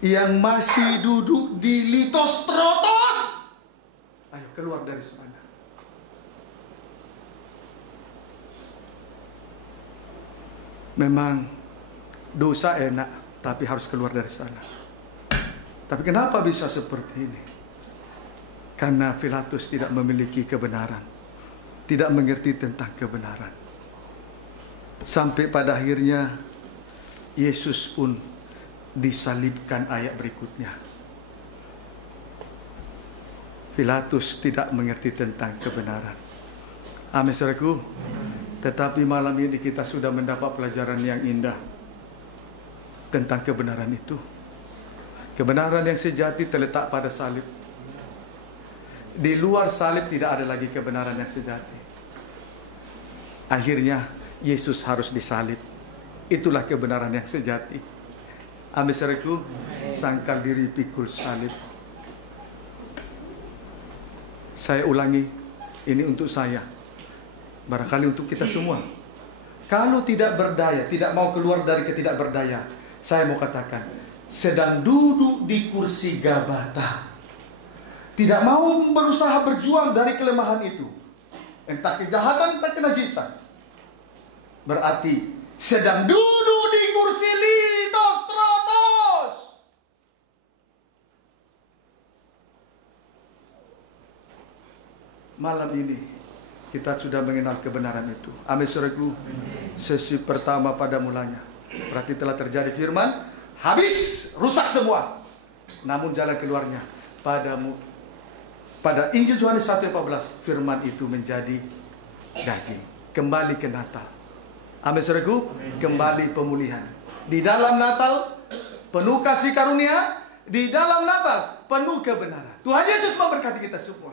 yang masih duduk di Litos Trotos, ayo keluar dari sana. Memang dosa enak, tapi harus keluar dari sana. Tapi kenapa bisa seperti ini? Karena Pilatus tidak memiliki kebenaran, tidak mengerti tentang kebenaran. Sampai pada akhirnya Yesus pun disalibkan ayat berikutnya. Pilatus tidak mengerti tentang kebenaran. Amin, saudaraku. Tetapi malam ini kita sudah mendapat pelajaran yang indah tentang kebenaran itu. Kebenaran yang sejati terletak pada salib. Di luar salib tidak ada lagi kebenaran yang sejati. Akhirnya Yesus harus disalib. Itulah kebenaran yang sejati. Amin, saudaraku. Sangkal diri pikul salib. Saya ulangi, ini untuk saya. Barangkali untuk kita semua. Kalau tidak berdaya, tidak mau keluar dari ketidakberdayaan, saya mau katakan, sedang duduk di kursi Gabata, tidak mau berusaha berjuang dari kelemahan itu, entah kejahatan, entah kenajisan, berarti sedang duduk di kursi Litos Trotos. Malam ini kita sudah mengenal kebenaran itu. Amin, saudaraku. Sesi pertama pada mulanya, berarti telah terjadi firman, habis, rusak semua. Namun jalan keluarnya pada Injil Yohanes 1:14, firman itu menjadi daging. Kembali ke Natal. Amin, saudaraku. Kembali pemulihan. Di dalam Natal penuh kasih karunia, di dalam Natal penuh kebenaran. Tuhan Yesus memberkati kita semua.